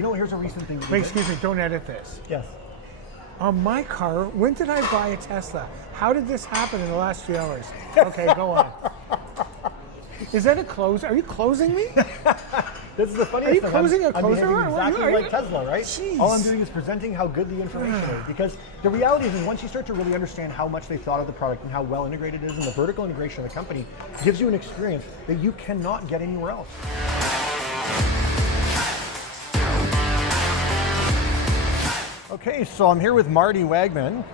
You know, here's a recent thing. Wait, excuse me, don't edit this. Yes. On my car, when did I buy a Tesla? How did this happen in the last few hours? Okay, go on. Is that a close? Are you closing me? This is the funniest Are you thing. closing a I'm closer? behaving exactly like Tesla, right? Jeez. All I'm doing is presenting how good the information is. Because the reality is once you start to really understand how much they thought of the product and how well integrated it is, and the vertical integration of the company gives you an experience that you cannot get anywhere else. Okay, so I'm here with Marty Wagman,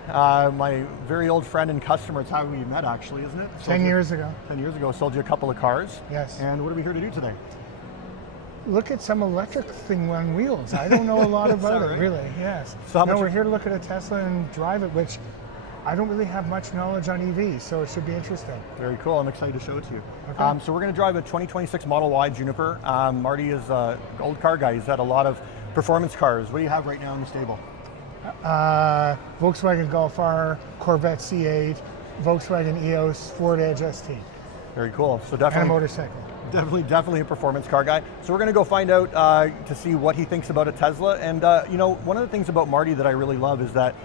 my very old friend and customer. It's how we met, actually, isn't it? 10 years ago. 10 years ago, sold you a couple of cars. Yes. And what are we here to do today? Look at some electric thing on wheels. I don't know a lot about it, right? really, yes. So no, we're here to look at a Tesla and drive it, which I don't really have much knowledge on EVs, so it should be interesting. Very cool. I'm excited to show it to you. Okay. So we're going to drive a 2026 Model Y Juniper. Marty is an old car guy. He's had a lot of performance cars. What do you have right now in the stable? Volkswagen Golf R, Corvette C8, Volkswagen EOS, Ford Edge ST. Very cool. So definitely, And a motorcycle. Definitely a performance car guy. So we're going to go find out to see what he thinks about a Tesla. And you know, one of the things about Marty that I really love is that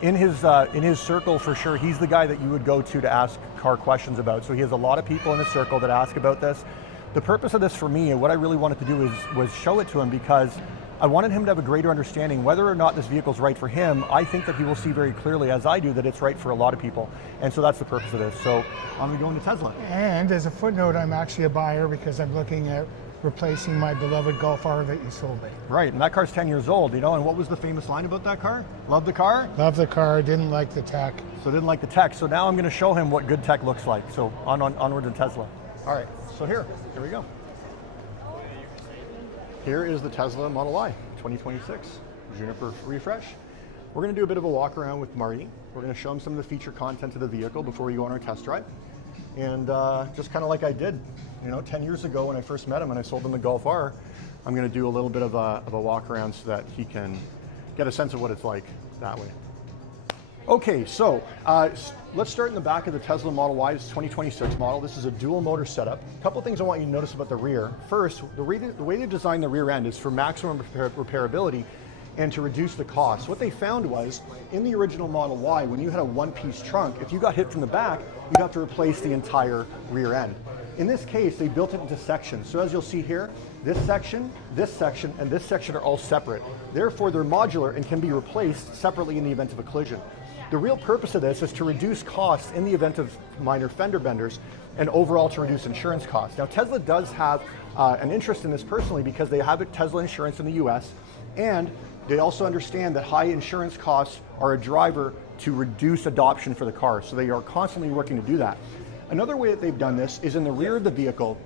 in his circle, for sure, he's the guy that you would go to ask car questions about. So he has a lot of people in his circle that ask about this. The purpose of this for me, and what I really wanted to do was show it to him, because I wanted him to have a greater understanding whether or not this vehicle is right for him. I think that he will see very clearly, as I do, that it's right for a lot of people. And so that's the purpose of this. So I'm going to go into Tesla. And as a footnote, I'm actually a buyer because I'm looking at replacing my beloved Golf R that you sold me. Right, and that car's 10 years old, you know, and what was the famous line about that car? Love the car? Love the car, didn't like the tech. So didn't like the tech. So now I'm going to show him what good tech looks like. So onward to Tesla. All right, so here we go. Here is the Tesla Model Y 2026 Juniper refresh. We're going to do a bit of a walk around with Marty. We're going to show him some of the feature content of the vehicle before we go on our test drive. And just kind of like I did, you know, 10 years ago when I first met him and I sold him the Golf R, I'm going to do a little bit of a walk around so that he can get a sense of what it's like that way. Okay, so let's start in the back of the Tesla Model Y. This is 2026 model. This is a dual motor setup. A couple things I want you to notice about the rear. First, the way they designed the rear end is for maximum repairability and to reduce the cost. What they found was, in the original Model Y, when you had a one-piece trunk, if you got hit from the back, you'd have to replace the entire rear end. In this case, they built it into sections. So as you'll see here, this section, and this section are all separate. Therefore, they're modular and can be replaced separately in the event of a collision. The real purpose of this is to reduce costs in the event of minor fender benders and overall to reduce insurance costs. Now, Tesla does have an interest in this personally because they have Tesla insurance in the US, and they also understand that high insurance costs are a driver to reduce adoption for the car. So they are constantly working to do that. Another way that they've done this is in the rear of the vehicle,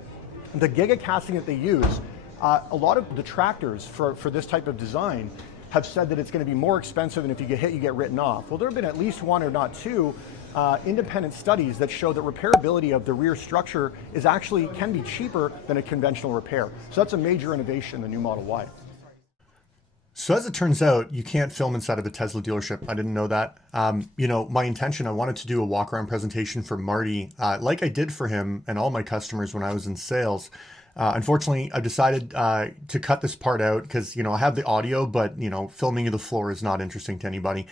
the giga casting that they use. A lot of detractors for this type of design have said that it's going to be more expensive, and if you get hit, you get written off. Well, there have been at least one or not two independent studies that show that repairability of the rear structure can be cheaper than a conventional repair. So that's a major innovation in the new Model Y. So as it turns out, you can't film inside of a Tesla dealership. I didn't know that. You know, my intention, I wanted to do a walk around presentation for Marty, like I did for him and all my customers when I was in sales. Unfortunately, I've decided to cut this part out because, you know, I have the audio, but, you know, filming the floor is not interesting to anybody.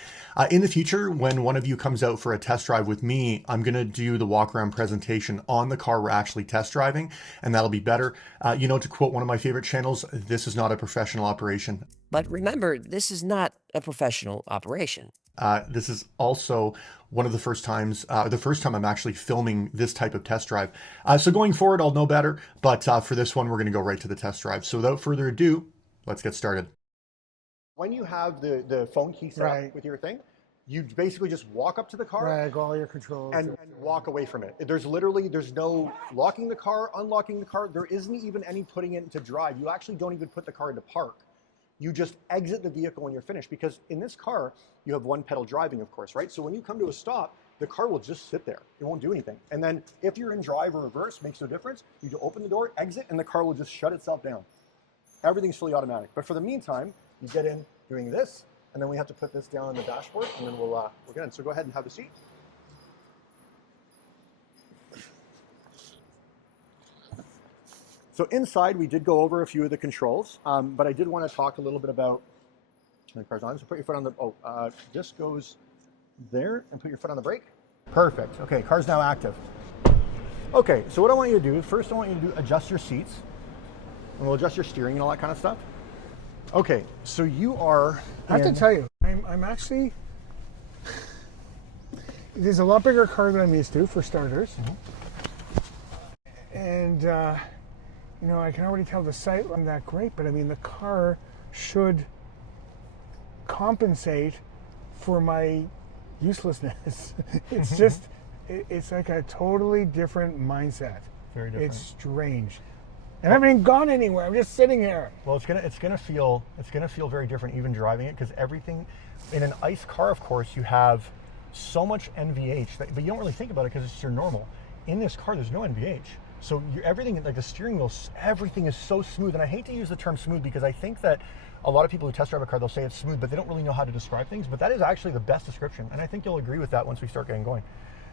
In the future, when one of you comes out for a test drive with me, I'm going to do the walk around presentation on the car we're actually test driving, and that'll be better. You know, to quote one of my favorite channels, this is not a professional operation. But remember, this is not a professional operation. This is also one of the first times, the first time I'm actually filming this type of test drive. So going forward, I'll know better, but for this one, we're going to go right to the test drive. So without further ado, let's get started. When you have the phone key set up with your thing, you basically just walk up to the car, Drag all your controls and walk away from it. There's no locking the car, unlocking the car. There isn't even any putting it into drive. You actually don't even put the car into park. You just exit the vehicle when you're finished, because in this car, you have one pedal driving, of course, right? So when you come to a stop, the car will just sit there. It won't do anything. And then if you're in drive or reverse, makes no difference. You just open the door, exit, and the car will just shut itself down. Everything's fully automatic. But for the meantime, you get in doing this, and then we have to put this down on the dashboard, and then we'll get in. So go ahead and have a seat. So inside, we did go over a few of the controls, but I did want to talk a little bit about the car's on. So put your foot on the, this goes there, and put your foot on the brake. Perfect. Okay, car's now active. Okay, so what I want you to do, first I want you to adjust your seats, and we'll adjust your steering and all that kind of stuff. Okay, so you are... I have to tell you, I'm actually... It is a lot bigger car than I'm used to, for starters. And, you know, I can already tell the sight wasn't that great, but I mean, the car should compensate for my uselessness. It's just, it's like a totally different mindset. Very different. It's strange. And I haven't even gone anywhere. I'm just sitting here. Well, it's gonna feel very different even driving it, because everything in an ICE car, of course, you have so much NVH, but you don't really think about it because it's your normal. In this car, there's no NVH. So everything, like the steering wheel, everything is so smooth. And I hate to use the term smooth because I think that a lot of people who test drive a car, they'll say it's smooth, but they don't really know how to describe things. But that is actually the best description. And I think you'll agree with that once we start getting going.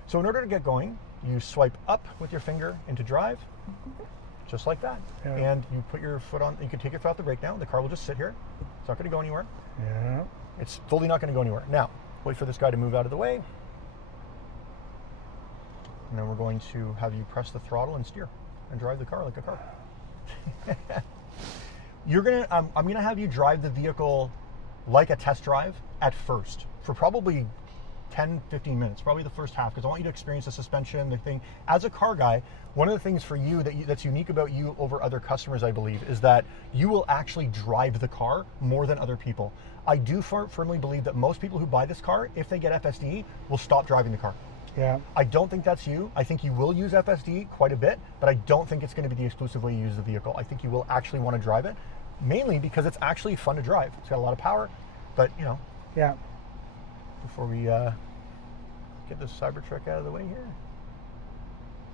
So in order to get going, you swipe up with your finger into drive, just like that. Yeah. And you put your foot on, you can take your foot off the brake now. The car will just sit here. It's not gonna go anywhere. Yeah. It's fully not gonna go anywhere. Now, wait for this guy to move out of the way. And then we're going to have you press the throttle and steer and drive the car like a car. I'm gonna have you drive the vehicle like a test drive at first for probably 10, 15 minutes, probably the first half, because I want you to experience the suspension, the thing. As a car guy, one of the things for you that's unique about you over other customers, I believe, is that you will actually drive the car more than other people. I do firmly believe that most people who buy this car, if they get FSD, will stop driving the car. Yeah. I don't think that's you. I think you will use FSD quite a bit, but I don't think it's going to be the exclusive way you use the vehicle. I think you will actually want to drive it, mainly because it's actually fun to drive. It's got a lot of power, but you know. Yeah. Before we get this Cybertruck out of the way here.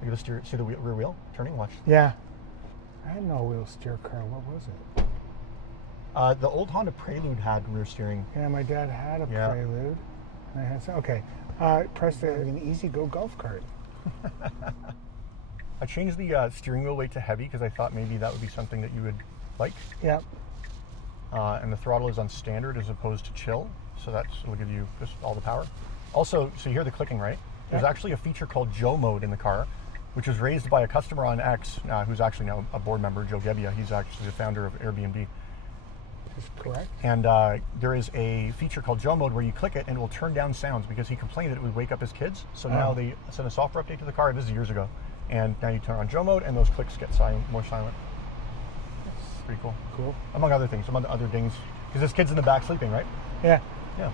Look at the see the rear wheel turning, watch. Yeah. I had no wheel steer car. What was it? The old Honda Prelude had rear steering. Yeah, my dad had a Prelude. And I had some, okay. Pressed an Easy Go golf cart. I changed the steering wheel weight to heavy because I thought maybe that would be something that you would like. Yeah. And the throttle is on standard as opposed to chill, so will give you just all the power. Also, so you hear the clicking, right? There's actually a feature called Joe Mode in the car, which was raised by a customer on X, who's actually now a board member, Joe Gebbia. He's actually the founder of Airbnb. Is correct. And there is a feature called Joe Mode where you click it and it will turn down sounds because he complained that it would wake up his kids. So now they sent a software update to the car. This is years ago. And now you turn on Joe Mode and those clicks get more silent. That's pretty cool. Cool. Among other things, among other things. Because there's kids in the back sleeping, right? Yeah. Yeah.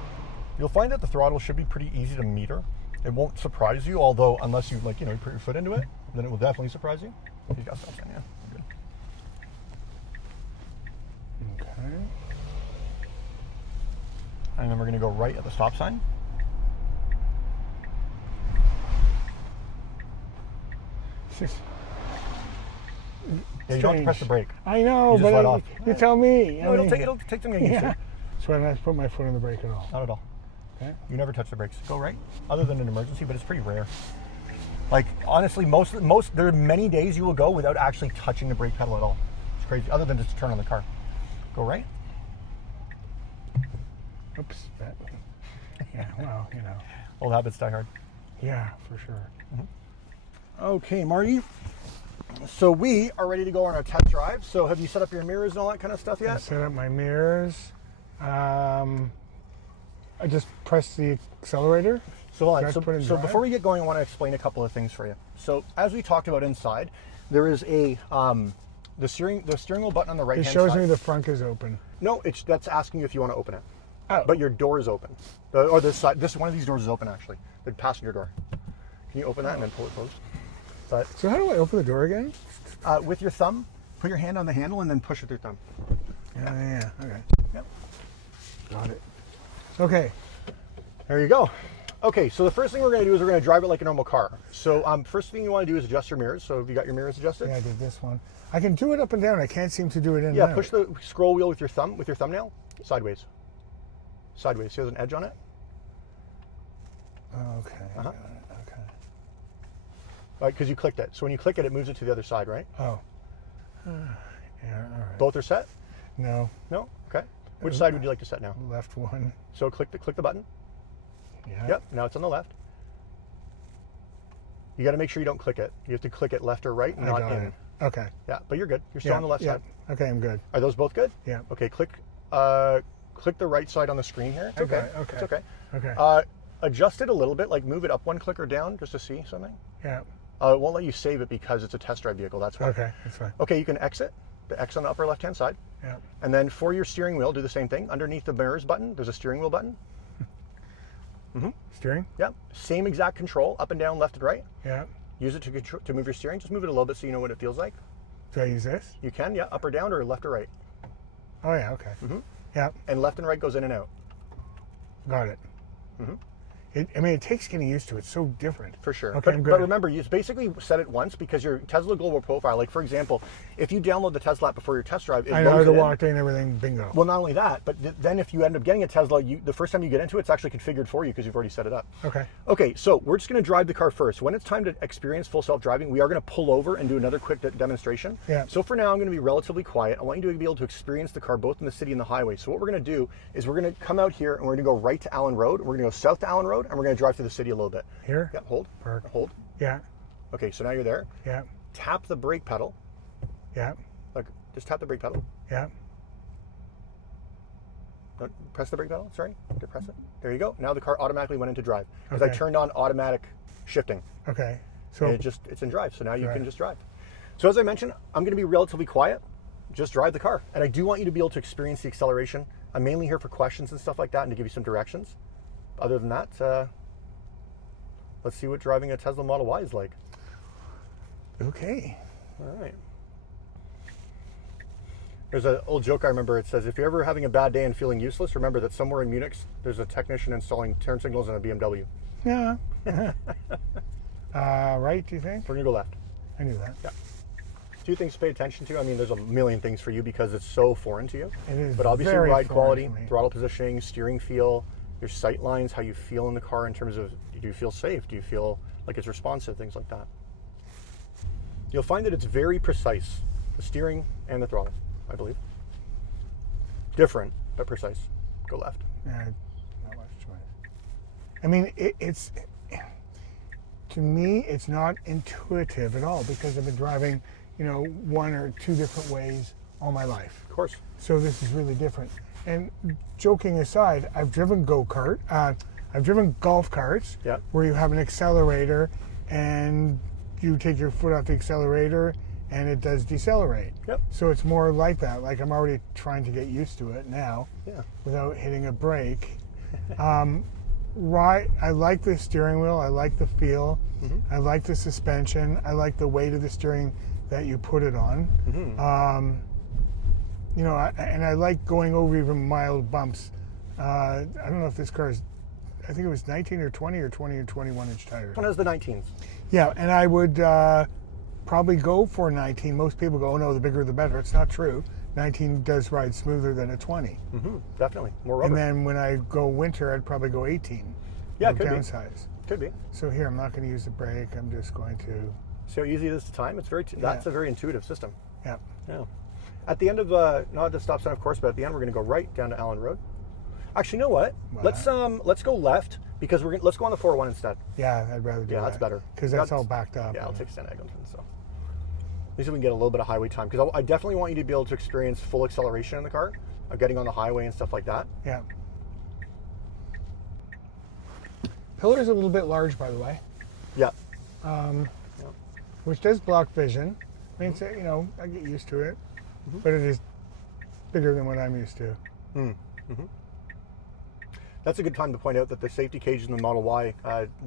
You'll find that the throttle should be pretty easy to meter. It won't surprise you, although unless you you put your foot into it, then it will definitely surprise you. He's got stuff in, yeah. Good. Okay. And then we're going to go right at the stop sign. Yeah, you don't have to press the brake. I know, you but you tell me. No, it'll take them getting used to it. So I don't have to put my foot on the brake at all. Not at all. Okay. You never touch the brakes. Go right, other than an emergency, but it's pretty rare. Like honestly, there are many days you will go without actually touching the brake pedal at all. It's crazy. Other than just to turn on the car. Go right. Oops. Yeah. Well, you know. Old habits die hard. Yeah, for sure. Mm-hmm. Okay, Marty. So we are ready to go on our test drive. So have you set up your mirrors and all that kind of stuff yet? I set up my mirrors. I just pressed the accelerator. So hold on. So before we get going, I want to explain a couple of things for you. So as we talked about inside, there is a the steering wheel button on the right hand side. It shows me the front is open. No, that's asking you if you want to open it. Oh. But your door is open. Or this side. One of these doors is open actually. The passenger door. Can you open that and then pull it closed? So how do I open the door again? With your thumb, put your hand on the handle and then push with your thumb. Yeah. Okay. Yep. Got it. Okay. There you go. Okay, so the first thing we're going to do is we're going to drive it like a normal car. So first thing you want to do is adjust your mirrors. So have you got your mirrors adjusted? Yeah, I did this one. I can do it up and down. I can't seem to do it in and Yeah, out. push the scroll wheel with your thumbnail sideways. Sideways. See there's an edge on it? Okay. Uh-huh. Okay. Right, because you clicked it. So when you click it, it moves it to the other side, right? Oh. Yeah, all right. Both are set? No, No? Okay. Which side would you like to set now? left one. So click the button. Yeah. Yep, now it's on the left. You got to make sure you don't click it. You have to click it left or right, I not got in. it. Okay. Yeah, but you're good. You're still Yeah, on the left yeah. side. Okay, I'm good. Are those both good? Yeah. Okay, click the right side on the screen here. It's I okay. got it, okay. It's okay. Okay. Adjust it a little bit, like move it up one click or down just to see something. Yeah. It won't let you save it because it's a test drive vehicle. That's why. Okay, that's fine. Okay, you can exit. The X on the upper left-hand side. Yeah. And then for your steering wheel, do the same thing. Underneath the mirrors button, there's a steering wheel button. Steering? Yep. Same exact control, up and down, left and right. Yeah. Use it to move your steering. Just move it a little bit so you know what it feels like. Do I use this? You can, yeah, up or down or left or right. Oh yeah, okay. Yeah, And left and right goes in and out. got it. It takes getting used to it. It's so different. For sure. Okay, I'm good. But remember, you basically set it once because your Tesla Global Profile, like for example, if you download the Tesla app before your test drive, it I know how loads to it in. walk in, everything, bingo. Well, not only that, but then if you end up getting a Tesla, the first time you get into it, it's actually configured for you because you've already set it up. Okay. Okay, so we're just going to drive the car first. When it's time to experience full self-driving, we are going to pull over and do another quick demonstration. Yeah. So for now, I'm going to be relatively quiet. I want you to be able to experience the car both in the city and the highway. So what we're going to do is we're going to come out here and we're going to go right to Allen Road. We're going to go south to Allen Road and we're going to drive through the city a little bit. Here? Yeah, hold. Park. Hold. Yeah, Okay, so now you're there. yeah, Tap the brake pedal. yeah, Like, just tap the brake pedal. yeah. No, press the brake pedal, sorry. Press it. There you go. Now the car automatically went into drive. Because I Okay. turned on automatic shifting. Okay. So And it's in drive. So now you Right. can just drive. So as I mentioned, I'm going to be relatively quiet. Just drive the car. And I do want you to be able to experience the acceleration. I'm mainly here for questions and stuff like that and to give you some directions. Other than that, let's see what driving a Tesla Model Y is like. okay. All right. There's an old joke I remember. It says, if you're ever having a bad day and feeling useless, remember that somewhere in Munich, there's a technician installing turn signals in a BMW. Yeah. Right, do you think? We're going to go left. I knew that. Yeah. Two things to pay attention to. I mean, there's a million things for you because it's so foreign to you. It is But obviously very ride foreign quality, to me. throttle positioning, steering feel, your sight lines, how you feel in the car in terms of, do you feel safe? Do you feel like it's responsive? Things like that. You'll find that it's very precise, the steering and the throttle, I believe. Different, but precise. Go left. Yeah, not much choice. I mean, it's to me, it's not intuitive at all because I've been driving, one or two different ways all my life. Of course. So this is really different. And joking aside, I've driven go-kart. I've driven golf carts Yeah. where you have an accelerator and you take your foot off the accelerator and it does decelerate. Yep. So it's more like that. Like I'm already trying to get used to it now Yeah. without hitting a brake. Right. I like the steering wheel. I like the feel. I like the suspension. I like the weight of the steering that you put it on. And I like going over even mild bumps. I don't know if this car is, I think it was 19 or 20 or 20 or 21 inch tires. This one has the 19s. Yeah, and I would probably go for 19. Most people go, oh no, the bigger the better. It's not true. 19 does ride smoother than a 20. Definitely. More rubber. And then when I go winter, I'd probably go 18. Yeah, No could be. downsize. Could be. So here, I'm not going to use the brake. I'm just going to, See how easy it is to time? It's that's a very intuitive system. yeah. Yeah. At the end of not at the stop sign, of course, but at the end we're going to go right down to Allen Road. Actually, you know what? Let's go left because let's go on the 401 instead. Yeah, I'd rather do that. Yeah, that's better. Because that's all backed up. Yeah, I'll take Stan Eglinton. So at least we can get a little bit of highway time because I definitely want you to be able to experience full acceleration in the car, getting on the highway and stuff like that. Yeah. Pillar's a little bit large, by the way, Yeah. which does block vision. I mean, it's, I get used to it, but it is bigger than what I'm used to. That's a good time to point out that the safety cage in the Model Y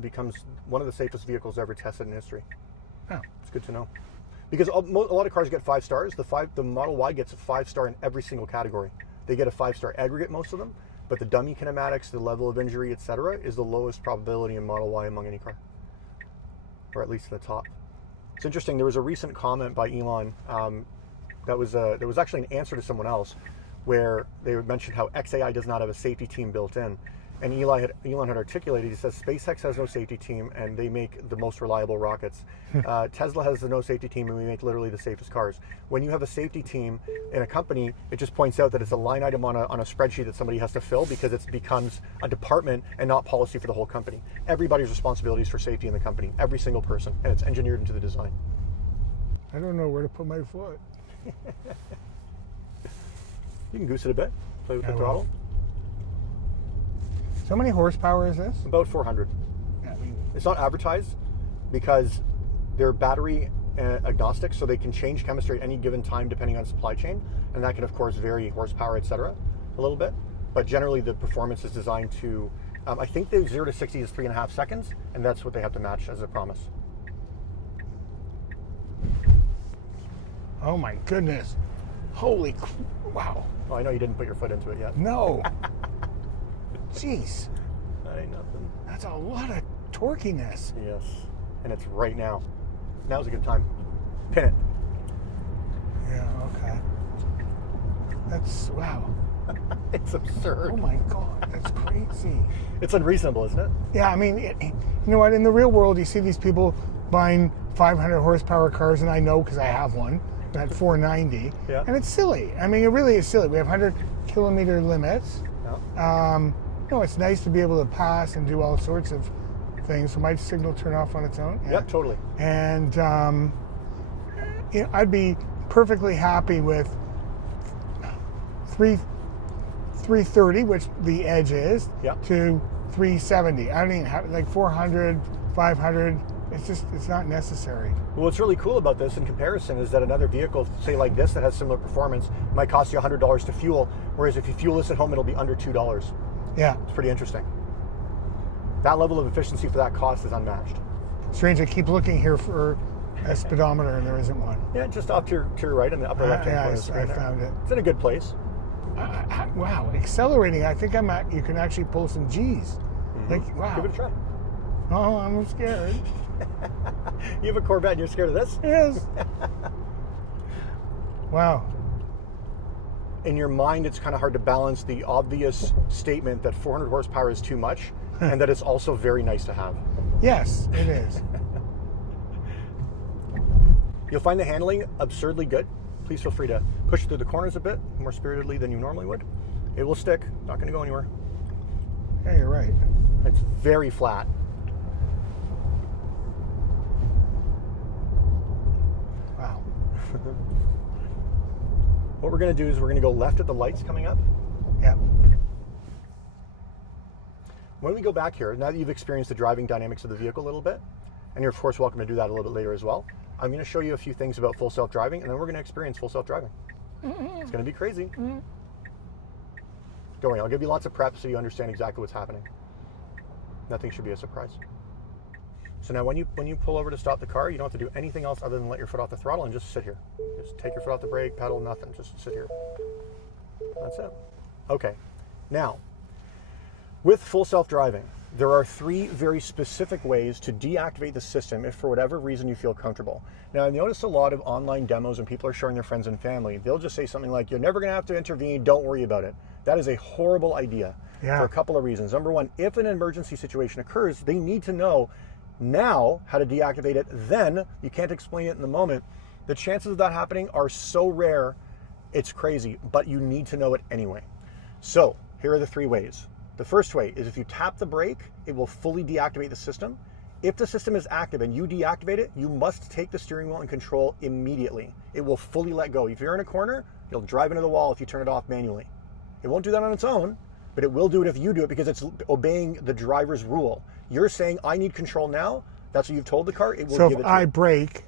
becomes one of the safest vehicles ever tested in history. Oh, It's good to know. Because a lot of cars get 5 stars. The Model Y gets a 5-star in every single category. They get a 5-star aggregate, most of them, but the dummy kinematics, the level of injury, etc., is the lowest probability in Model Y among any car, or at least in the top. It's interesting. There was a recent comment by Elon there was actually an answer to someone else where they mentioned how XAI does not have a safety team built in. And Elon had articulated, he says, SpaceX has no safety team and they make the most reliable rockets. Tesla has the no safety team and we make literally the safest cars. When you have a safety team in a company, it just points out that it's a line item on a spreadsheet that somebody has to fill because it becomes a department and not policy for the whole company. Everybody's responsibility is for safety in the company, every single person, and it's engineered into the design. I don't know where to put my foot. You can goose it a bit, play with the throttle. So how many horsepower is this? About 400. Yeah, I mean, it's not advertised because they're battery agnostic, so they can change chemistry at any given time depending on supply chain, and that can of course vary horsepower, etc. a little bit. But generally the performance is designed to, I think the 0 to 60 is 3.5 seconds, and that's what they have to match as a promise. oh my goodness. Holy, wow. Oh, I know you didn't put your foot into it yet. No. Jeez. That ain't nothing. That's a lot of torquiness. Yes, and it's right now. Now's a good time. Pin it. Yeah, okay. That's, wow. It's absurd. Oh my God, that's crazy. It's unreasonable, isn't it? Yeah, I mean, you know what? In the real world, you see these people buying 500 horsepower cars, and I know because I have one at 490, Yeah. and it's silly. I mean, it really is silly. We have 100-kilometer limits. Yeah. You know, it's nice to be able to pass and do all sorts of things. So my signal turn off on its own. Yeah. Yep, totally. And you know, I'd be perfectly happy with 330, which the Edge is, Yep. to 370. I don't even have like 400, 500. It's not necessary. Well, what's really cool about this in comparison is that another vehicle, say like this, that has similar performance, might cost you $100 to fuel, whereas if you fuel this at home, it'll be under $2. Yeah. It's pretty interesting. That level of efficiency for that cost is unmatched. Strange. I keep looking here for a speedometer, and there isn't one. Yeah, just off to your right in the upper left-hand corner of the screen. I there. found it. It's in a good place. Wow, accelerating. I think you can actually pull some G's. Mm-hmm. Like, wow. Give it a try. Oh, I'm scared. You have a Corvette and you're scared of this? Yes. Wow. In your mind, it's kind of hard to balance the obvious statement that 400 horsepower is too much and that it's also very nice to have. Yes, it is. You'll find the handling absurdly good. Please feel free to push it through the corners a bit more spiritedly than you normally would. It will stick, not going to go anywhere. Yeah, you're right. It's very flat. Wow. What we're going to do is we're going to go left at the lights coming up. Yeah. When we go back here, now that you've experienced the driving dynamics of the vehicle a little bit, and you're of course welcome to do that a little bit later as well, I'm going to show you a few things about full self-driving, and then we're going to experience full self-driving. It's going to be crazy. Don't worry, I'll give you lots of prep so you understand exactly what's happening. Nothing should be a surprise. So now when you pull over to stop the car, you don't have to do anything else other than let your foot off the throttle and just sit here. Just take your foot off the brake, pedal, nothing. Just sit here. That's it. Okay. Now, with full self-driving, there are 3 very specific ways to deactivate the system if for whatever reason you feel comfortable. Now, I've noticed a lot of online demos when people are showing their friends and family, they'll just say something like, you're never going to have to intervene, don't worry about it. That is a horrible idea for a couple of reasons. Number one, if an emergency situation occurs, they need to know now how to deactivate it. Then you can't explain it in the moment. The chances of that happening are so rare, it's crazy, but you need to know it anyway. So here are the 3 ways. The first way is if you tap the brake, it will fully deactivate the system. If the system is active and you deactivate it, you must take the steering wheel and control immediately. It will fully let go. If you're in a corner, you'll drive into the wall if you turn it off manually. It won't do that on its own, but it will do it if you do it because it's obeying the driver's rule. You're saying, I need control now. That's what you've told the car. It will So give if it to you. I brake,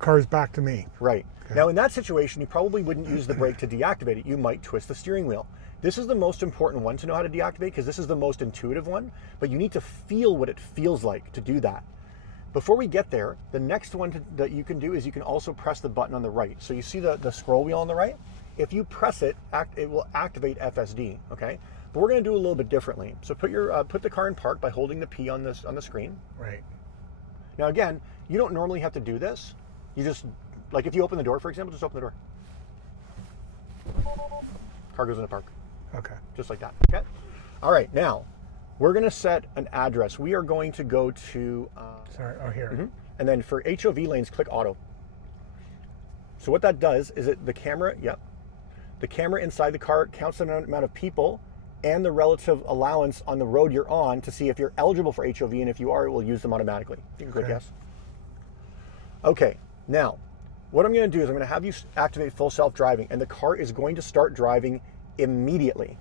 car's back to me. Right. Okay. Now, in that situation, you probably wouldn't use the brake to deactivate it. You might twist the steering wheel. This is the most important one to know how to deactivate because this is the most intuitive one, but you need to feel what it feels like to do that. Before we get there, the next one that you can do is you can also press the button on the right. So you see the scroll wheel on the right? If you press it, it will activate FSD, okay? But we're going to do a little bit differently. So put the car in park by holding the P on the screen. Right. Now again, you don't normally have to do this. You just, like if you open the door, for example, just open the door. Car goes into park. Okay. Just like that, okay? All right, now, We're going to set an address. We are going to go to... Sorry, oh, here. And then for HOV lanes, click auto. So what that does is the camera, the camera inside the car counts the amount of people and the relative allowance on the road you're on to see if you're eligible for HOV, and if you are, it will use them automatically. You can click yes. Okay, now, what I'm going to do is I'm going to have you activate full self-driving, and the car is going to start driving immediately.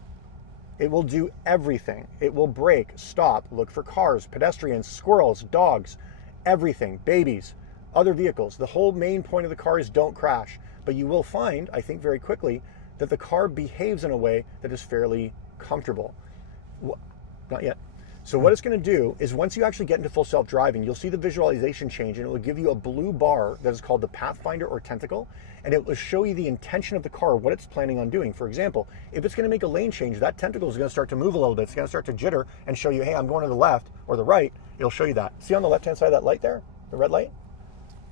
It will do everything. It will brake, stop, look for cars, pedestrians, squirrels, dogs, everything, babies, other vehicles. The whole main point of the car is don't crash. But you will find, I think very quickly, that the car behaves in a way that is fairly comfortable. Not yet. So what it's going to do is once you actually get into full self-driving, you'll see the visualization change, and it will give you a blue bar that is called the pathfinder or tentacle, and it will show you the intention of the car, what it's planning on doing. For example, if it's going to make a lane change, that tentacle is going to start to move a little bit. It's going to start to jitter and show you, hey, I'm going to the left or the right. It'll show you that. See on the left-hand side of that light there, the red light?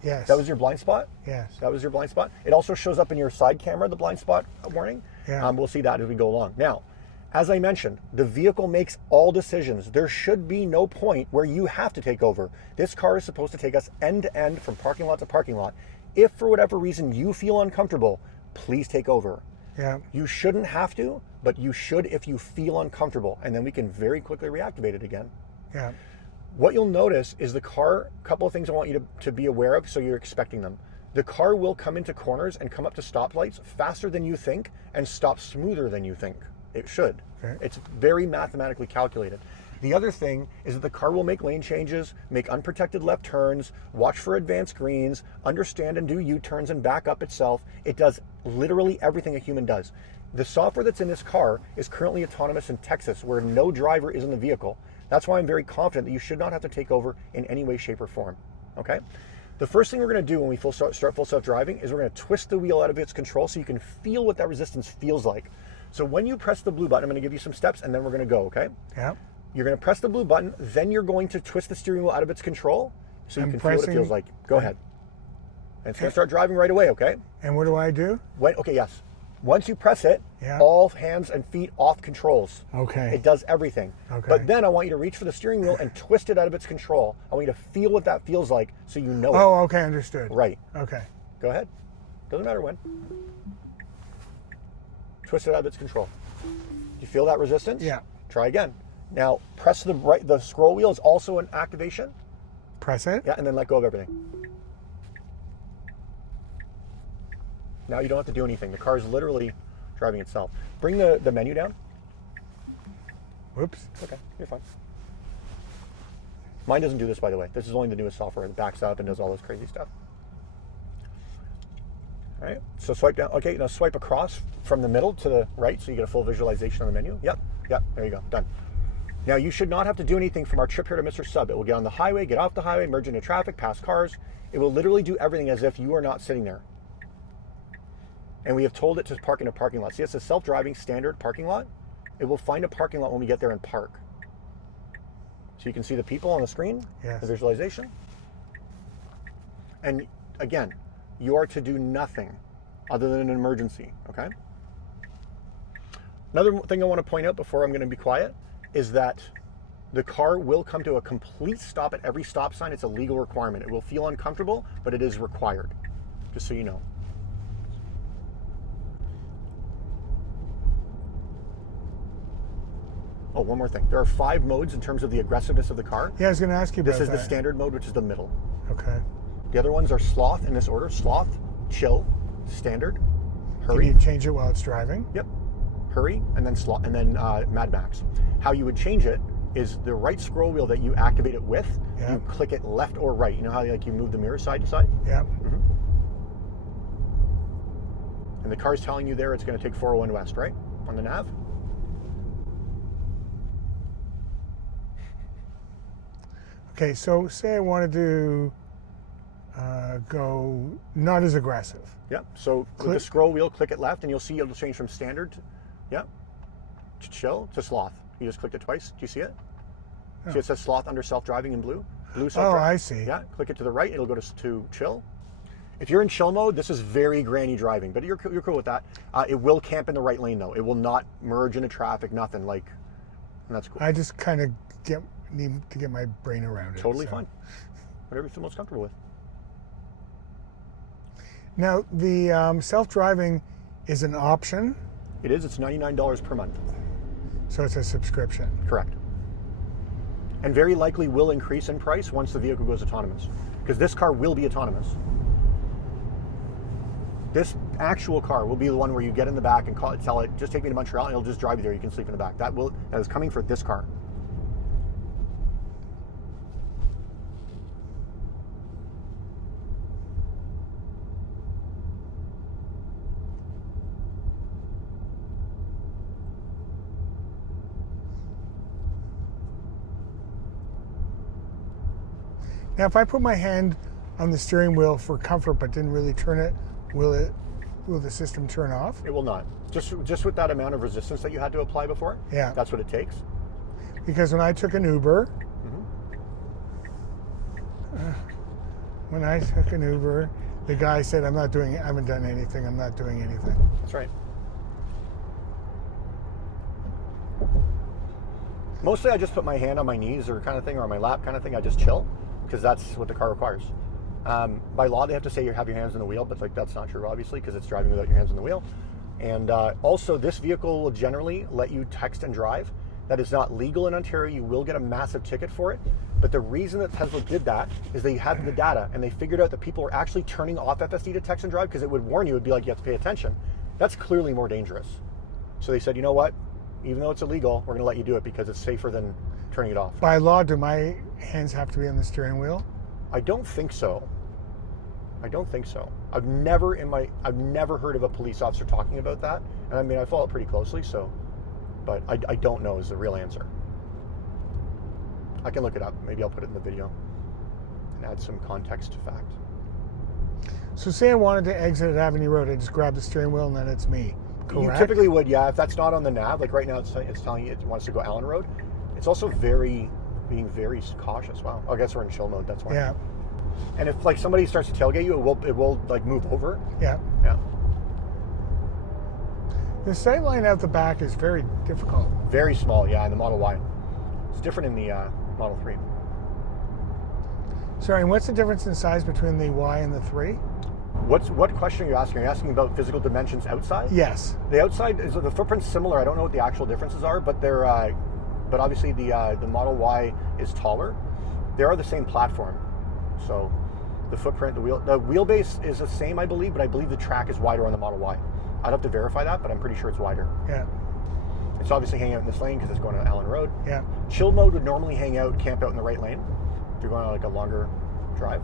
Yes. That was your blind spot? Yes. That was your blind spot? It also shows up in your side camera, the blind spot warning. Yeah. We'll see that as we go along. Now, as I mentioned, the vehicle makes all decisions. There should be no point where you have to take over. This car is supposed to take us end to end from parking lot to parking lot. If for whatever reason you feel uncomfortable, please take over. Yeah. You shouldn't have to, but you should if you feel uncomfortable, and then we can very quickly reactivate it again. Yeah. What you'll notice is the car, a couple of things I want you to be aware of so you're expecting them. The car will come into corners and come up to stoplights faster than you think and stop smoother than you think. It should. Okay. It's very mathematically calculated. The other thing is that the car will make lane changes, make unprotected left turns, watch for advanced greens, understand and do U-turns and back up itself. It does literally everything a human does. The software that's in this car is currently autonomous in Texas, where no driver is in the vehicle. That's why I'm very confident that you should not have to take over in any way, shape, or form. Okay? The first thing we're going to do when we start full self-driving is we're going to twist the wheel out of its control so you can feel what that resistance feels like. So when you press the blue button, I'm going to give you some steps and then we're going to go, okay? Yeah. You're going to press the blue button, then you're going to twist the steering wheel out of its control so you can feel what it feels like. Go ahead. And it's going to start driving right away, okay? And what do I do? Okay, yes. Once you press it, yeah, all hands and feet off controls. Okay. It does everything. Okay. But then I want you to reach for the steering wheel and twist it out of its control. I want you to feel what that feels like so you know it. Oh, okay, understood. Right. Okay. Go ahead. Doesn't matter when. Twist it out of its control. You feel that resistance? Yeah. Try again. Now press the right. The scroll wheel is also an activation. Press it. Yeah, and then let go of everything. Now you don't have to do anything. The car is literally driving itself. Bring the menu down. Whoops. Okay, you're fine. Mine doesn't do this, by the way. This is only the newest software. It backs up and does all this crazy stuff. All right, so swipe down. Okay, now swipe across from the middle to the right so you get a full visualization on the menu. Yep, there you go, done. Now you should not have to do anything from our trip here to Mr. Sub. It will get on the highway, get off the highway, merge into traffic, pass cars. It will literally do everything as if you are not sitting there. And we have told it to park in a parking lot. See, it's a self-driving standard parking lot. It will find a parking lot when we get there and park. So you can see the people on the screen, yes, the visualization. And again, you are to do nothing other than an emergency, okay? Another thing I want to point out before I'm going to be quiet is that the car will come to a complete stop at every stop sign. It's a legal requirement. It will feel uncomfortable, but it is required, just so you know. Oh, one more thing. There are 5 modes in terms of the aggressiveness of the car. Yeah, I was going to ask you about that. This is the standard mode, which is the middle. Okay. The other ones are sloth in this order. Sloth, chill, standard, hurry. Can you change it while it's driving? Yep. Hurry, and then sloth, and then Mad Max. How you would change it is the right scroll wheel that you activate it with. Yeah. You click it left or right. You know how you move the mirror side to side? Yeah. Mm-hmm. And the car's telling you there it's going to take 401 west, right? On the nav. Okay, so say I wanted to go not as aggressive. Yep. So with the scroll wheel, click it left, and you'll see it'll change from standard to chill to sloth. You just clicked it twice. Do you see it? Oh. See it says sloth under self-driving in blue? Blue Oh, self-driving. I see. Yeah, click it to the right, it'll go to chill. If you're in chill mode, this is very granny driving, but you're cool with that. It will camp in the right lane though. It will not merge into traffic, nothing. Like And that's cool. I just kind of need to get my brain around it. Totally fine. Whatever you feel most comfortable with. Now, the self-driving is an option. It is. It's $99 per month. So it's a subscription. Correct. And very likely will increase in price once the vehicle goes autonomous. Because this car will be autonomous. This actual car will be the one where you get in the back and tell it, just take me to Montreal, and it'll just drive you there. You can sleep in the back. That is coming for this car. Now, if I put my hand on the steering wheel for comfort but didn't really turn it, will the system turn off? It will not. Just with that amount of resistance that you had to apply before. Yeah. That's what it takes. Because when I took an Uber, the guy said, I haven't done anything, I'm not doing anything. That's right. Mostly I just put my hand on my knees or kind of thing, or on my lap kind of thing. I just chill, because that's what the car requires. By law, they have to say you have your hands on the wheel, but that's not true, obviously, because it's driving without your hands on the wheel. And also, this vehicle will generally let you text and drive. That is not legal in Ontario. You will get a massive ticket for it. But the reason that Tesla did that is they had the data, and they figured out that people were actually turning off FSD to text and drive because it would warn you. It would be like, you have to pay attention. That's clearly more dangerous. So they said, you know what? Even though it's illegal, we're going to let you do it because it's safer than turning it off. By law, do my hands have to be on the steering wheel? I don't think so. I've never heard of a police officer talking about that. And I mean, I follow it pretty closely, so, but I don't know is the real answer. I can look it up. Maybe I'll put it in the video and add some context to fact. So say I wanted to exit at Avenue Road, I just grab the steering wheel and then it's me, correct? You typically would, yeah. If that's not on the nav, like right now it's telling you it wants to go Allen Road. It's also being very cautious. Wow. I guess we're in chill mode, that's why. Yeah. And if like somebody starts to tailgate you, it will like move over. Yeah. Yeah. The sight line out the back is very difficult. Very small, yeah, in the Model Y. It's different in the Model 3. Sorry, and what's the difference in size between the Y and the 3? What question are you asking? Are you asking about physical dimensions outside? Yes. The outside is the footprint's similar. I don't know what the actual differences are, but they're but obviously the Model Y is taller. They are the same platform, so the footprint, the wheelbase is the same, I believe, but I believe the track is wider on the Model Y. I'd have to verify that, but I'm pretty sure it's wider. Yeah. It's obviously hanging out in this lane because it's going to Allen Road. Yeah. Chill mode would normally camp out in the right lane if you're going on like a longer drive.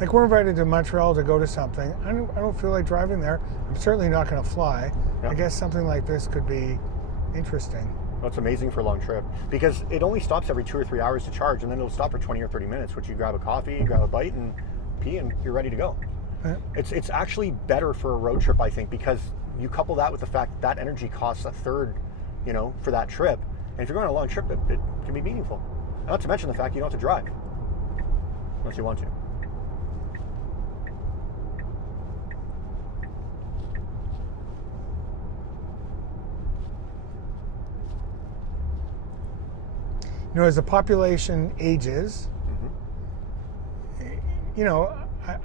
Like we're invited to Montreal to go to something. I don't feel like driving there. I'm certainly not going to fly. Yep. I guess something like this could be interesting. Well, it's amazing for a long trip because it only stops every 2 or 3 hours to charge, and then it'll stop for 20 or 30 minutes, which you grab a coffee, grab a bite, and pee, and you're ready to go. Yeah. It's actually better for a road trip, I think, because you couple that with the fact that energy costs a third, for that trip. And if you're going on a long trip, it can be meaningful. Not to mention the fact you don't have to drive unless you want to. As the population ages,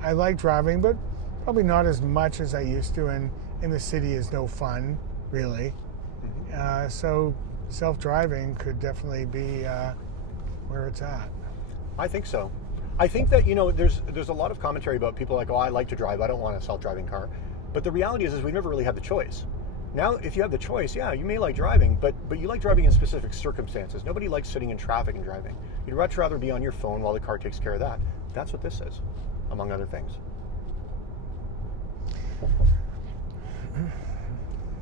I like driving, but probably not as much as I used to, and in the city is no fun, really. So self-driving could definitely be where it's at. I think so. I think that, there's a lot of commentary about people like, oh, I like to drive, I don't want a self-driving car. But the reality is we never really had the choice. Now, if you have the choice, yeah, you may like driving, but you like driving in specific circumstances. Nobody likes sitting in traffic and driving. You'd much rather be on your phone while the car takes care of that. That's what this is, among other things.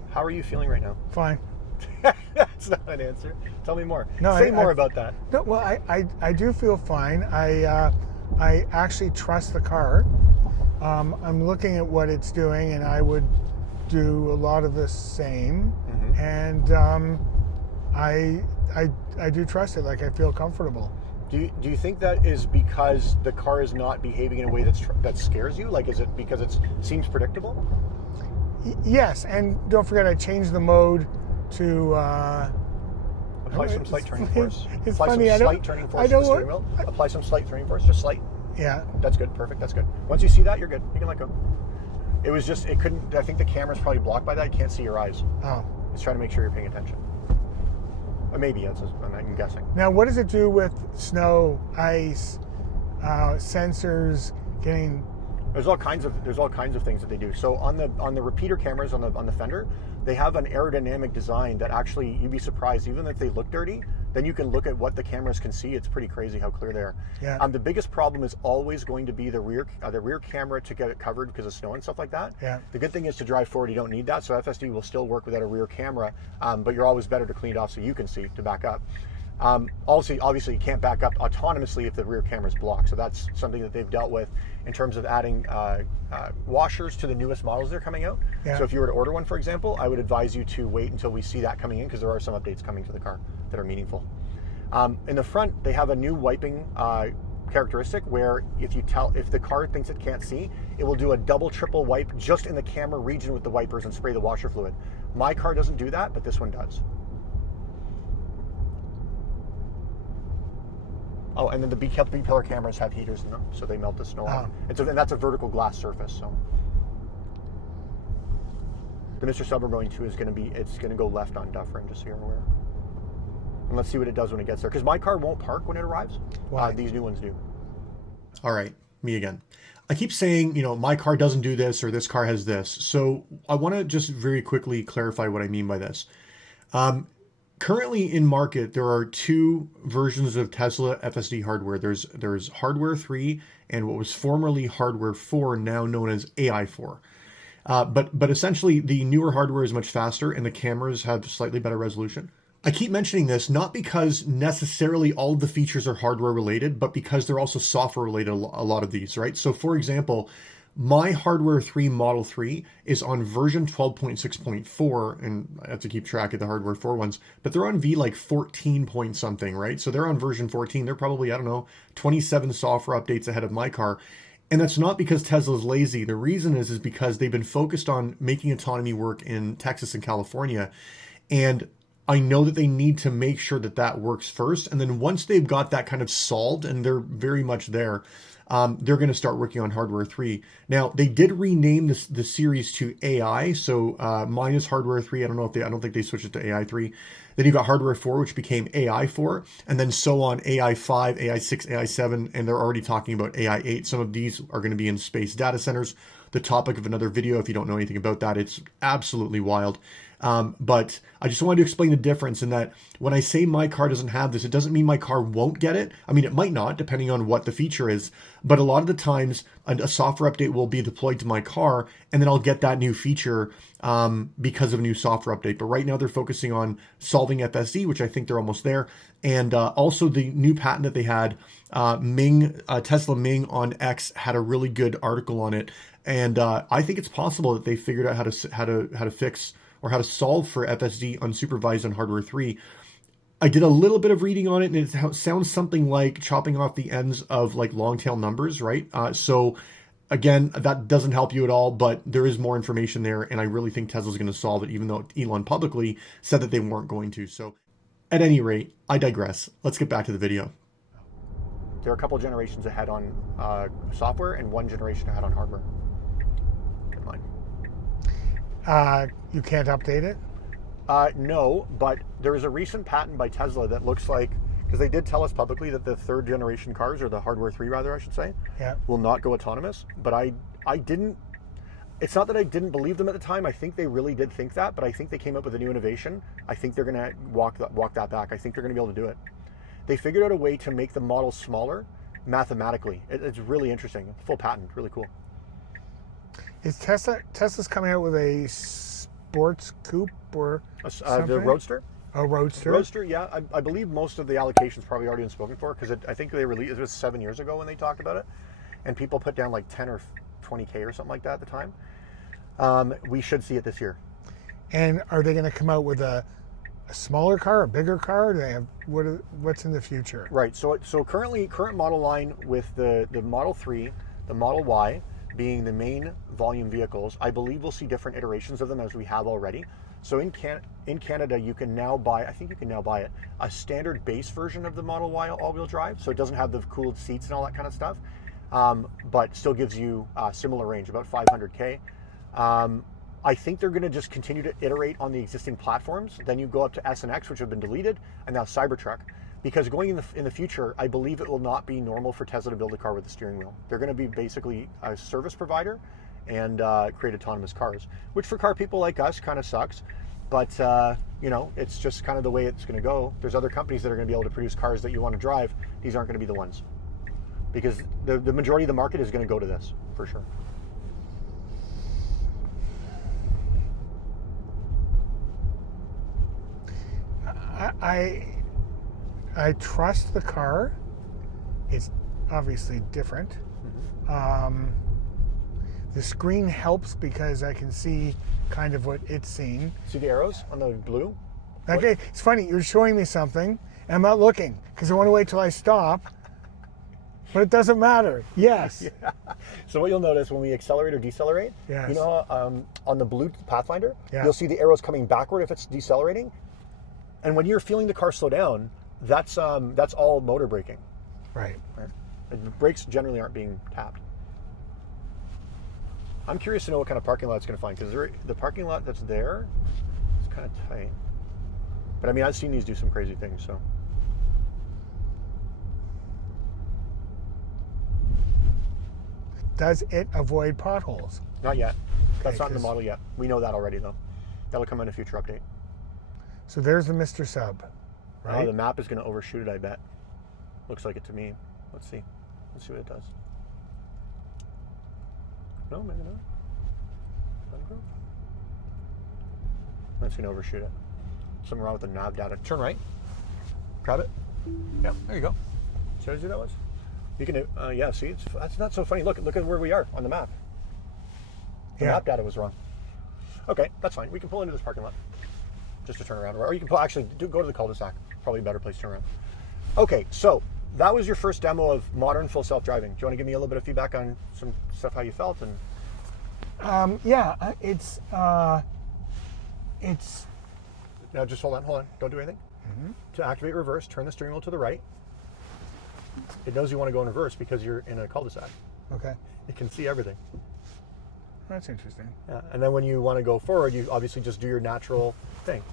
How are you feeling right now? Fine. That's not an answer. Tell me more. No, Say more about that. No, well, I do feel fine. I actually trust the car. I'm looking at what it's doing, and I would do a lot of the same, and I do trust it. Like, I feel comfortable. Do you think that is because the car is not behaving in a way that scares you? Like, is it because it seems predictable? Yes, and don't forget I changed the mode to apply some slight turning force. It's apply funny, some slight turning force to the steering wheel. Apply some slight turning force, just slight. Yeah. That's good, perfect, that's good. Once you see that, you're good. You can let go. It was just, it couldn't, I think the camera's probably blocked by that. You can't see your eyes. Oh. It's trying to make sure you're paying attention. Or maybe, I'm guessing. Now, what does it do with snow, ice, sensors, getting... There's all kinds of things that they do. So on the repeater cameras on the fender, they have an aerodynamic design that actually, you'd be surprised, even if they look dirty, then you can look at what the cameras can see. It's pretty crazy how clear they are. Yeah. The biggest problem is always going to be the rear camera to get it covered because of snow and stuff like that. Yeah. The good thing is to drive forward, you don't need that. So FSD will still work without a rear camera, but you're always better to clean it off so you can see to back up. Also, obviously, you can't back up autonomously if the rear camera is blocked. So that's something that they've dealt with in terms of adding washers to the newest models that are coming out. Yeah. So if you were to order one, for example, I would advise you to wait until we see that coming in because there are some updates coming to the car that are meaningful. In the front, they have a new wiping characteristic where if the car thinks it can't see, it will do a double, triple wipe just in the camera region with the wipers and spray the washer fluid. My car doesn't do that, but this one does. Oh, and then the B-pillar cameras have heaters in them, so they melt the snow off. And that's a vertical glass surface. So the Mr. Sub we're going to is going to go left on Dufferin, just so you're aware. And let's see what it does when it gets there, because my car won't park when it arrives. Why? These new ones do. All right, me again. I keep saying, my car doesn't do this or this car has this. So I want to just very quickly clarify what I mean by this. Currently in market, there are two versions of Tesla FSD hardware. There's Hardware 3 and what was formerly Hardware 4, now known as AI4. But essentially, the newer hardware is much faster and the cameras have slightly better resolution. I keep mentioning this not because necessarily all of the features are hardware related, but because they're also software related, a lot of these, right? So for example, my Hardware 3 Model 3 is on version 12.6.4, and I have to keep track of the Hardware 4 ones, but they're on like 14 point something, right? So they're on version 14. They're probably, 27 software updates ahead of my car. And that's not because Tesla's lazy. The reason is because they've been focused on making autonomy work in Texas and California. And I know that they need to make sure that that works first. And then once they've got that kind of solved, and they're very much there, they're going to start working on Hardware 3. Now, they did rename the series to AI. So mine is Hardware 3. I don't think they switched it to AI 3. Then you've got Hardware 4, which became AI 4, and then so on, AI 5, AI 6, AI 7, and they're already talking about AI 8. Some of these are going to be in space data centers. The topic of another video, if you don't know anything about that, it's absolutely wild. But I just wanted to explain the difference in that when I say my car doesn't have this, it doesn't mean my car won't get it. I mean, it might not, depending on what the feature is. But a lot of the times, a software update will be deployed to my car, and then I'll get that new feature because of a new software update. But right now, they're focusing on solving FSD, which I think they're almost there. And also the new patent that they had, Tesla Ming on X had a really good article on it. And I think it's possible that they figured out how to fix or how to solve for FSD unsupervised on Hardware 3. I did a little bit of reading on it, and it sounds something like chopping off the ends of like long tail numbers, right? So again, that doesn't help you at all, but there is more information there, and I really think Tesla's going to solve it, even though Elon publicly said that they weren't going to. So at any rate, I digress. Let's get back to the video. They're a couple generations ahead on software and one generation ahead on hardware. Good mind. You can't update it? No, but there is a recent patent by Tesla that looks like, because they did tell us publicly that the third generation cars, or the Hardware 3 rather, I should say, will not go autonomous. But I didn't, it's not that I didn't believe them at the time. I think they really did think that, but I think they came up with a new innovation. I think they're going to walk that back. I think they're going to be able to do it. They figured out a way to make the model smaller mathematically. It's really interesting. Full patent, really cool. Is Tesla's coming out with a sports coupe or something? The Roadster? A Roadster? Roadster, yeah. I believe most of the allocation's probably already been spoken for, because I think they released, it was 7 years ago when they talked about it, and people put down like 10 or 20K or something like that at the time. We should see it this year. And are they going to come out with a smaller car, a bigger car? Do they have what's in the future? Right. So current model line with the Model 3, the Model Y being the main volume vehicles, I believe we'll see different iterations of them as we have already. So in Canada, you can now buy, I think you can now buy it, a standard base version of the Model Y all-wheel drive. So it doesn't have the cooled seats and all that kind of stuff, but still gives you similar range, about 500K. I think they're going to just continue to iterate on the existing platforms. Then you go up to S and X, which have been deleted, and now Cybertruck. Because going in the future, I believe it will not be normal for Tesla to build a car with a steering wheel. They're going to be basically a service provider and create autonomous cars, which for car people like us kind of sucks. But you know, it's just kind of the way it's going to go. There's other companies that are going to be able to produce cars that you want to drive. These aren't going to be the ones, because the majority of the market is going to go to this for sure. I trust the car. It's obviously different. The screen helps because I can see kind of what it's seeing. See the arrows on the blue? Okay, it's funny, you're showing me something, and I'm not looking because I want to wait till I stop, but it doesn't matter. Yes. Yeah. So what you'll notice when we accelerate or decelerate, yes. you know, on the blue Pathfinder, yeah. You'll see the arrows coming backward if it's decelerating. And when you're feeling the car slow down, that's all motor braking. Right. The brakes generally aren't being tapped. I'm curious to know what kind of parking lot it's going to find, because the parking lot that's there is kind of tight. But I mean, I've seen these do some crazy things, so. Does it avoid potholes? Not yet. That's Okay, not in the model yet. We know that already, though. That'll come in a future update. So there's the Mr. Sub, right? Oh, the map is going to overshoot it, I bet. Looks like it to me. Let's see. Let's see what it does. No, maybe not. That's going to overshoot it. Something wrong with the nav data. Turn right. Grab it. Yep, there you go. See how that was? You can, yeah, see, that's not so funny. Look at where we are on the map. The map data was wrong. Okay, that's fine. We can pull into this parking lot just to turn around. Or you can go to the cul-de-sac. Probably a better place to turn around. Okay, so that was your first demo of modern full self-driving. Do you want to give me a little bit of feedback on some stuff, how you felt? And yeah, it's now just hold on. Don't do anything. To activate reverse, turn the steering wheel to the right. It knows you want to go in reverse because you're in a cul-de-sac. okay. It can see everything. That's interesting. Yeah. And then when you want to go forward, you obviously just do your natural thing.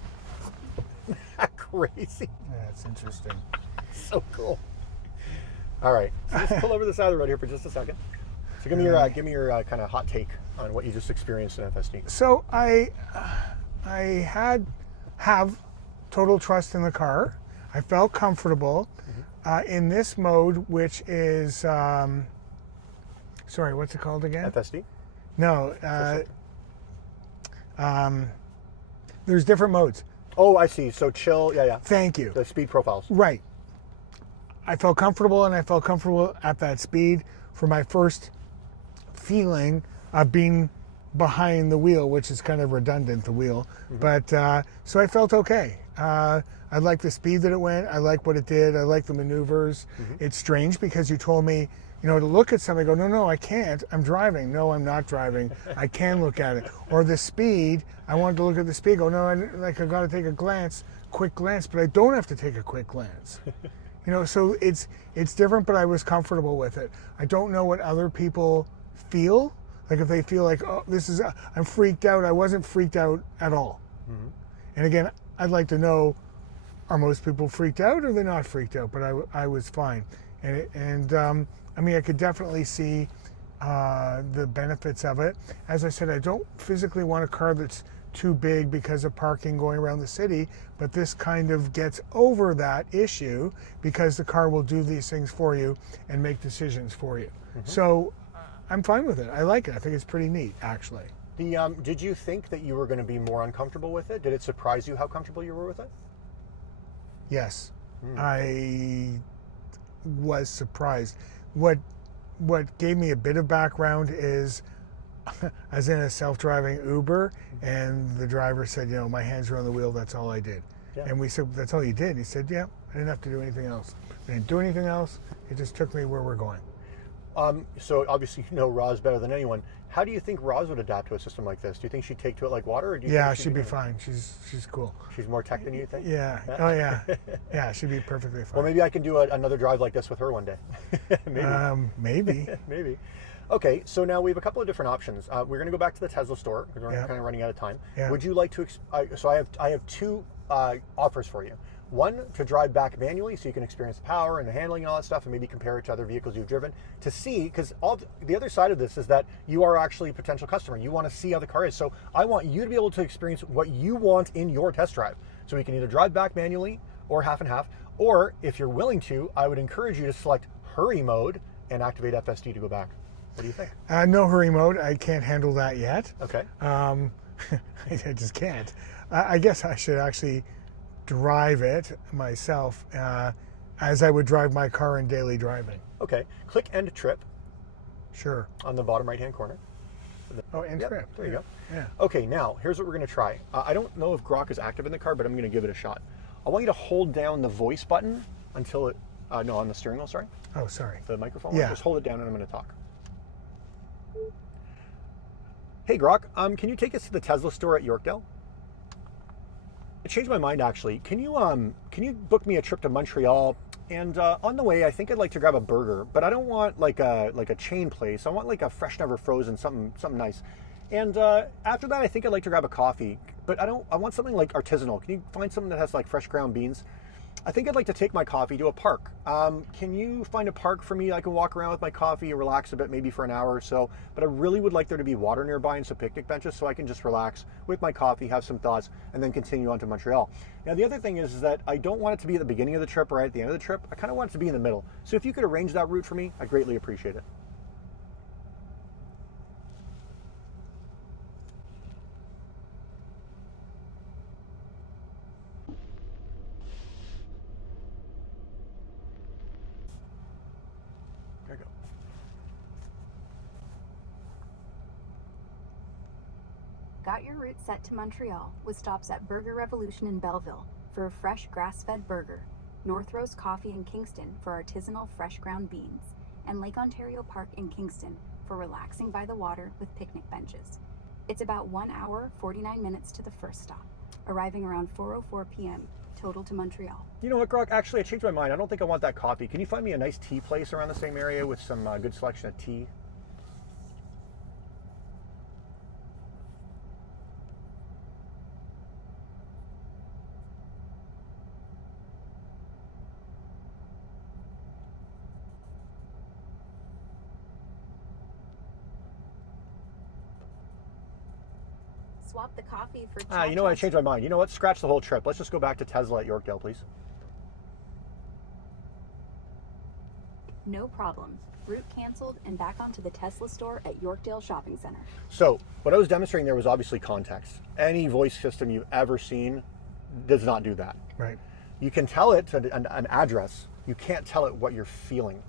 Crazy. That's interesting. So cool. All right, so let's pull over the side of the road here for just a second. So give me your kind of hot take on what you just experienced in FSD. So I have total trust in the car. I felt comfortable in this mode, which is sorry, what's it called again? FSD? No, there's different modes. Oh, I see. So chill, yeah. Thank you. The speed profiles. Right. I felt comfortable, and I felt comfortable at that speed for my first feeling of being behind the wheel, which is kind of redundant, the wheel. But so I felt okay. I like the speed that it went. I like what it did. I like the maneuvers. It's strange because you told me, you know, to look at something, I go, no, I can't. I'm driving. No, I'm not driving. I can look at it. Or the speed, I wanted to look at the speed. Go, no, I got to take a quick glance, but I don't have to take a quick glance. You know, so it's different, but I was comfortable with it. I don't know what other people feel. Like if they feel like, oh, I'm freaked out. I wasn't freaked out at all. And again, I'd like to know, are most people freaked out or are they not freaked out? But I was fine. And I mean, I could definitely see the benefits of it. As I said, I don't physically want a car that's too big because of parking going around the city, but this kind of gets over that issue because the car will do these things for you and make decisions for you. So I'm fine with it. I like it. I think it's pretty neat, actually. Did you think that you were going to be more uncomfortable with it? Did it surprise you how comfortable you were with it? Yes, I was surprised. What gave me a bit of background is I was in a self-driving Uber and the driver said, you know, my hands were on the wheel, that's all I did. Yeah. And we said, that's all you did? And he said, yeah, I didn't have to do anything else. I didn't do anything else. It just took me where we're going. So obviously you know Roz better than anyone. How do you think Roz would adapt to a system like this? Do you think she'd take to it like water? Or do you Yeah, think she'd be fine. She's cool. She's more tech than you think? Yeah. Oh, yeah. Yeah, she'd be perfectly fine. Well, maybe I can do another drive like this with her one day. Maybe. Maybe. Maybe. Okay, so now we have a couple of different options. We're going to go back to the Tesla store because we're Yeah. kind of running out of time. Yeah. Would you like to? So I have two offers for you. One, to drive back manually so you can experience the power and the handling and all that stuff, and maybe compare it to other vehicles you've driven to see, because the other side of this is that you are actually a potential customer. You want to see how the car is. So I want you to be able to experience what you want in your test drive. So we can either drive back manually or half and half, or if you're willing to, I would encourage you to select hurry mode and activate FSD to go back. What do you think? No hurry mode. I can't handle that yet. Okay. I just can't. I guess I should actually drive it myself as I would drive my car in daily driving. Okay. Click end trip Sure. on the bottom right hand corner. Oh, end Yep, trip. there you go. Yeah. Okay, now here's what we're going to try. I don't know if Grok is active in the car, but I'm going to give it a shot. I want you to hold down the voice button until it, no, on the steering wheel, sorry, Oh, sorry. the microphone. Yeah. Just hold it down and I'm going to talk. Hey Grok, can you take us to the Tesla store at Yorkdale? I changed my mind actually. Can you book me a trip to Montreal? And on the way, I think I'd like to grab a burger, but I don't want like a chain place. I want like a fresh, never frozen, something nice. And after that, I think I'd like to grab a coffee, but I want something like artisanal. Can you find something that has like fresh ground beans? I think I'd like to take my coffee to a park. Can you find a park for me? I can walk around with my coffee and relax a bit, maybe for an hour or so, but I really would like there to be water nearby and some picnic benches so I can just relax with my coffee, have some thoughts, and then continue on to Montreal. Now, the other thing is that I don't want it to be at the beginning of the trip or right at the end of the trip. I kind of want it to be in the middle. So if you could arrange that route for me, I'd greatly appreciate it. There you go. Got your route set to Montreal with stops at Burger Revolution in Belleville for a fresh grass-fed burger, North Rose Coffee in Kingston for artisanal fresh ground beans, and Lake Ontario Park in Kingston for relaxing by the water with picnic benches. It's about 1 hour, 49 minutes to the first stop, arriving around 4:04 p.m. total to Montreal. You know what, Grok? Actually, I changed my mind. I don't think I want that coffee. Can you find me a nice tea place around the same area with some good selection of tea? Swap the coffee for You know what? I changed my mind. You know what? Scratch the whole trip. Let's just go back to Tesla at Yorkdale, please. No problem. Route canceled and back onto the Tesla store at Yorkdale Shopping Center. So what I was demonstrating there was obviously context. Any voice system you've ever seen does not do that. Right. You can tell it an address. You can't tell it what you're feeling.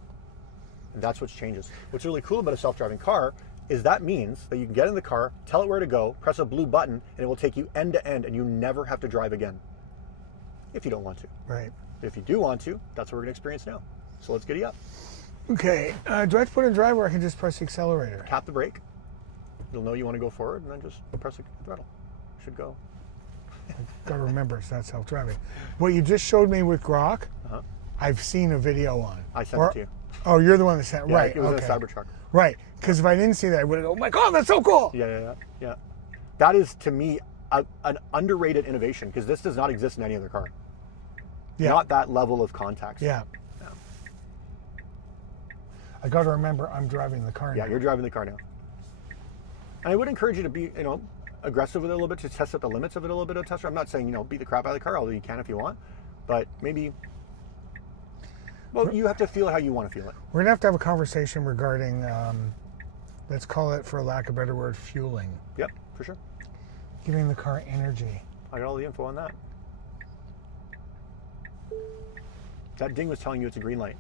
And that's what changes. What's really cool about a self-driving car is that means that you can get in the car, tell it where to go, press a blue button, and it will take you end to end, and you never have to drive again. If you don't want to. Right. If you do want to, that's what we're going to experience now. So let's giddy up. Okay. Do I have to put in drive or I can just press the accelerator? Tap the brake. You'll know you want to go forward, and then just press the throttle. Should go. Got to remember, it's not self-driving. What you just showed me with Grok, Uh-huh. I've seen a video on. I sent it to you. Oh, you're the one that sent. Yeah, right. it was okay. in a Cybertruck. Right. Because if I didn't see that, I would have go, oh my God, that's so cool. Yeah. That is, to me, an underrated innovation because this does not exist in any other car. Yeah. Not that level of context. Yeah. I got to remember, I'm driving the car now. Yeah, you're driving the car now. And I would encourage you to be, aggressive with it a little bit to test out the limits of it a little bit of test. I'm not saying, beat the crap out of the car, although you can if you want. But maybe, well, you have to feel it how you want to feel it. We're going to have a conversation regarding, let's call it, for lack of a better word, fueling. Yep, for sure. Giving the car energy. I got all the info on that. That ding was telling you it's a green light.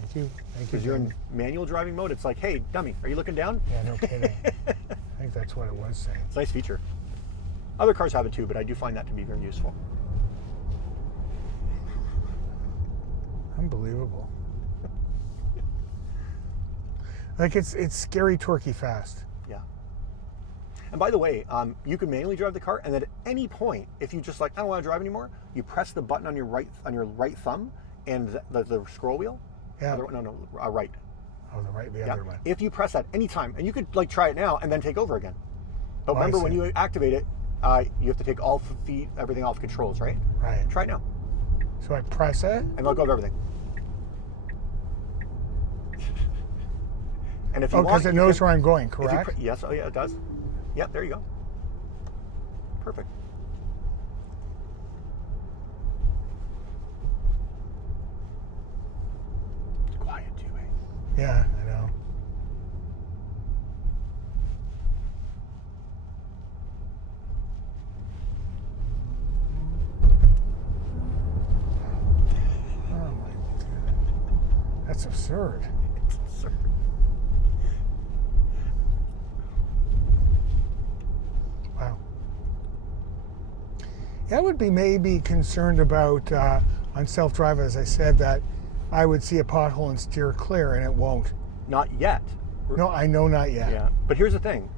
Thank you. Because you're in manual driving mode, it's like, hey, dummy, are you looking down? Yeah, no kidding. I think that's what it was saying. It's a nice feature. Other cars have it too, but I do find that to be very useful. Unbelievable. Like it's scary, torquey, fast. Yeah. And by the way, you can manually drive the car, and then at any point, if you just like, I don't want to drive anymore, you press the button on your right thumb and the scroll wheel. Yeah. Right. Oh, the other one. If you press that anytime, and you could like try it now and then take over again. But Oh, I remember, when see. you activate it, you have to take all feet, everything off controls, right? Right. Try it now, So I press it. and let go of everything. And if you Oh, want, because it you knows can- where I'm going, if you correct? yes, oh yeah, it does. Yep, there you go. Perfect. It's quiet too, eh? Yeah, I know. Oh my God. That's absurd. Wow. Yeah, I would be maybe concerned about on self-drive, as I said, that I would see a pothole and steer clear, and it won't. Not yet. No, I know not yet. Yeah, but here's the thing.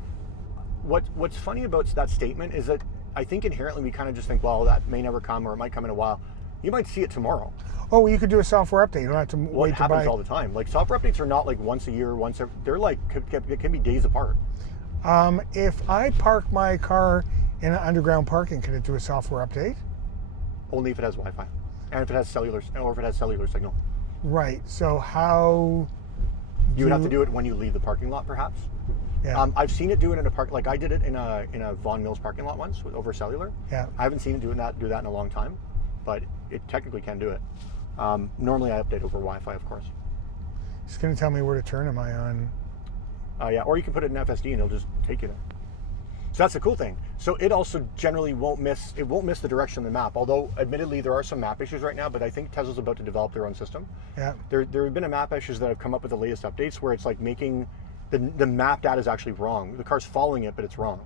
What's funny about that statement is that I think inherently we kind of just think, well, that may never come, or it might come in a while. You might see it tomorrow. Oh, well, you could do a software update. You don't have to Well, wait it to happens buy. all the time. Like software updates are not like once a year, they're like it can be days apart. If I park my car in an underground parking, can it do a software update? Only if it has Wi-Fi, and if it has cellular signal. Right. So how? You would have to do it when you leave the parking lot, perhaps. Yeah. I've seen it do it in a park. Like I did it in a Vaughan Mills parking lot once over cellular. Yeah. I haven't seen it do that in a long time, but it technically can do it. Normally, I update over Wi-Fi, of course. It's going to tell me where to turn. Am I on? Yeah, or you can put it in FSD and it'll just take you there. So that's the cool thing. So it also generally won't miss the direction of the map. Although, admittedly, there are some map issues right now, but I think Tesla's about to develop their own system. Yeah. There have been map issues that have come up with the latest updates where it's like making the map data is actually wrong. The car's following it, but it's wrong.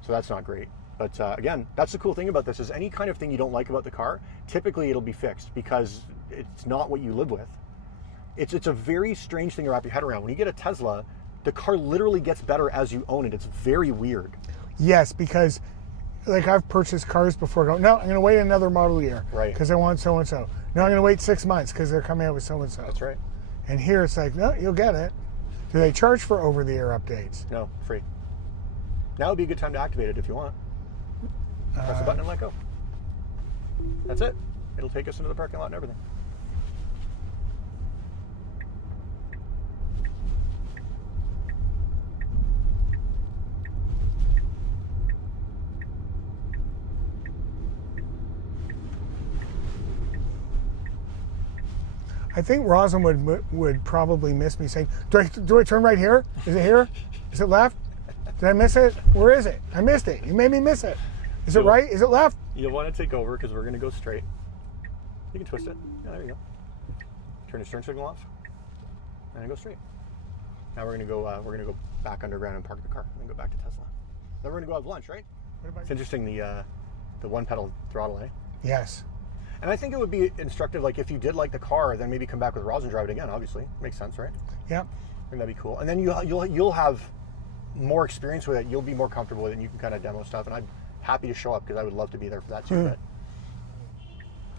So that's not great. But again, that's the cool thing about this is any kind of thing you don't like about the car, typically it'll be fixed because it's not what you live with. It's a very strange thing to wrap your head around. When you get a Tesla, the car literally gets better as you own it. It's very weird. Yes, because like I've purchased cars before. Go, no, I'm going to wait another model year. Right. Because I want so and so. No, I'm going to wait 6 months because they're coming out with so and so. That's right. And here it's like, no, you'll get it. Do they charge for over-the-air updates? No, free. Now would be a good time to activate it if you want. Press the button and let go. That's it. It'll take us into the parking lot and everything. I think Roslyn would probably miss me saying, do I turn right here? Is it here? Is it left? Did I miss it? Where is it? I missed it. You made me miss it. Is it right? Is it left? You'll want to take over because we're going to go straight. You can twist it. Yeah, there you go. Turn the turn signal off, and then go straight. Now we're going to go back underground and park the car, and then go back to Tesla. Then we're going to go have lunch, right? It's interesting the one pedal throttle, eh? Yes. And I think it would be instructive, like if you did like the car, then maybe come back with Roz and drive it again. Obviously, makes sense, right? Yeah. I think that'd be cool. And then you'll have more experience with it. You'll be more comfortable with it, and you can kind of demo stuff. And I'm happy to show up because I would love to be there for that too. But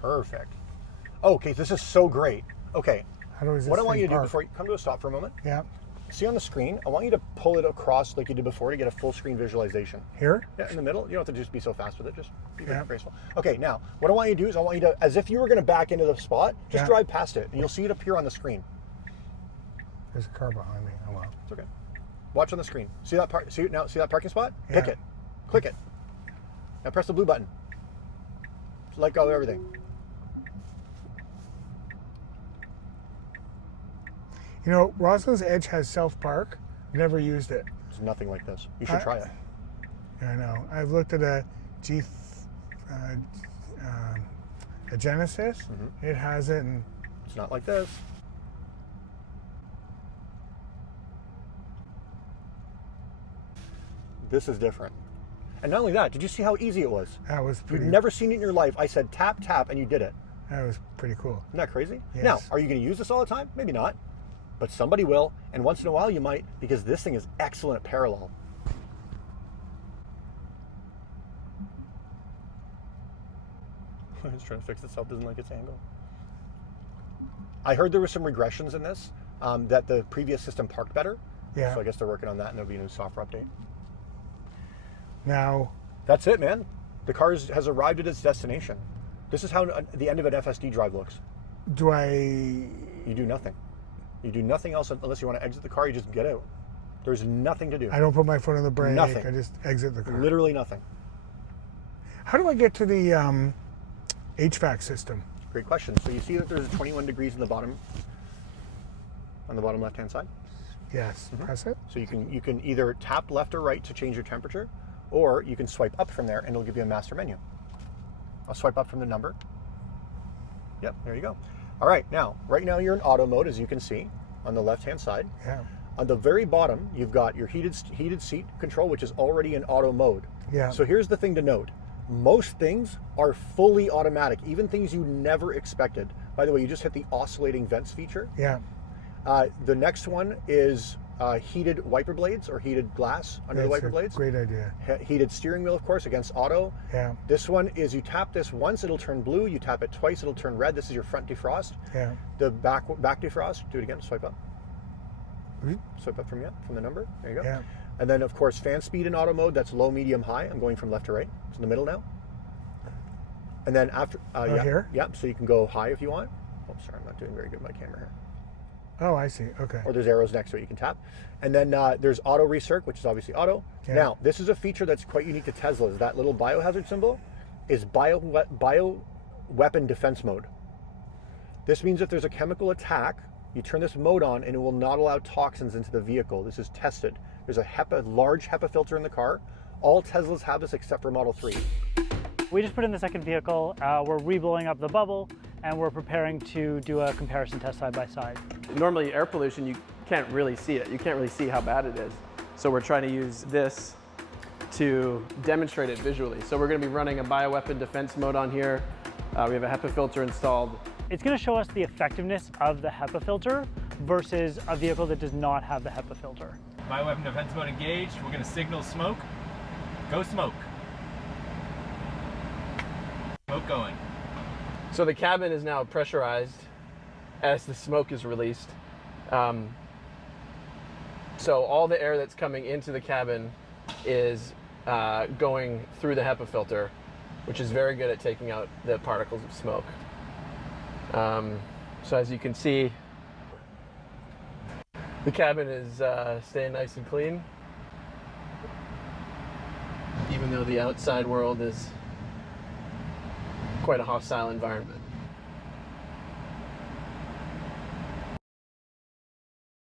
perfect. Okay, this is so great. Okay, How does this what I want thing you to do park? before you come to a stop for a moment. Yeah. See on the screen, I want you to pull it across like you did before to get a full screen visualization. Here? Yeah, in the middle. You don't have to just be so fast with it. Just be very Yeah. graceful. Okay, now, what I want you to do is I want you to, as if you were going to back into the spot, just Yeah. drive past it, and you'll see it appear on the screen. There's a car behind me. Oh, well. It's okay. Watch on the screen. See that see that parking spot? Pick Yeah. it. Click it. Now press the blue button. Let go of everything. You know, Roslyn's Edge has self-park. Never used it. It's nothing like this. You should try it. I know. I've looked at a Genesis. Mm-hmm. It has it, and It's not like this. This is different. And not only that, did you see how easy it was? that was If pretty. you've never seen it in your life, I said tap, tap, and you did it. That was pretty cool. Isn't that crazy? Yes. Now, are you going to use this all the time? Maybe not. But somebody will, and once in a while you might, because this thing is excellent at parallel. It's trying to fix itself, doesn't like its angle. I heard there were some regressions in this, that the previous system parked better. Yeah. So I guess they're working on that, and there'll be a new software update. Now, That's it, man. The car has arrived at its destination. This is how the end of an FSD drive looks. do I? You do nothing. You do nothing else unless you want to exit the car. You just get out. There's nothing to do. I don't put my foot on the brake. Nothing. I just exit the car. Literally nothing. How do I get to the HVAC system? Great question. So you see that there's 21 degrees in the bottom, on the bottom left-hand side. Yes. Press it. So you can either tap left or right to change your temperature, or you can swipe up from there and it'll give you a master menu. I'll swipe up from the number. Yep, there you go. All right, now, right now you're in auto mode, as you can see on the left-hand side. Yeah. On the very bottom, you've got your heated seat control, which is already in auto mode. Yeah. So here's the thing to note. Most things are fully automatic, even things you never expected. By the way, you just hit the oscillating vents feature. Yeah. The next one is heated wiper blades or heated glass under the wiper blades. Great idea. Heated steering wheel, of course, against auto. Yeah. This one is you tap this once, it'll turn blue. You tap it twice, it'll turn red. This is your front defrost. Yeah. The back defrost, do it again, swipe up. Mhm. Swipe up from the number. There you go. Yeah. And then, of course, fan speed in auto mode, that's low, medium, high. I'm going from left to right. It's in the middle now. And then after, here? Yep, so you can go high if you want. Oh, sorry, I'm not doing very good with my camera here. Oh, I see. Okay. Or there's arrows next to it you can tap. And then there's auto recirc, which is obviously auto. Yeah. Now, this is a feature that's quite unique to Tesla, is that little biohazard symbol is bio weapon defense mode. This means if there's a chemical attack, you turn this mode on and it will not allow toxins into the vehicle. This is tested. There's a large HEPA filter in the car. All Teslas have this except for Model 3. We just put in the second vehicle, we're reblowing up the bubble, and we're preparing to do a comparison test side by side. Normally air pollution, you can't really see it. You can't really see how bad it is. So we're trying to use this to demonstrate it visually. So we're going to be running a bioweapon defense mode on here. We have a HEPA filter installed. It's going to show us the effectiveness of the HEPA filter versus a vehicle that does not have the HEPA filter. Bioweapon defense mode engaged. We're going to signal smoke. Go smoke. Smoke going. So the cabin is now pressurized as the smoke is released. So all the air that's coming into the cabin is going through the HEPA filter, which is very good at taking out the particles of smoke. So as you can see, the cabin is staying nice and clean, even though the outside world is quite a hostile environment.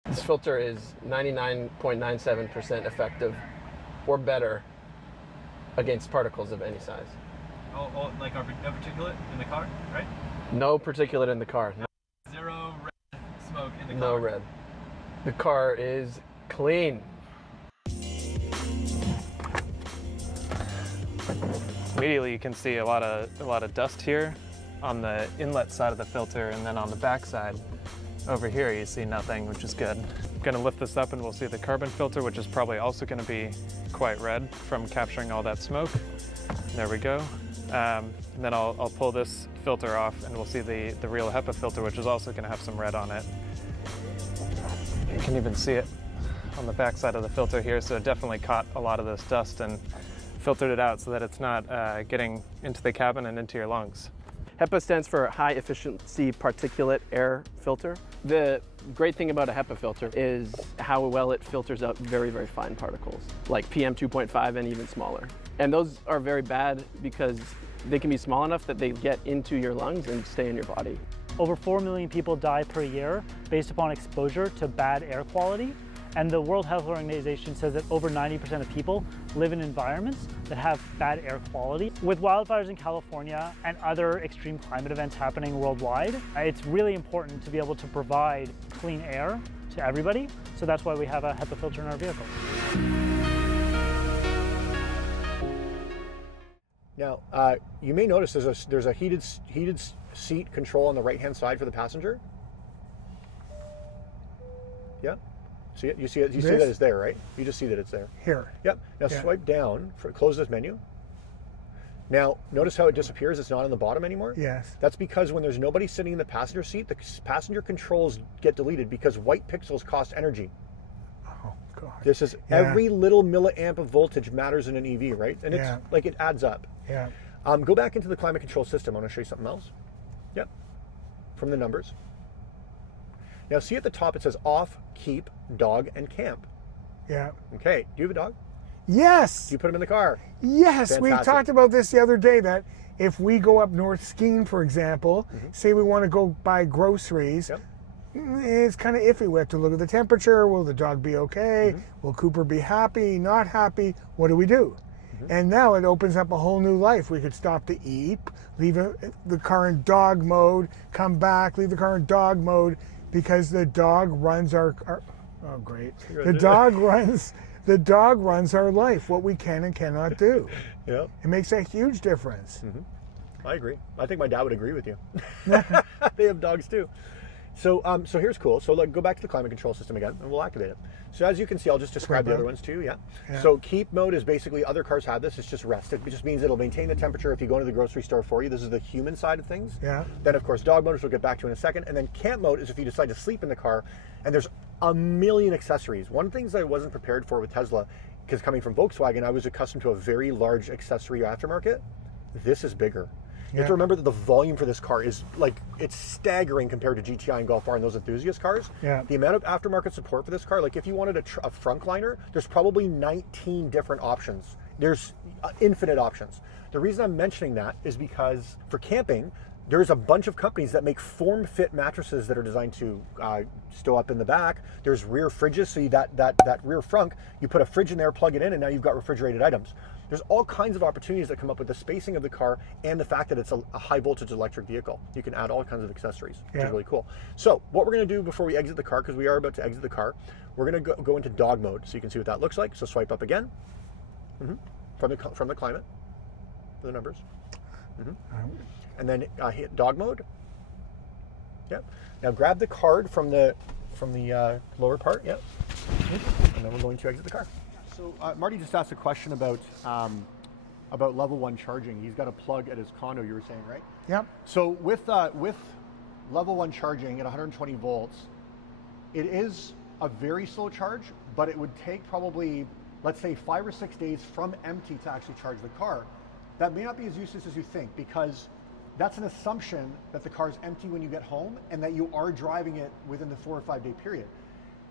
This filter is 99.97% effective or better against particles of any size. Oh, like no particulate in the car, right? No particulate in the car. Zero red smoke in the car. No red. The car is clean. Immediately you can see a lot of dust here on the inlet side of the filter, and then on the back side over here you see nothing, which is good. I'm going to lift this up and we'll see the carbon filter, which is probably also going to be quite red from capturing all that smoke. There we go. And then I'll pull this filter off and we'll see the real HEPA filter, which is also going to have some red on it. You can even see it on the back side of the filter here, so it definitely caught a lot of this dust and filtered it out so that it's not getting into the cabin and into your lungs. HEPA stands for High Efficiency Particulate Air Filter. The great thing about a HEPA filter is how well it filters out very, very fine particles, like PM 2.5 and even smaller. And those are very bad because they can be small enough that they get into your lungs and stay in your body. Over 4 million people die per year based upon exposure to bad air quality. And the World Health Organization says that over 90% of people live in environments that have bad air quality. With wildfires in California and other extreme climate events happening worldwide, it's really important to be able to provide clean air to everybody. So that's why we have a HEPA filter in our vehicles. Now, you may notice there's a heated seat control on the right-hand side for the passenger. Yeah. See it? You see it? You see that it's there, right? You just see that it's there. Here. Yep. Now swipe down for close this menu. Now notice how it disappears. It's not on the bottom anymore. Yes. That's because when there's nobody sitting in the passenger seat, the passenger controls get deleted because white pixels cost energy. Oh God. This is every little milliamp of voltage matters in an EV, right? And it's like it adds up. Yeah. Go back into the climate control system. I want to show you something else. Yep. From the numbers. Now see at the top it says off, keep, dog, and camp. Yeah. Okay. Do you have a dog? Yes. Do you put him in the car? Yes. Fantastic. We talked about this the other day, that if we go up north skiing, for example, say we want to go buy groceries, it's kind of iffy. We have to look at the temperature. Will the dog be okay? Will Cooper be happy, not happy? What do we do? And now it opens up a whole new life. We could stop to eat, leave the car in dog mode, come back, leave the car in dog mode, because the dog runs our oh great. The dog runs our life, what we can and cannot do. Yeah. It makes a huge difference. I agree. I think my dad would agree with you. They have dogs too. So so here's cool. So go back to the climate control system again, and we'll activate it. So as you can see, I'll just describe the other ones too. Yeah. So keep mode is basically, other cars have this. It's just rest. It just means it'll maintain the temperature if you go into the grocery store for you. This is the human side of things. Yeah. Then of course dog mode, which we'll get back to in a second, and then camp mode is if you decide to sleep in the car. And there's a million accessories. One of the things I wasn't prepared for with Tesla, because coming from Volkswagen, I was accustomed to a very large accessory aftermarket. This is bigger. You have to remember that the volume for this car is it's staggering compared to GTI and Golf R and those enthusiast cars. Yeah. The amount of aftermarket support for this car, like if you wanted a Frontliner, there's probably 19 different options. There's infinite options. The reason I'm mentioning that is because for camping, there's a bunch of companies that make form-fit mattresses that are designed to stow up in the back. There's rear fridges, so that rear frunk, you put a fridge in there, plug it in, and now you've got refrigerated items. There's all kinds of opportunities that come up with the spacing of the car and the fact that it's a high voltage electric vehicle. You can add all kinds of accessories, which is really cool. So what we're gonna do before we exit the car, because we are about to exit the car, we're gonna go into dog mode so you can see what that looks like. So swipe up again from the climate, for the numbers. And then hit dog mode. Yep. Now grab the card from the lower part. Yep. And then we're going to exit the car. So Marty just asked a question about level 1 charging. He's got a plug at his condo, you were saying, right? Yep. So with level 1 charging at 120 volts, it is a very slow charge, but it would take probably, let's say, 5 or 6 days from empty to actually charge the car. That may not be as useless as you think, because that's an assumption that the car is empty when you get home and that you are driving it within the 4 or 5 day period.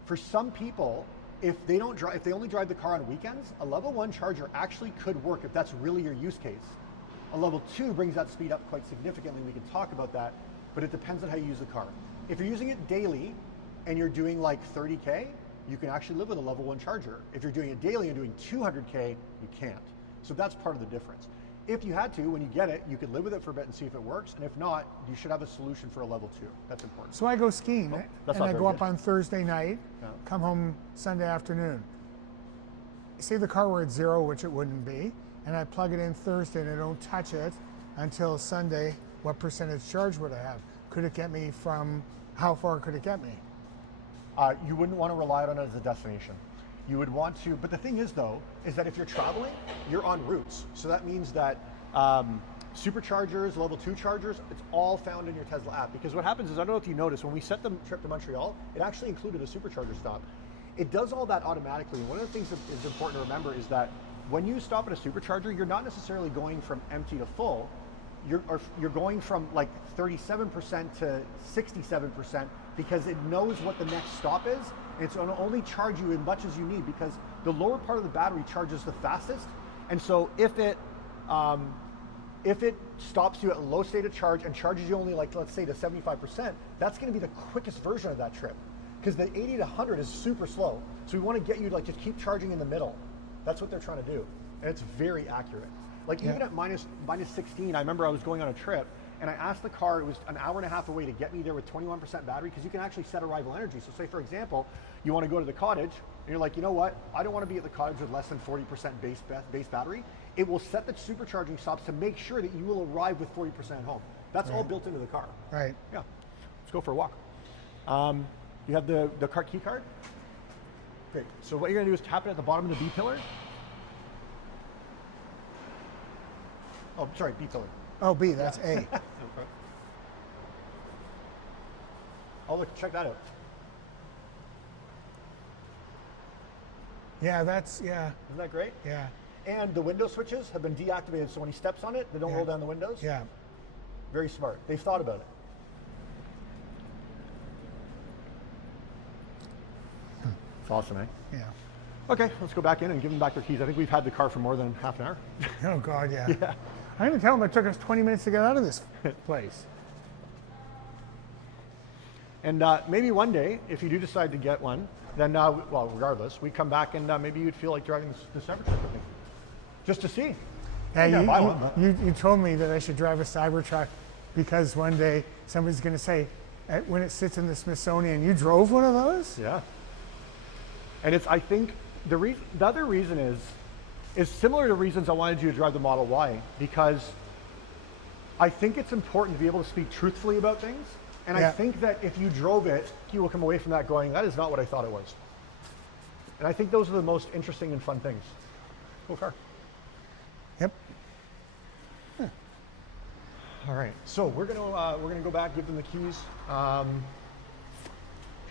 For some people, if they only drive the car on weekends, a level 1 charger actually could work if that's really your use case. A level 2 brings that speed up quite significantly. We can talk about that, but it depends on how you use the car. If you're using it daily and you're doing like 30K, you can actually live with a level 1 charger. If you're doing it daily and doing 200K, you can't. So that's part of the difference. If you had to, when you get it, you could live with it for a bit and see if it works. And if not, you should have a solution for a level 2. That's important. So I go skiing, and I go up on Thursday night, come home Sunday afternoon. Say the car were at 0, which it wouldn't be, and I plug it in Thursday and I don't touch it until Sunday, what percentage charge would I have? Could it get me from, how far could it get me? You wouldn't want to rely on it as a destination. You would want to, but the thing is though, is that if you're traveling, you're on routes. So that means that superchargers, level 2 chargers, it's all found in your Tesla app. Because what happens is, I don't know if you noticed, when we set the trip to Montreal, it actually included a supercharger stop. It does all that automatically. One of the things that is important to remember is that when you stop at a supercharger, you're not necessarily going from empty to full. You're going from like 37% to 67% because it knows what the next stop is. And it's going to only charge you as much as you need, because the lower part of the battery charges the fastest. And so if it stops you at a low state of charge and charges you only, like, let's say to 75%, that's going to be the quickest version of that trip, because the 80 to 100 is super slow. So we want to get you to like just keep charging in the middle. That's what they're trying to do, and it's very accurate. Like even at minus 16, I remember I was going on a trip and I asked the car, it was an hour and a half away, to get me there with 21% battery, because you can actually set arrival energy. So say, for example, you want to go to the cottage and you're like, you know what, I don't want to be at the cottage with less than 40% base battery. It will set the supercharging stops to make sure that you will arrive with 40% home. That's all built into the car. Right. Yeah. Let's go for a walk. You have the key card? Great. So what you're gonna do is tap it at the bottom of the B pillar. Oh, sorry, B pillar. Oh, B, that's A. Oh, look, check that out. Yeah, that's, yeah. Isn't that great? Yeah. And the window switches have been deactivated, so when he steps on it, they don't roll down the windows. Yeah. Very smart. They've thought about it. It's awesome, eh? Yeah. Okay, let's go back in and give them back their keys. I think we've had the car for more than half an hour. Oh, God, yeah. Yeah. I'm going to tell them it took us 20 minutes to get out of this place. And maybe one day, if you do decide to get one, then, well, regardless, we come back and maybe you'd feel like driving this Cybertruck with me. Just to see. Yeah, you told me that I should drive a Cybertruck because one day somebody's going to say, when it sits in the Smithsonian, you drove one of those? Yeah. And it's, I think, the other reason is similar to reasons I wanted you to drive the Model Y, because I think it's important to be able to speak truthfully about things. And I think that if you drove it, you will come away from that going, that is not what I thought it was. And I think those are the most interesting and fun things. Cool car. Yep. All right, so we're gonna go back, give them the keys. Trying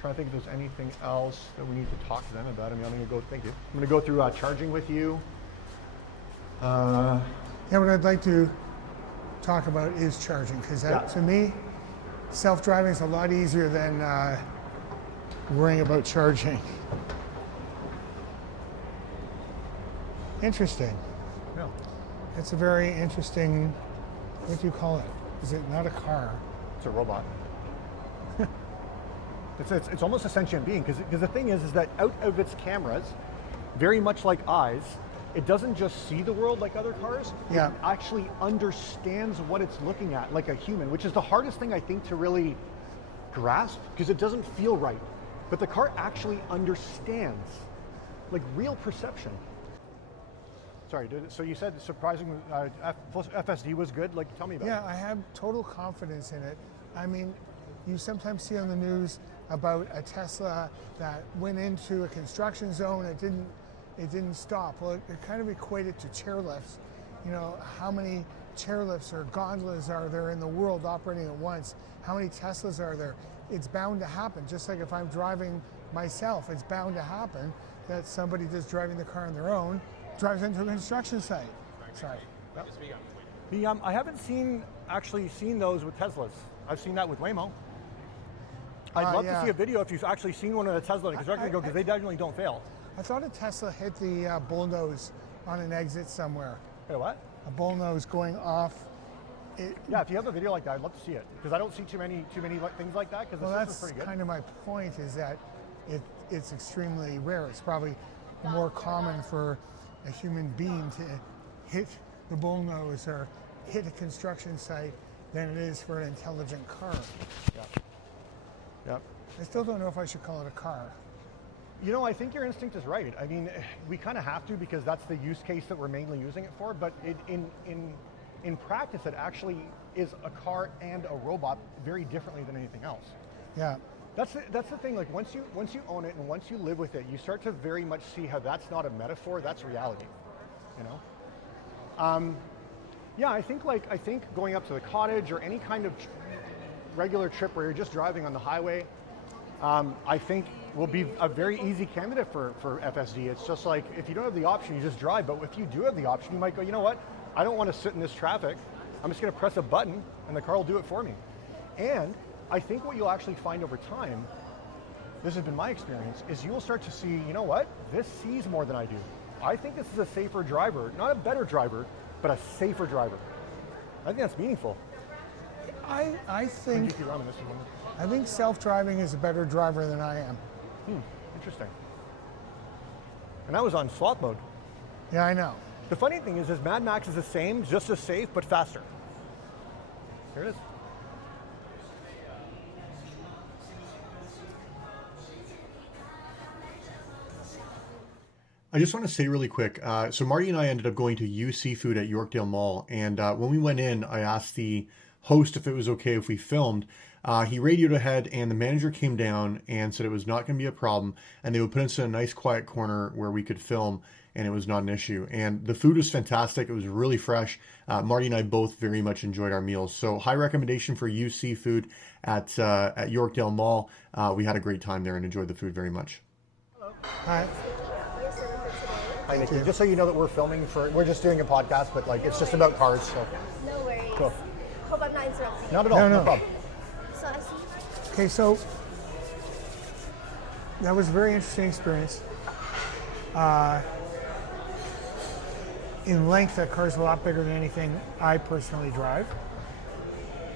to think if there's anything else that we need to talk to them about. I mean, thank you. I'm gonna go through charging with you. Yeah, what I'd like to talk about is charging, because to me, self-driving is a lot easier than worrying about charging. Interesting. Yeah. It's a very interesting, what do you call it? Is it not a car? It's a robot. It's almost a sentient being, because the thing is that out of its cameras, very much like eyes, it doesn't just see the world like other cars. Yeah. It actually understands what it's looking at like a human, which is the hardest thing I think to really grasp, because it doesn't feel right. But the car actually understands, like real perception. Sorry, so you said surprisingly FSD was good? Like, tell me about it. Yeah, I have total confidence in it. I mean, you sometimes see on the news about a Tesla that went into a construction zone. It didn't stop. Well, it kind of equated to chairlifts. You know, how many chairlifts or gondolas are there in the world operating at once? How many Teslas are there? It's bound to happen. Just like if I'm driving myself, it's bound to happen that somebody just driving the car on their own drives into a construction site. Sorry. I haven't actually seen those with Teslas. I've seen that with Waymo. I'd love to see a video if you've actually seen one of the Tesla construction because they definitely don't fail. I thought a Tesla hit the bullnose on an exit somewhere. Hey, what? A bullnose going off. Yeah, if you have a video like that, I'd love to see it, because I don't see too many things like that. Because that's pretty good. Kind of my point, is that it's extremely rare. It's probably more common for a human being to hit the bullnose or hit a construction site than it is for an intelligent car. Yeah. Yep. I still don't know if I should call it a car. You know, I think your instinct is right. I mean, we kind of have to, because that's the use case that we're mainly using it for. But in practice, it actually is a car and a robot very differently than anything else. Yeah. That's the thing. Like once you own it and once you live with it, you start to very much see how that's not a metaphor. That's reality. You know. Yeah, I think going up to the cottage or any kind of regular trip where you're just driving on the highway, I think will be a very easy candidate for FSD. It's just like, if you don't have the option, you just drive. But if you do have the option, you might go, you know what? I don't want to sit in this traffic. I'm just going to press a button and the car will do it for me. And I think what you'll actually find over time, this has been my experience, is you will start to see, you know what? This sees more than I do. I think this is a safer driver, not a better driver, but a safer driver. I think that's meaningful. I think self-driving is a better driver than I am. Interesting. And that was on slot mode. Yeah, I know. The funny thing is Mad Max is the same, just as safe, but faster. Here it is. I just want to say really quick, so Marty and I ended up going to U Seafood at Yorkdale Mall, and when we went in, I asked the host if it was okay if we filmed. He radioed ahead, and the manager came down and said it was not going to be a problem, and they would put us in a nice quiet corner where we could film, and it was not an issue. And the food was fantastic. It was really fresh. Marty and I both very much enjoyed our meals. So high recommendation for you seafood at Yorkdale Mall. We had a great time there and enjoyed the food very much. Hi. Hi, Nikki. Just so you know that we're just doing a podcast, but like it's just about cars. So No worries. Cool. Hope I'm not interrupting. not at all. No problem. So I see. Okay, so that was a very interesting experience. In length, that car's a lot bigger than anything I personally drive.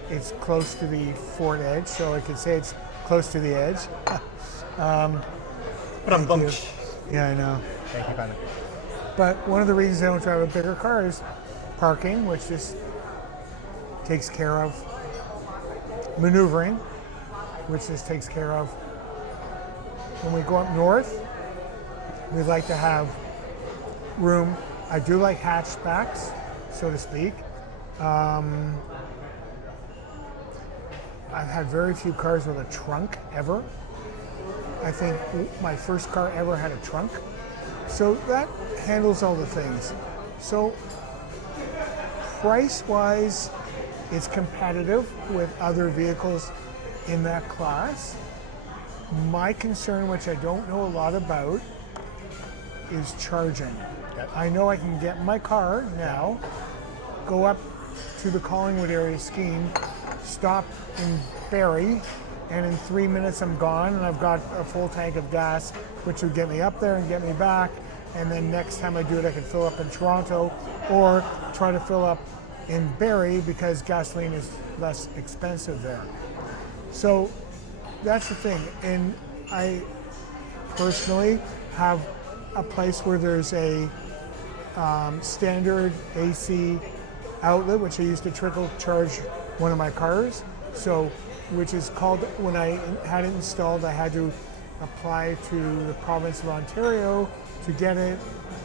It's close to the Ford Edge, so I could say it's close to the edge. But I'm bummed. Yeah, I know. Thank you, Panda. But one of the reasons I don't drive a bigger car is parking, which just takes care of. Maneuvering, which this takes care of. When we go up north, we like to have room. I do like hatchbacks, so to speak. I've had very few cars with a trunk ever. I think my first car ever had a trunk. So that handles all the things. So price-wise, it's competitive with other vehicles in that class. My concern, which I don't know a lot about, is charging. I know I can get in my car now, go up to the Collingwood area skiing, stop in Barrie, and in 3 minutes I'm gone, and I've got a full tank of gas, which would get me up there and get me back. And then next time I do it, I can fill up in Toronto or try to fill up in Barrie because gasoline is less expensive there. So that's the thing. And I personally have a place where there's a standard AC outlet, which I used to trickle charge one of my cars. So, which is called, when I had it installed, I had to apply to the province of Ontario to get it.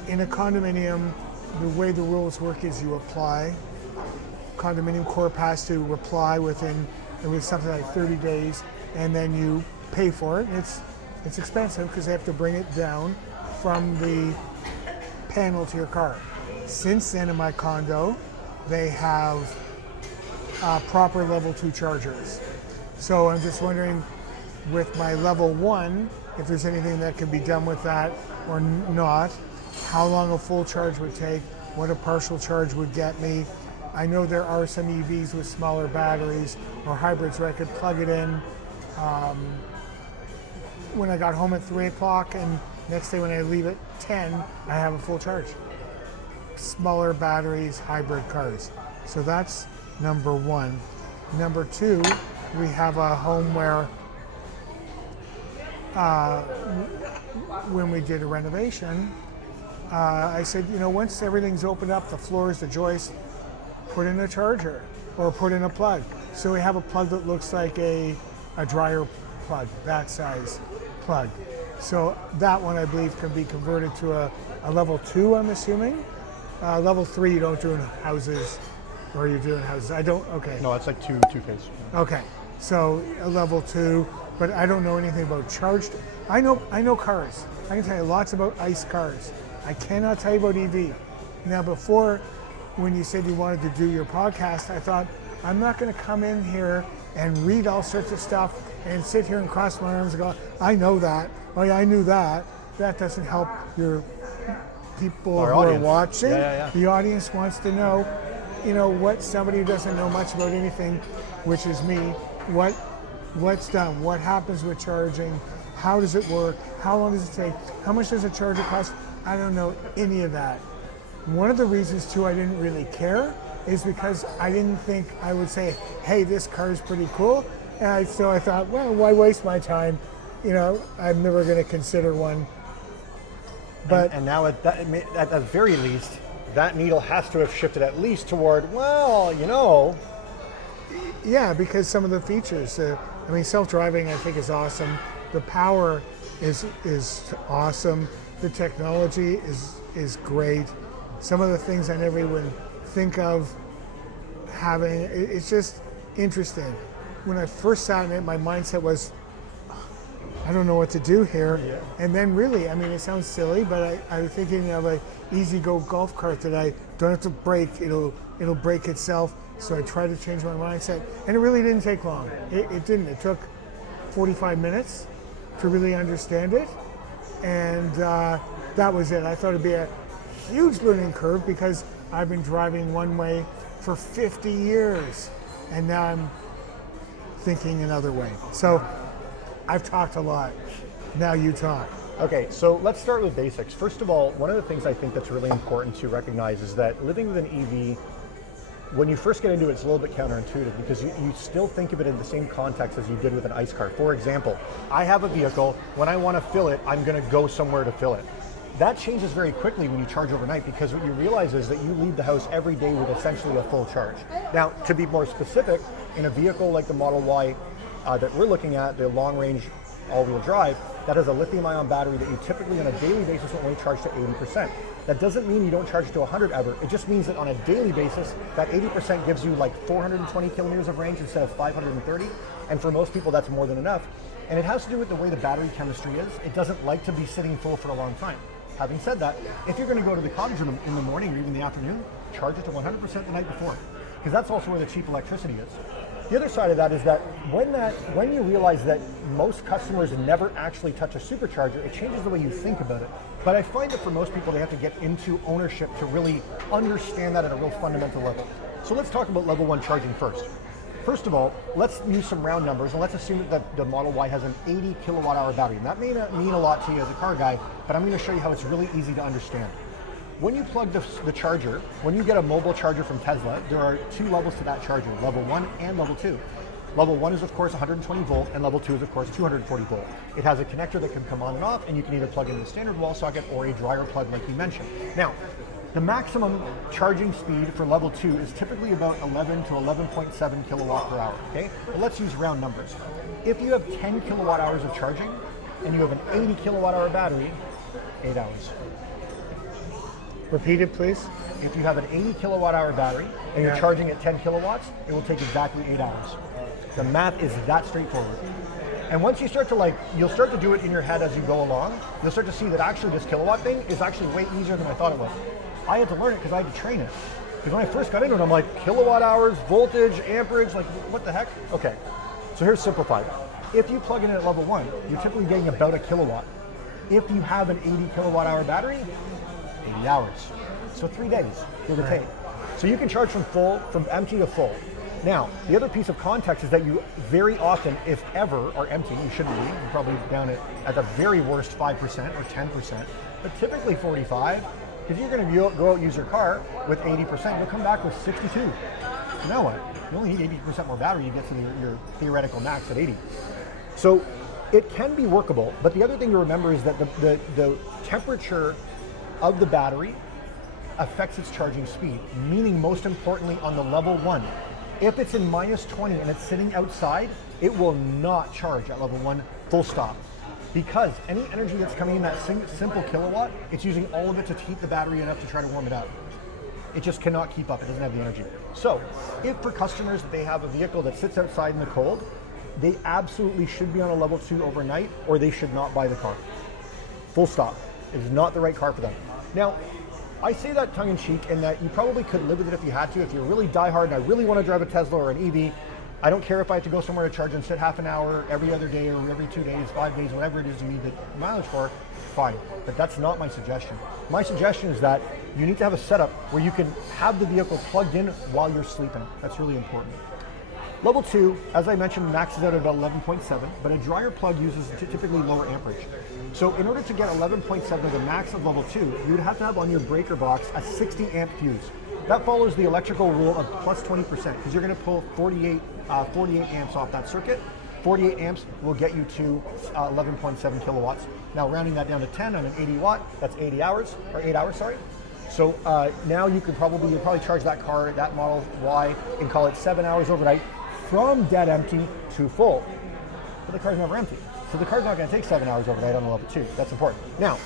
In a condominium, the way the rules work is you apply. Condominium Corp has to reply within, it was something like 30 days, and then you pay for it. It's expensive because they have to bring it down from the panel to your car. Since then, in my condo, they have proper level 2 chargers. So I'm just wondering, with my level 1, if there's anything that can be done with that or not, how long a full charge would take, what a partial charge would get me. I know there are some EVs with smaller batteries or hybrids where I could plug it in when I got home at 3 o'clock, and next day when I leave at 10, I have a full charge. Smaller batteries, hybrid cars. So that's number 1. Number 2, we have a home where when we did a renovation, I said, once everything's opened up, the floors, the joists, put in a charger or put in a plug. So we have a plug that looks like a dryer plug, that size plug. So that one, I believe, can be converted to a level 2, I'm assuming. Level 3 you don't do in houses, or you do in houses. I don't, okay. No, it's like two-phase. Okay, so a level 2, but I don't know anything about charged. I know cars. I can tell you lots about ICE cars. I cannot tell you about EV. Now before, when you said you wanted to do your podcast, I thought, I'm not gonna come in here and read all sorts of stuff and sit here and cross my arms and go, I know that. Oh yeah, I knew that. That doesn't help your people Our who audience. are watching. Yeah. The audience wants to know, what somebody who doesn't know much about anything, which is me, what's done, what happens with charging, how does it work, how long does it take, how much does a charger cost? I don't know any of that. One of the reasons too I didn't really care is because I didn't think I would say, hey, this car is pretty cool. And so I thought, well, why waste my time? I'm never going to consider one. But and now at the very least, that needle has to have shifted at least toward, yeah, because some of the features, self-driving I think is awesome. The power is awesome. The technology is great. Some of the things I never even think of having, it's just interesting. When I first sat in it, my mindset was, I don't know what to do here. And then really, I mean, it sounds silly, but I was thinking of a easy-go golf cart that I don't have to brake, it'll brake itself. So I tried to change my mindset, and it really didn't take long. It didn't. It took 45 minutes to really understand it, and that was it. I thought it'd be a huge learning curve because I've been driving one way for 50 years, and now I'm thinking another way. So I've talked a lot. Now you talk. Okay, so let's start with basics. First of all, one of the things I think that's really important to recognize is that living with an EV, when you first get into it, it's a little bit counterintuitive because you still think of it in the same context as you did with an ICE car. For example, I have a vehicle, when I want to fill it, I'm going to go somewhere to fill it. That changes very quickly when you charge overnight because what you realize is that you leave the house every day with essentially a full charge. Now, to be more specific, in a vehicle like the Model Y that we're looking at, the long-range all-wheel drive, that has a lithium-ion battery that you typically on a daily basis will only charge to 80%. That doesn't mean you don't charge it to 100 ever. It just means that on a daily basis, that 80% gives you like 420 kilometers of range instead of 530. And for most people, that's more than enough. And it has to do with the way the battery chemistry is. It doesn't like to be sitting full for a long time. Having said that, if you're going to go to the cottage in the morning or even the afternoon, charge it to 100% the night before, because that's also where the cheap electricity is. The other side of that is that when you realize that most customers never actually touch a supercharger, it changes the way you think about it. But I find that for most people, they have to get into ownership to really understand that at a real fundamental level. So let's talk about level 1 charging first. First of all, let's use some round numbers, and let's assume that the Model Y has an 80 kilowatt hour battery. And that may not mean a lot to you as a car guy, but I'm going to show you how it's really easy to understand. When you plug the charger, when you get a mobile charger from Tesla, there are 2 levels to that charger, level 1 and level 2. Level 1 is of course 120 volt, and level 2 is of course 240 volt. It has a connector that can come on and off, and you can either plug in the standard wall socket or a dryer plug like you mentioned. Now, the maximum charging speed for level 2 is typically about 11 to 11.7 kilowatt per hour, okay? But let's use round numbers. If you have 10 kilowatt hours of charging, and you have an 80 kilowatt hour battery, 8 hours. Repeat it, please. If you have an 80 kilowatt hour battery and you're charging at 10 kilowatts, it will take exactly 8 hours. The math is that straightforward. And once you start to you'll start to do it in your head as you go along, you'll start to see that actually this kilowatt thing is actually way easier than I thought it was. I had to learn it because I had to train it. Because when I first got into it, I'm like, kilowatt hours, voltage, amperage, like what the heck? Okay, so here's simplified. If you plug in at level 1, you're typically getting about a kilowatt. If you have an 80 kilowatt hour battery, 80 hours. So 3 days, give or take. So you can charge from empty to full. Now, the other piece of context is that you very often, if ever, are empty. You shouldn't be. You're probably down at the very worst 5% or 10%, but typically 45, because you're going to go out and use your car with 80%, you'll come back with 62. So now what? You only need 80% more battery, you get to your theoretical max at 80. So it can be workable, but the other thing to remember is that the temperature of the battery affects its charging speed, meaning most importantly on the level 1. If it's in minus 20 and it's sitting outside, it will not charge at level 1 full stop. Because any energy that's coming in that simple kilowatt, it's using all of it to heat the battery enough to try to warm it up. It just cannot keep up, it doesn't have the energy. So, if for customers that they have a vehicle that sits outside in the cold, they absolutely should be on a level 2 overnight, or they should not buy the car. Full stop. It is not the right car for them. Now, I say that tongue-in-cheek in that you probably could live with it if you had to. If you're really diehard and I really want to drive a Tesla or an EV, I don't care if I have to go somewhere to charge and sit half an hour every other day or every 2 days, 5 days, whatever it is you need the mileage for, fine. But that's not my suggestion. My suggestion is that you need to have a setup where you can have the vehicle plugged in while you're sleeping. That's really important. Level 2, as I mentioned, maxes out at about 11.7, but a dryer plug uses typically lower amperage. So in order to get 11.7 the max of level 2, you would have to have on your breaker box a 60 amp fuse. That follows the electrical rule of plus 20%, because you're going to pull 48 amps off that circuit. 48 amps will get you to 11.7 kilowatts. Now rounding that down to 10 on an 80 watt, that's 8 hours, sorry. So now you'll probably charge that car, that Model Y, and call it 7 hours overnight from dead empty to full. But the car's never empty. So the car's not going to take 7 hours overnight on a level 2. That's important. Now,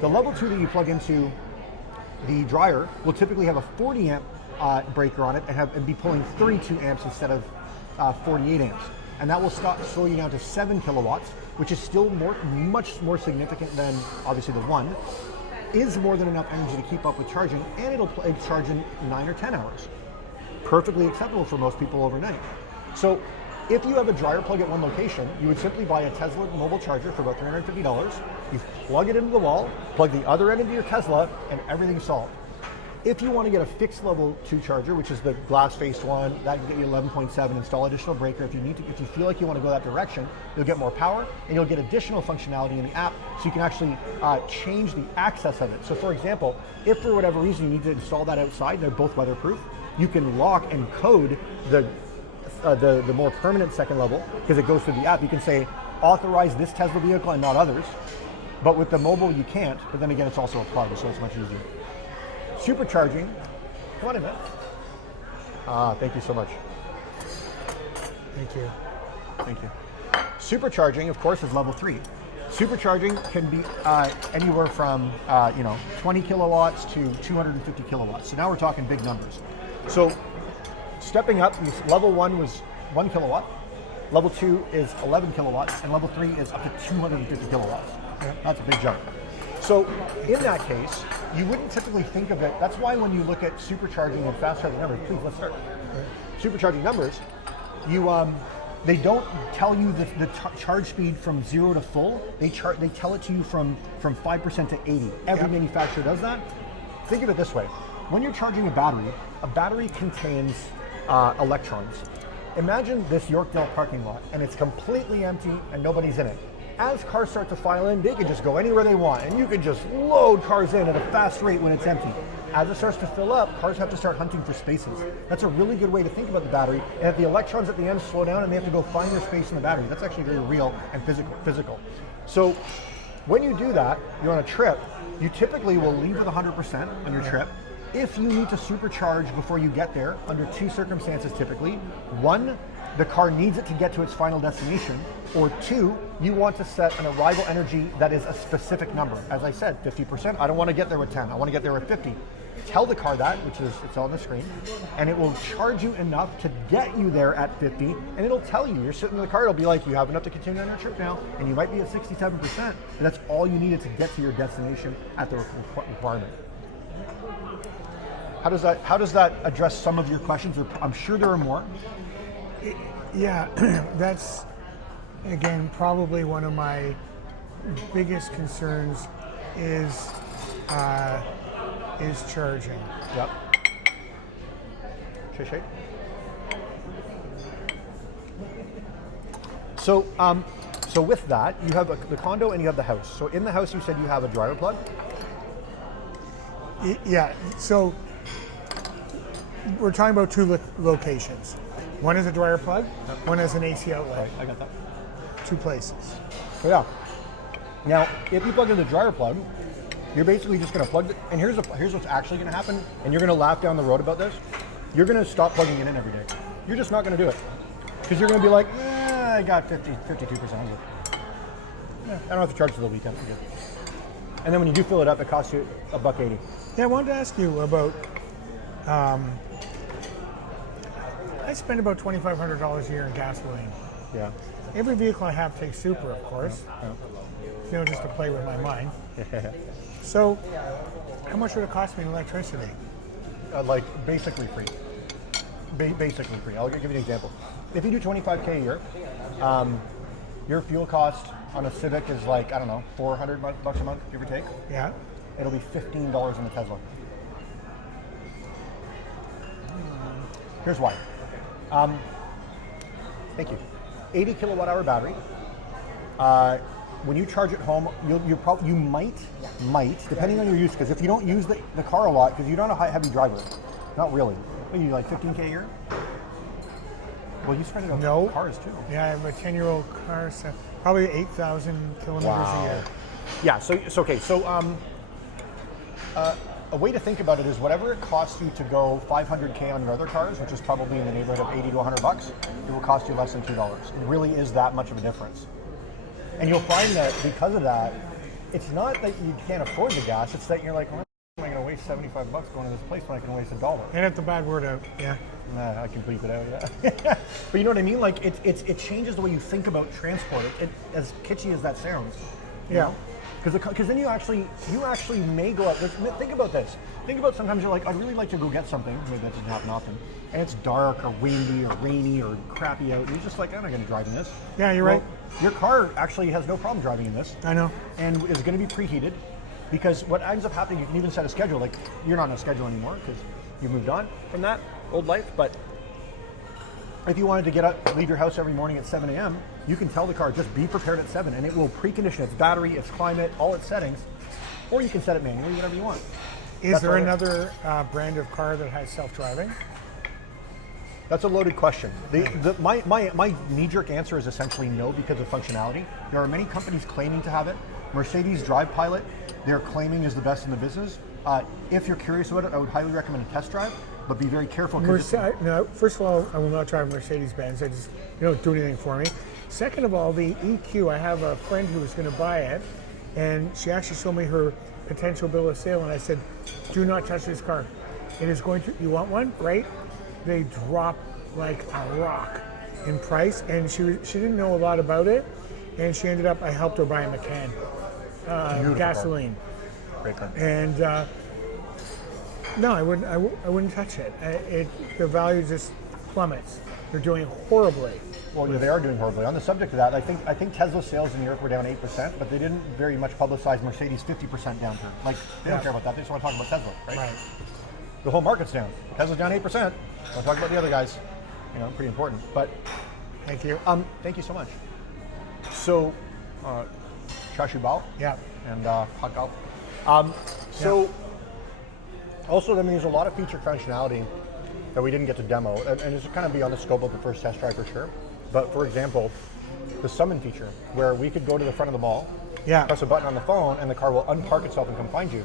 the level 2 that you plug into the dryer will typically have a 40 amp breaker on it and be pulling 32 amps instead of 48 amps. And that will slow you down to 7 kilowatts, which is still much more significant than obviously the 1, is more than enough energy to keep up with charging, and it'll charge in 9 or 10 hours. Perfectly acceptable for most people overnight. So if you have a dryer plug at one location, you would simply buy a Tesla mobile charger for about $350. You plug it into the wall, plug the other end into your Tesla, and everything's solved. If you want to get a fixed level 2 charger, which is the glass-faced one, that can get you 11.7, install additional breaker. If you feel like you want to go that direction, you'll get more power and you'll get additional functionality in the app, so you can actually change the access of it. So for example, if for whatever reason you need to install that outside, they're both weatherproof, you can lock and code the more permanent second level, because it goes through the app. You can say, authorize this Tesla vehicle and not others. But with the mobile, you can't. But then again, it's also a plug, so it's much easier. Supercharging. Come on in, man. Thank you so much. Thank you. Thank you. Supercharging, of course, is level 3. Supercharging can be anywhere from 20 kilowatts to 250 kilowatts. So now we're talking big numbers. So stepping up, level 1 was 1 kilowatt, level 2 is 11 kilowatts, and level 3 is up to 250 kilowatts. Yeah. That's a big jump. So in that case, you wouldn't typically think of it. That's why when you look at supercharging and fast charging numbers, please let's start. Supercharging numbers, they don't tell you the charge speed from 0 to full. They tell it to you from 5% to 80. Every manufacturer does that. Think of it this way: when you're charging a battery contains electrons. Imagine this Yorkdale parking lot, and it's completely empty and nobody's in it. As cars start to file in, they can just go anywhere they want, and you can just load cars in at a fast rate when it's empty. As it starts to fill up, cars have to start hunting for spaces. That's a really good way to think about the battery. And if the electrons at the end slow down and they have to go find their space in the battery, that's actually very real and physical. So when you do that, you're on a trip, you typically will leave with 100% on your trip. If you need to supercharge before you get there, under 2 circumstances typically: 1, the car needs it to get to its final destination, or 2, you want to set an arrival energy that is a specific number. As I said, 50%, I don't want to get there with 10, I want to get there with 50. Tell the car that, it's on the screen, and it will charge you enough to get you there at 50, and it'll tell you, you're sitting in the car, it'll be like, you have enough to continue on your trip now, and you might be at 67%, and that's all you needed to get to your destination at the requirement. How does that address some of your questions? I'm sure there are more. Yeah, that's, again, probably one of my biggest concerns is charging. Yep. Shay. So with that, you have the condo and you have the house. So in the house, you said you have a dryer plug? Yeah, so we're talking about 2 locations. One is a dryer plug, one is an AC outlet. Right, I got that. 2 places. So yeah. Now, if you plug in the dryer plug, you're basically just going to plug it. And here's what's actually going to happen. And you're going to laugh down the road about this. You're going to stop plugging it in every day. You're just not going to do it, because you're going to be like, I got 52%. I don't have to charge till the weekend. I'm good. And then when you do fill it up, it costs you $1.80. Yeah, I wanted to ask you about. I spend about $2,500 a year in gasoline. Yeah. Every vehicle I have takes super, of course. Yeah. Just to play with my mind. So, how much would it cost me in electricity? Like basically free. Basically free. I'll give you an example. If you do 25K a year, your fuel cost on a Civic is like, I don't know, $400 a month, give or take. Yeah. It'll be $15 in the Tesla. Here's why. Thank you. 80 kilowatt hour battery. When you charge at home, you might, depending on your use, because if you don't use the car a lot, because you're not a heavy driver, not really. What are you, like 15K a year? Well, you spread it on cars too. Yeah, I have a 10-year-old car, so probably 8,000 kilometers a year. Yeah, so it's okay. So a way to think about it is whatever it costs you to go 500K on your other cars, which is probably in the neighborhood of 80 to 100 bucks, it will cost you less than $2. It really is that much of a difference. And you'll find that because of that, it's not that you can't afford the gas, it's that you're like, well, am I going to waste $75 going to this place when I can waste $1. And at the bad word out, yeah. Nah, I can bleep it out, yeah. But you know what I mean? Like, it changes the way you think about transport, as kitschy as that sounds. Yeah. Because then you actually may go out. Think about this. Think about sometimes you're like, I'd really like to go get something. Maybe that doesn't happen often. And it's dark or windy or rainy or crappy out. And you're just like, I'm not going to drive in this. Yeah, you're right. Your car actually has no problem driving in this. I know. And is going to be preheated. Because what ends up happening, you can even set a schedule. Like, you're not on a schedule anymore because you moved on from that old life. But if you wanted to get up, leave your house every morning at 7 a.m., you can tell the car, just be prepared at 7, and it will precondition its battery, its climate, all its settings. Or you can set it manually, whatever you want. Is there another brand of car that has self-driving? That's a loaded question. My knee-jerk answer is essentially no because of functionality. There are many companies claiming to have it. Mercedes Drive Pilot, they're claiming is the best in the business. If you're curious about it, I would highly recommend a test drive, but be very careful. No, first of all, I will not drive a Mercedes-Benz. They don't do anything for me. Second of all, the EQ, I have a friend who was going to buy it, and she actually showed me her potential bill of sale, and I said, do not touch this car. It is going to, you want one? Right? They drop like a rock in price, and she didn't know a lot about it, and she ended up, I helped her buy a Macan, gasoline. Great car. And no, I wouldn't touch it. The value just plummets. They're doing horribly. Well, yeah, they are doing horribly. On the subject of that, I think Tesla sales in Europe were down 8%, but they didn't very much publicize Mercedes' 50% downturn. Like, they don't care about that. They just want to talk about Tesla, right? Right. The whole market's down. Tesla's down 8%. Don't talk about the other guys. Pretty important. But thank you. Thank you so much. So, Chashu Bao. Yeah. And Hakao. Also, there's a lot of feature functionality that we didn't get to demo, and it's kind of beyond the scope of the first test drive for sure. But for example, the summon feature, where we could go to the front of the mall, press a button on the phone, and the car will unpark itself and come find you.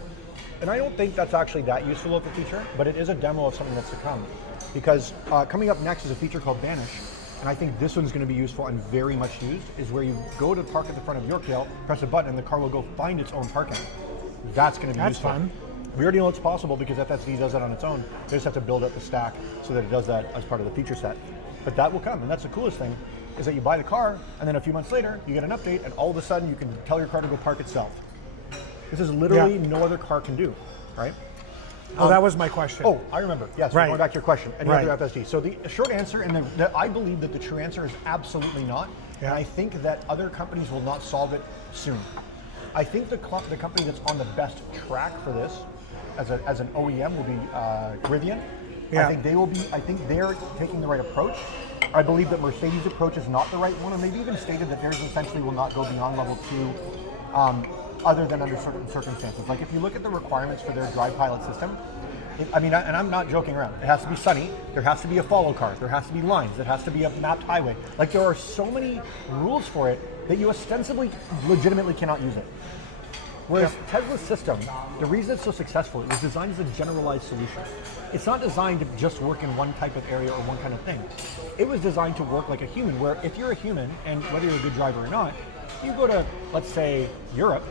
And I don't think that's actually that useful of a feature, but it is a demo of something that's to come. Because coming up next is a feature called Vanish, and I think this one's going to be useful and very much used, is where you go to park at the front of Yorkdale, press a button, and the car will go find its own parking. That's going to be useful. That's fun. We already know it's possible because FSD does it on its own. They just have to build up the stack so that it does that as part of the feature set. But that will come, and that's the coolest thing, is that you buy the car, and then a few months later, you get an update, and all of a sudden, you can tell your car to go park itself. This is literally no other car can do, right? Oh, that was my question. Oh, I remember. Yes, right. Going back to your question. Any other FSD? So the short answer, and I believe that the true answer is absolutely not. Yeah. And I think that other companies will not solve it soon. I think the company that's on the best track for this, as an OEM, will be Rivian. Yeah. I think they're taking the right approach. I believe that Mercedes' approach is not the right one, and they've even stated that theirs essentially will not go beyond level 2. Other than under certain circumstances. Like if you look at the requirements for their Drive Pilot system, and I'm not joking around, it has to be sunny, there has to be a follow car, there has to be lines, it has to be a mapped highway. Like there are so many rules for it that you ostensibly, legitimately cannot use it. Whereas Tesla's system, the reason it's so successful, it was designed as a generalized solution. It's not designed to just work in one type of area or one kind of thing. It was designed to work like a human, where if you're a human, and whether you're a good driver or not, you go to, let's say, Europe,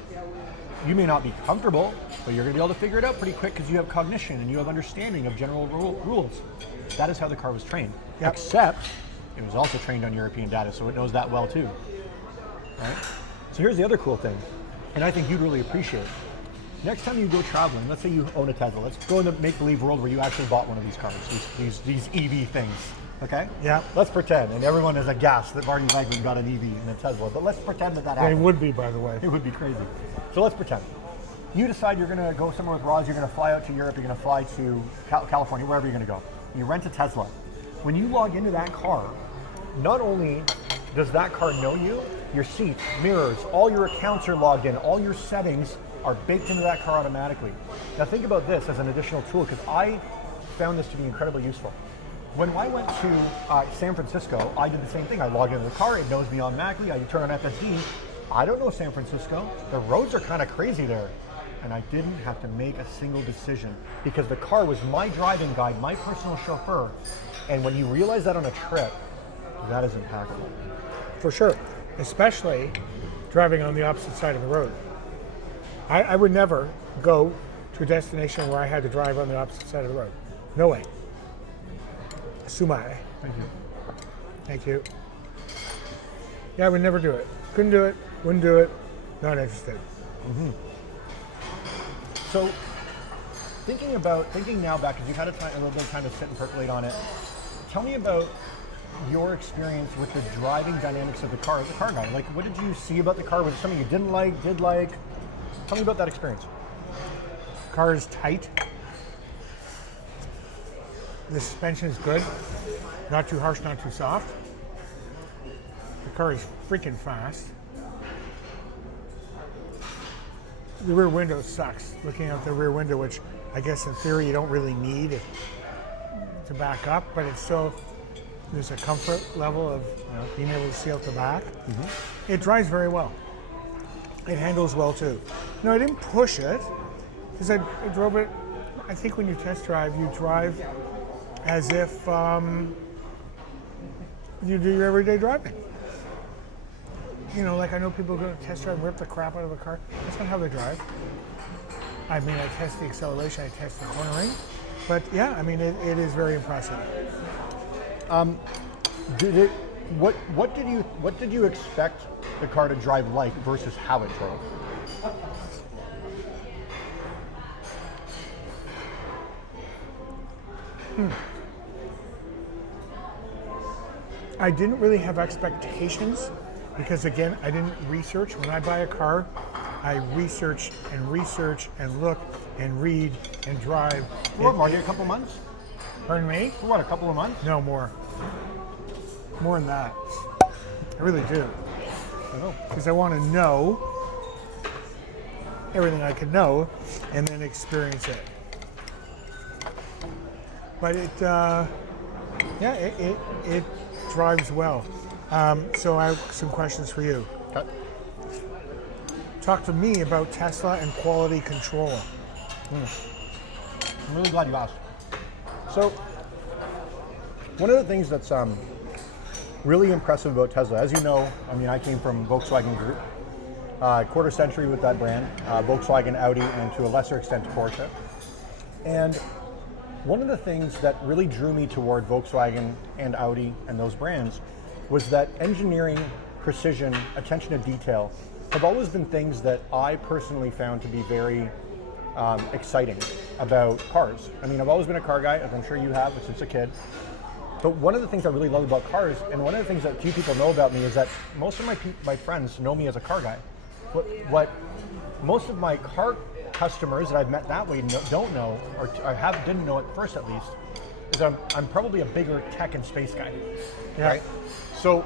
you may not be comfortable, but you're going to be able to figure it out pretty quick because you have cognition and you have understanding of general rules. That is how the car was trained. Yep. Except, it was also trained on European data, so it knows that well too. Right? So here's the other cool thing, and I think you'd really appreciate. Next time you go traveling, let's say you own a Tesla. Let's go in the make-believe world where you actually bought one of these cars, these EV things. Okay? Yeah. Let's pretend, and everyone is aghast that Marty Langman got an EV in a Tesla, but let's pretend that happened. It would be, by the way. It would be crazy. So let's pretend. You decide you're going to go somewhere with Roz, you're going to fly out to Europe, you're going to fly to California, wherever you're going to go. You rent a Tesla. When you log into that car, not only does that car know you, your seats, mirrors, all your accounts are logged in, all your settings are baked into that car automatically. Now think about this as an additional tool, because I found this to be incredibly useful. When I went to San Francisco, I did the same thing. I logged into the car, it knows me automatically, I turn on FSD. I don't know San Francisco. The roads are kind of crazy there. And I didn't have to make a single decision because the car was my driving guide, my personal chauffeur. And when you realize that on a trip, that is impactful. For sure, especially driving on the opposite side of the road. I would never go to a destination where I had to drive on the opposite side of the road. No way. Sumae. Thank you. Thank you. Yeah, I would never do it. Couldn't do it. Wouldn't do it. Not interested. So, thinking now back, because you've had a little bit of time to sit and percolate on it, tell me about your experience with the driving dynamics of the car as a car guy. Like, what did you see about the car? Was it something you didn't like, did like? Tell me about that experience. Car is tight. The suspension is good. Not too harsh, not too soft. The car is freaking fast. The rear window sucks. Looking out the rear window, which I guess in theory you don't really need to back up, but it's still, there's a comfort level of being able to see out the back. It drives very well. It handles well too. No, I didn't push it because I drove it. I think when you test drive, you drive as if you do your everyday driving. You know, like I know people go to test drive and rip the crap out of a car. That's not how they drive. I mean, I test the acceleration, I test the cornering, but yeah, I mean, it is very impressive. What did you expect the car to drive like versus how it drove? I didn't really have expectations because, again, I didn't research. When I buy a car, I research and look and read and drive. For what, Marty, a couple months? Pardon me? For what, a couple of months? No, more. More than that. I really do. I know. Because I want to know everything I can know and then experience it. But it drives well. So I have some questions for you. Okay. Talk to me about Tesla and quality control. I'm really glad you asked. So, one of the things that's really impressive about Tesla, as you know, I mean, I came from Volkswagen Group, quarter century with that brand, Volkswagen, Audi, and to a lesser extent Porsche. And one of the things that really drew me toward Volkswagen and Audi and those brands was that engineering, precision, attention to detail have always been things that I personally found to be very exciting about cars. I mean, I've always been a car guy, as I'm sure you have since a kid. But one of the things I really love about cars, and one of the things that few people know about me, is that most of my friends know me as a car guy. What most of my car customers that I've met that way don't know, or didn't know at first at least, is I'm probably a bigger tech and space guy, right? So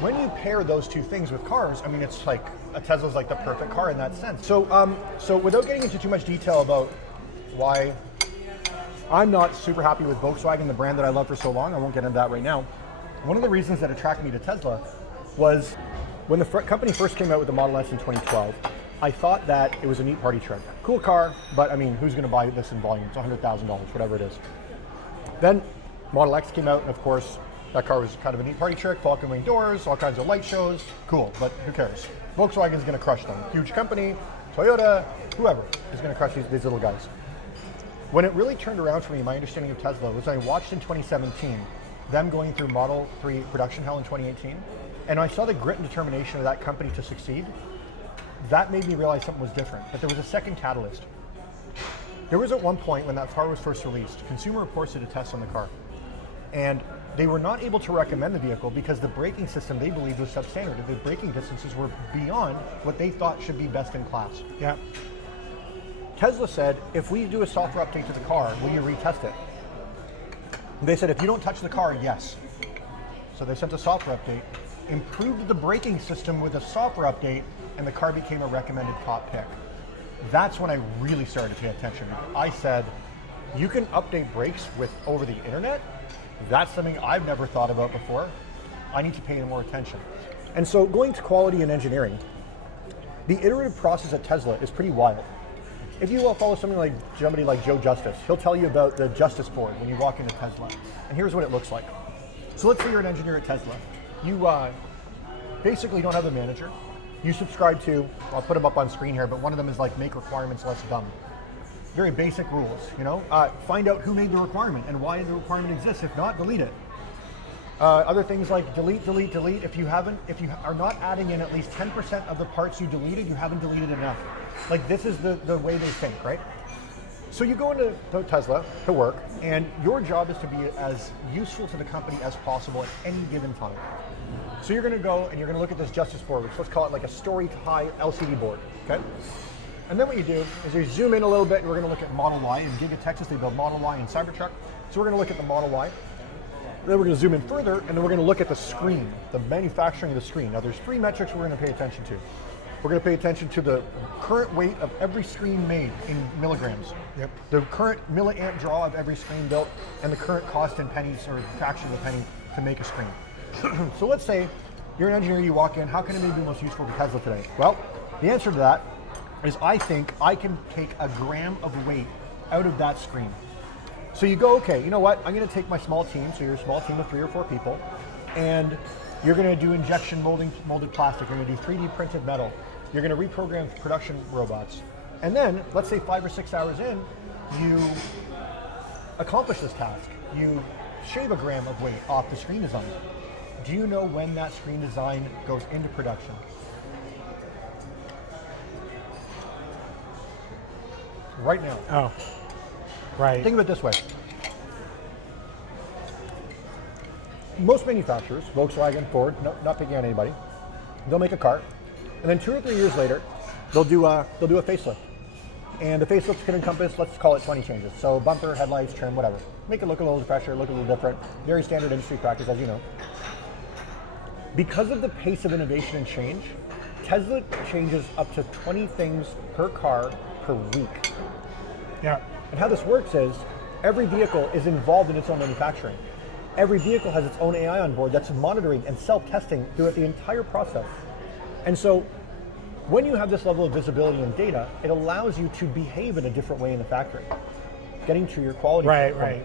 when you pair those two things with cars, I mean, it's like a Tesla's like the perfect car in that sense. So so without getting into too much detail about why I'm not super happy with Volkswagen, the brand that I love for so long, I won't get into that right now. One of the reasons that attracted me to Tesla was when the company first came out with the Model S in 2012, I thought that it was a neat party trick. Cool car, but I mean, who's going to buy this in volume? It's $100,000, whatever it is. Then Model X came out, and of course, that car was kind of a neat party trick, Falcon Wing doors, all kinds of light shows. Cool, but who cares? Volkswagen is going to crush them. Huge company, Toyota, whoever is going to crush these little guys. When it really turned around for me, my understanding of Tesla was I watched in 2017 them going through Model 3 production hell in 2018, and I saw the grit and determination of that company to succeed. That made me realize something was different, but there was a second catalyst. There was at one point when that car was first released, Consumer Reports did a test on the car, and they were not able to recommend the vehicle because the braking system they believed was substandard. The braking distances were beyond what they thought should be best in class. Yeah. Tesla said, if we do a software update to the car, will you retest it? And they said, if you don't touch the car, yes. So they sent a software update, improved the braking system with a software update, and the car became a recommended top pick. That's when I really started to pay attention. I said, you can update brakes over the internet? That's something I've never thought about before. I need to pay more attention. And so going to quality and engineering, the iterative process at Tesla is pretty wild. If you follow somebody like Joe Justice, he'll tell you about the Justice Board when you walk into Tesla. And here's what it looks like. So let's say you're an engineer at Tesla. You basically don't have a manager. You subscribe to, I'll put them up on screen here, but one of them is like make requirements less dumb. very basic rules, you know? Find out who made the requirement and why the requirement exists. If not, delete it. Other things like delete, delete, delete. If you are not adding in at least 10% of the parts you deleted, you haven't deleted enough. Like, this is the way they think, right? So you go into Tesla to work, and your job is to be as useful to the company as possible at any given time. So you're going to go and you're going to look at this justice board, which let's call it like a story-high LCD board, okay? And then what you do is you zoom in a little bit, and we're going to look at Model Y. In Giga, Texas, they build Model Y and Cybertruck. So we're going to look at the Model Y. Then we're going to zoom in further, and then we're going to look at the screen, the manufacturing of the screen. Now, there's 3 metrics we're going to pay attention to. We're going to pay attention to the current weight of every screen made in milligrams. Yep. The current milliamp draw of every screen built, and the current cost in pennies or fraction of a penny to make a screen. So let's say you're an engineer, you walk in, how can it be most useful to Tesla today? Well, the answer to that is I think I can take a gram of weight out of that screen. So you go, okay, you know what? I'm going to take my small team, so you're a small team of 3 or 4 people, and you're going to do injection molded plastic. You're going to do 3D printed metal. You're going to reprogram production robots. And then, let's say 5 or 6 hours in, you accomplish this task. You shave a gram of weight off the screen design. Do you know when that screen design goes into production? Right now. Oh, right. Think of it this way. Most manufacturers, Volkswagen, Ford, not picking on anybody, they'll make a car, and then 2 or 3 years later, they'll do a facelift. And the facelift can encompass, let's call it 20 changes. So bumper, headlights, trim, whatever. Make it look a little fresher, look a little different. Very standard industry practice, as you know. Because of the pace of innovation and change, Tesla changes up to 20 things per car per week. Yeah. And how this works is every vehicle is involved in its own manufacturing. Every vehicle has its own AI on board that's monitoring and self-testing throughout the entire process. And so when you have this level of visibility and data, it allows you to behave in a different way in the factory, getting to your quality. Right.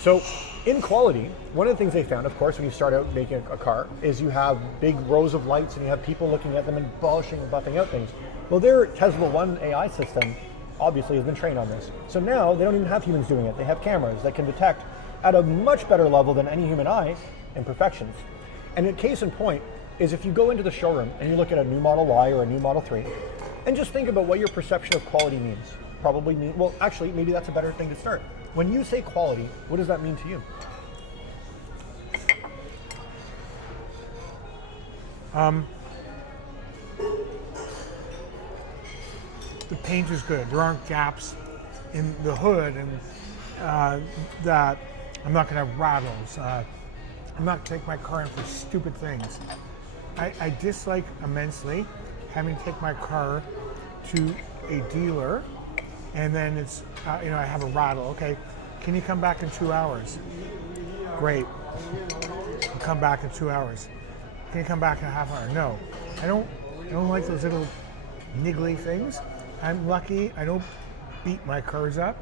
So in quality, one of the things they found, of course, when you start out making a car, is you have big rows of lights and you have people looking at them and polishing and buffing out things. Well, their Tesla One AI system obviously has been trained on this. So now they don't even have humans doing it. They have cameras that can detect at a much better level than any human eye imperfections. And a case in point is if you go into the showroom and you look at a new Model Y or a new Model 3, and just think about what your perception of quality means. Probably mean, well, actually, maybe that's a better thing to start. When you say quality, what does that mean to you? The paint is good. There aren't gaps in the hood, and that I'm not going to have rattles. I'm not going to take my car in for stupid things. I dislike immensely having to take my car to a dealer, and then it's I have a rattle. Okay, can you come back in 2 hours? Great. I'll come back in 2 hours. Can you come back in a half hour? No. I don't like those little niggly things. I'm lucky I don't beat my cars up,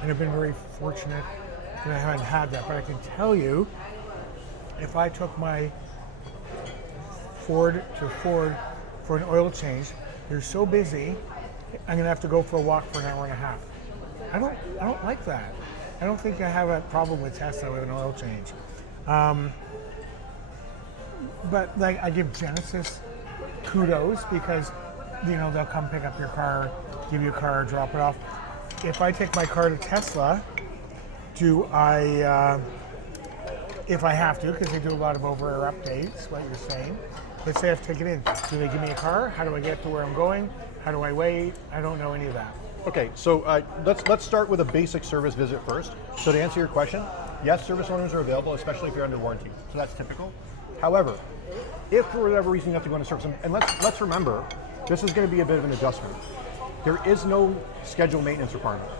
and I've been very fortunate that I haven't had that. But I can tell you, if I took my Ford to Ford for an oil change, they're so busy, I'm gonna have to go for a walk for an hour and a half. I don't like that. I don't think I have a problem with Tesla with an oil change. But like, I give Genesis kudos because they'll come pick up your car, give you a car, drop it off. If I take my car to Tesla, do I, if I have to, because they do a lot of over-air updates, what you're saying, let's say I have to take it in. Do they give me a car? How do I get to where I'm going? How do I wait? I don't know any of that. Okay, so let's start with a basic service visit first. So to answer your question, yes, service owners are available, especially if you're under warranty. So that's typical. However, if for whatever reason you have to go into service, and let's remember, this is going to be a bit of an adjustment. There is no scheduled maintenance requirement.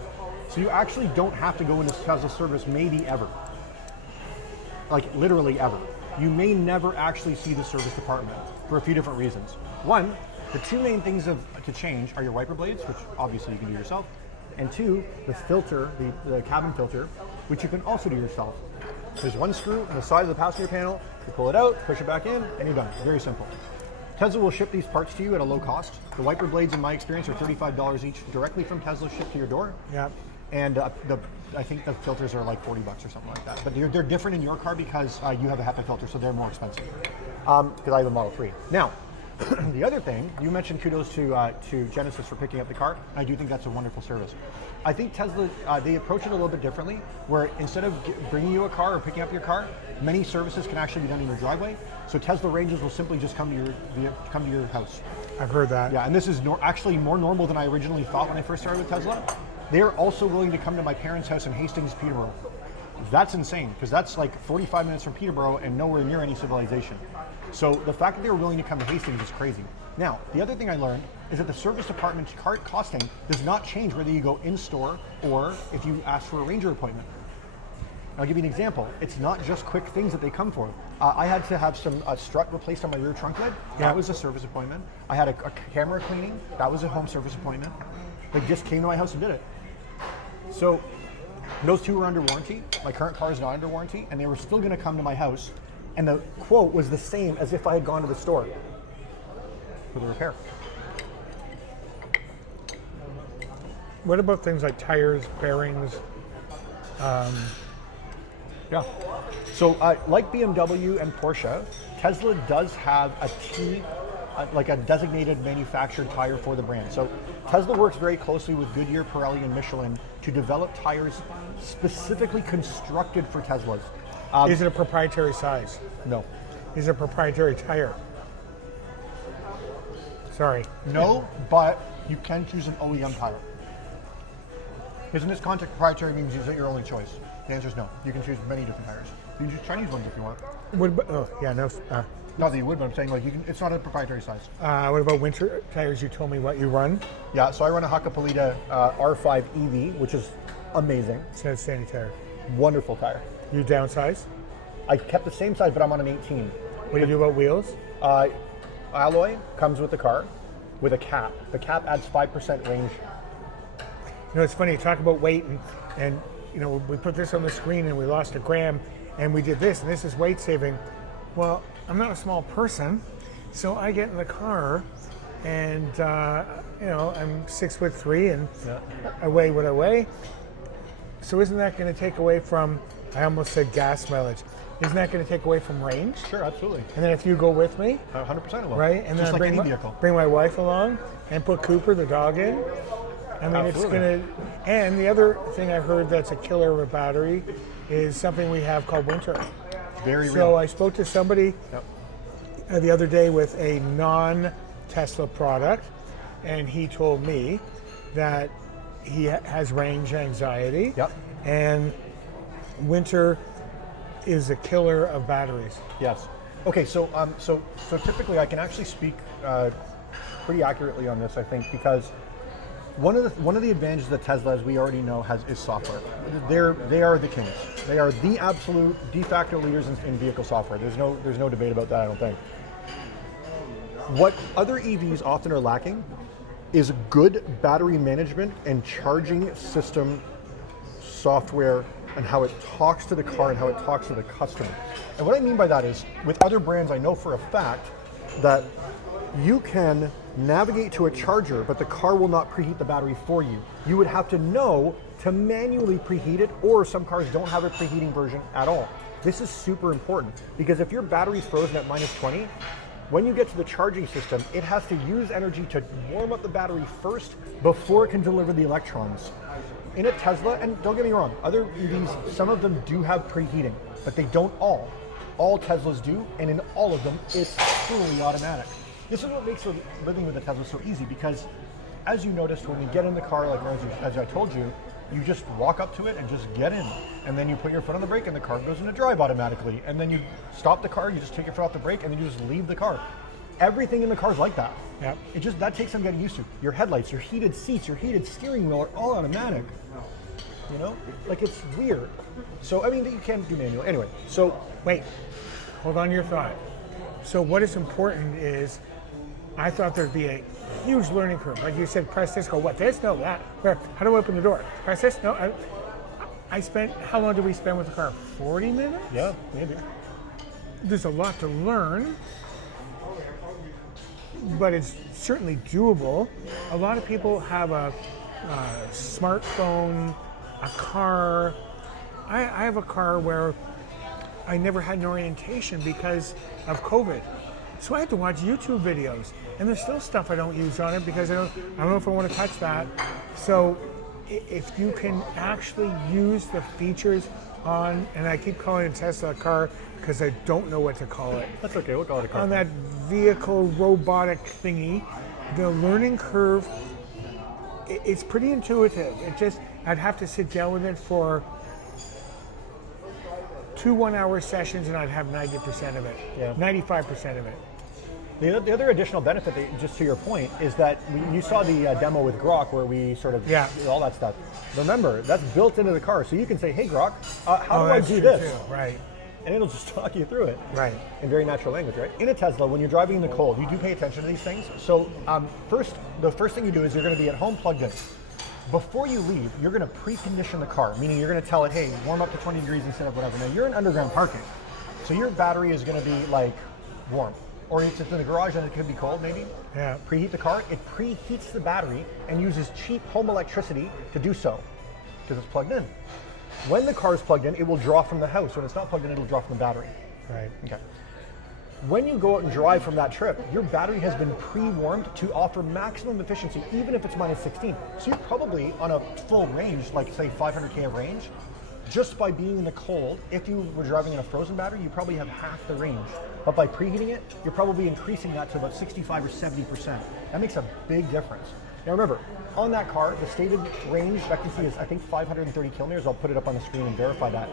So you actually don't have to go into Tesla service maybe ever. Like literally ever. You may never actually see the service department for a few different reasons. One, the 2 main things to change are your wiper blades, which obviously you can do yourself, and 2, the filter, the cabin filter, which you can also do yourself. There's 1 screw on the side of the passenger panel, you pull it out, push it back in, and you're done. Very simple. Tesla will ship these parts to you at a low cost. The wiper blades, in my experience, are $35 each, directly from Tesla, shipped to your door. Yeah. And I think the filters are like $40 or something like that. But they're different in your car because you have a HEPA filter, so they're more expensive. Because I have a Model 3. Now, the other thing, you mentioned kudos to Genesis for picking up the car. I do think that's a wonderful service. I think Tesla, they approach it a little bit differently, where instead of bringing you a car or picking up your car, many services can actually be done in your driveway. So Tesla Rangers will simply just come to your house. I've heard that. Yeah, and this is actually more normal than I originally thought when I first started with Tesla. They're also willing to come to my parents' house in Hastings, Peterborough. That's insane, because that's like 45 minutes from Peterborough and nowhere near any civilization. So the fact that they were willing to come to Hastings is crazy. Now, the other thing I learned is that the service department's cart costing does not change whether you go in-store or if you ask for a Ranger appointment. I'll give you an example. It's not just quick things that they come for. I had to have a strut replaced on my rear trunk lid. Yeah. That was a service appointment. I had a camera cleaning. That was a home service appointment. They just came to my house and did it. So those two were under warranty. My current car is not under warranty, and they were still going to come to my house. And the quote was the same as if I had gone to the store for the repair. What about things like tires, bearings? Yeah. So like BMW and Porsche, Tesla does have like a designated manufactured tire for the brand. So Tesla works very closely with Goodyear, Pirelli, and Michelin to develop tires specifically constructed for Teslas. Is it a proprietary size? No. Is it a proprietary tire? Sorry. No, but you can choose an OEM tire. Because in this context, proprietary means it's not your only choice. The answer is no. You can choose many different tires. You can choose Chinese ones if you want. Not that you would, but I'm saying like it's not a proprietary size. What about winter tires? You told me what you run. Yeah, so I run a Hakkapeliitta R5 EV, which is amazing. It's an outstanding tire. Wonderful tire. You downsize? I kept the same size, but I'm on an 18. What do you do about wheels? Alloy comes with the car with a cap. The cap adds 5% range. You know, it's funny, you talk about weight and you know, we put this on the screen and we lost a gram and we did this and this is weight saving. Well, I'm not a small person, so I get in the car and you know, I'm 6'3" and I weigh what I weigh. So isn't that going to take away from, I almost said gas mileage, isn't that going to take away from range? Sure, absolutely. And then if you go with me, 100% it will. Right? And just then like any vehicle. Bring my wife along and put Cooper, the dog, in. I mean, absolutely. It's going to, and the other thing I heard that's a killer of a battery is something we have called winter. Very real. So I spoke to somebody the other day with a non-Tesla product, and he told me that he has range anxiety, and winter is a killer of batteries. Yes. Okay, so so typically I can actually speak pretty accurately on this, I think, because one of the advantages that Tesla, as we already know, is software. They are the kings. They are the absolute de facto leaders in vehicle software. There's no debate about that, I don't think. What other EVs often are lacking is good battery management and charging system software and how it talks to the car and how it talks to the customer. And what I mean by that is, with other brands, I know for a fact that you can navigate to a charger, but the car will not preheat the battery for you. You would have to know to manually preheat it, or some cars don't have a preheating version at all. This is super important because if your battery's frozen at -20, when you get to the charging system, it has to use energy to warm up the battery first before it can deliver the electrons. In a Tesla, and don't get me wrong, other EVs, some of them do have preheating, but they don't all. All Teslas do, and in all of them, it's fully automatic. This is what makes living with a Tesla so easy, because as you noticed, when you get in the car, like as I told you, you just walk up to it and just get in. And then you put your foot on the brake and the car goes into drive automatically. And then you stop the car, you just take your foot off the brake, and then you just leave the car. Everything in the car is like that. Yep. That takes some getting used to. Your headlights, your heated seats, your heated steering wheel are all automatic. You know? Like, it's weird. So, I mean, you can't do manual. Anyway, so... Wait, hold on to your thought. So what is important is, I thought there'd be a huge learning curve. Like you said, press this, go, what, this? No, that. Where? How do I open the door? Press this? No. How long did we spend with the car? 40 minutes? Yeah, maybe. There's a lot to learn. but it's certainly doable. A lot of people have a smartphone, a car. I have a car where I never had an orientation because of COVID. So I had to watch YouTube videos, and there's still stuff I don't use on it because I don't know if I want to touch that. So if you can actually use the features on, and I keep calling it Tesla a car because I don't know what to call it. That's okay, we'll call it a car. On that vehicle robotic thingy, the learning curve, it's pretty intuitive. I'd have to sit down with it for 2 1-hour sessions and I'd have 90% of it, 95% of it. The other additional benefit, just to your point, is that you saw the demo with Grok where we sort of all that stuff. Remember, that's built into the car, so you can say, "Hey Grok, how do I do this?" Too. Right. And it'll just talk you through it. Right. In very natural language, right? In a Tesla, when you're driving in the cold, you do pay attention to these things. So the first thing you do is you're going to be at home plugged in. Before you leave, you're going to precondition the car, meaning you're going to tell it, "Hey, warm up to 20 degrees instead of whatever." Now you're in underground parking, so your battery is going to be like warm. Or it's in the garage and it could be cold, maybe. Yeah. Preheat the car. It preheats the battery and uses cheap home electricity to do so because it's plugged in. When the car is plugged in, it will draw from the house. When it's not plugged in, it'll draw from the battery. Right. Okay. When you go out and drive from that trip, your battery has been pre-warmed to offer maximum efficiency, even if it's minus 16. So you're probably on a full range, like say 500K of range, just by being in the cold. If you were driving in a frozen battery, you probably have half the range. But by preheating it, you're probably increasing that to about 65 or 70%. That makes a big difference. Now remember, on that car, the stated range expectancy is I think 530 kilometers. I'll put it up on the screen and verify that.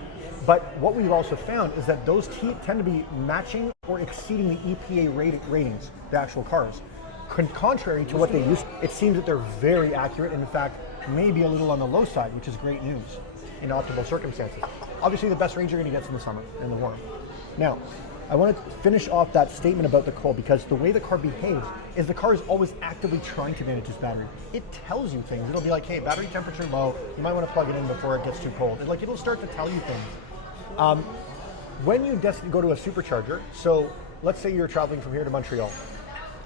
But what we've also found is that those tend to be matching or exceeding the EPA ratings, the actual cars. Contrary to what they used, it seems that they're very accurate, and in fact, maybe a little on the low side, which is great news in optimal circumstances. Obviously, the best range you're going to get is in the summer and the warm. Now, I want to finish off that statement about the cold because the way the car behaves is the car is always actively trying to manage its battery. It tells you things. It'll be like, "Hey, battery temperature low. You might want to plug it in before it gets too cold." And it'll start to tell you things. When you go to a supercharger, so let's say you're traveling from here to Montreal,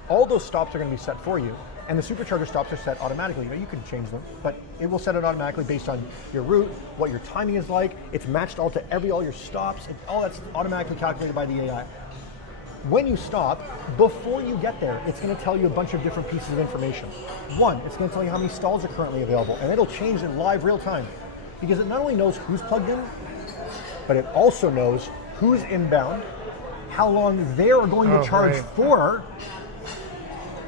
all those stops are going to be set for you. And the supercharger stops are set automatically. Now, you can change them, but it will set it automatically based on your route, what your timing is like. It's matched all your stops. All that's automatically calculated by the AI. When you stop, before you get there, it's going to tell you a bunch of different pieces of information. One, it's going to tell you how many stalls are currently available, and it'll change in live real time. Because it not only knows who's plugged in, but it also knows who's inbound, how long they're going to charge for,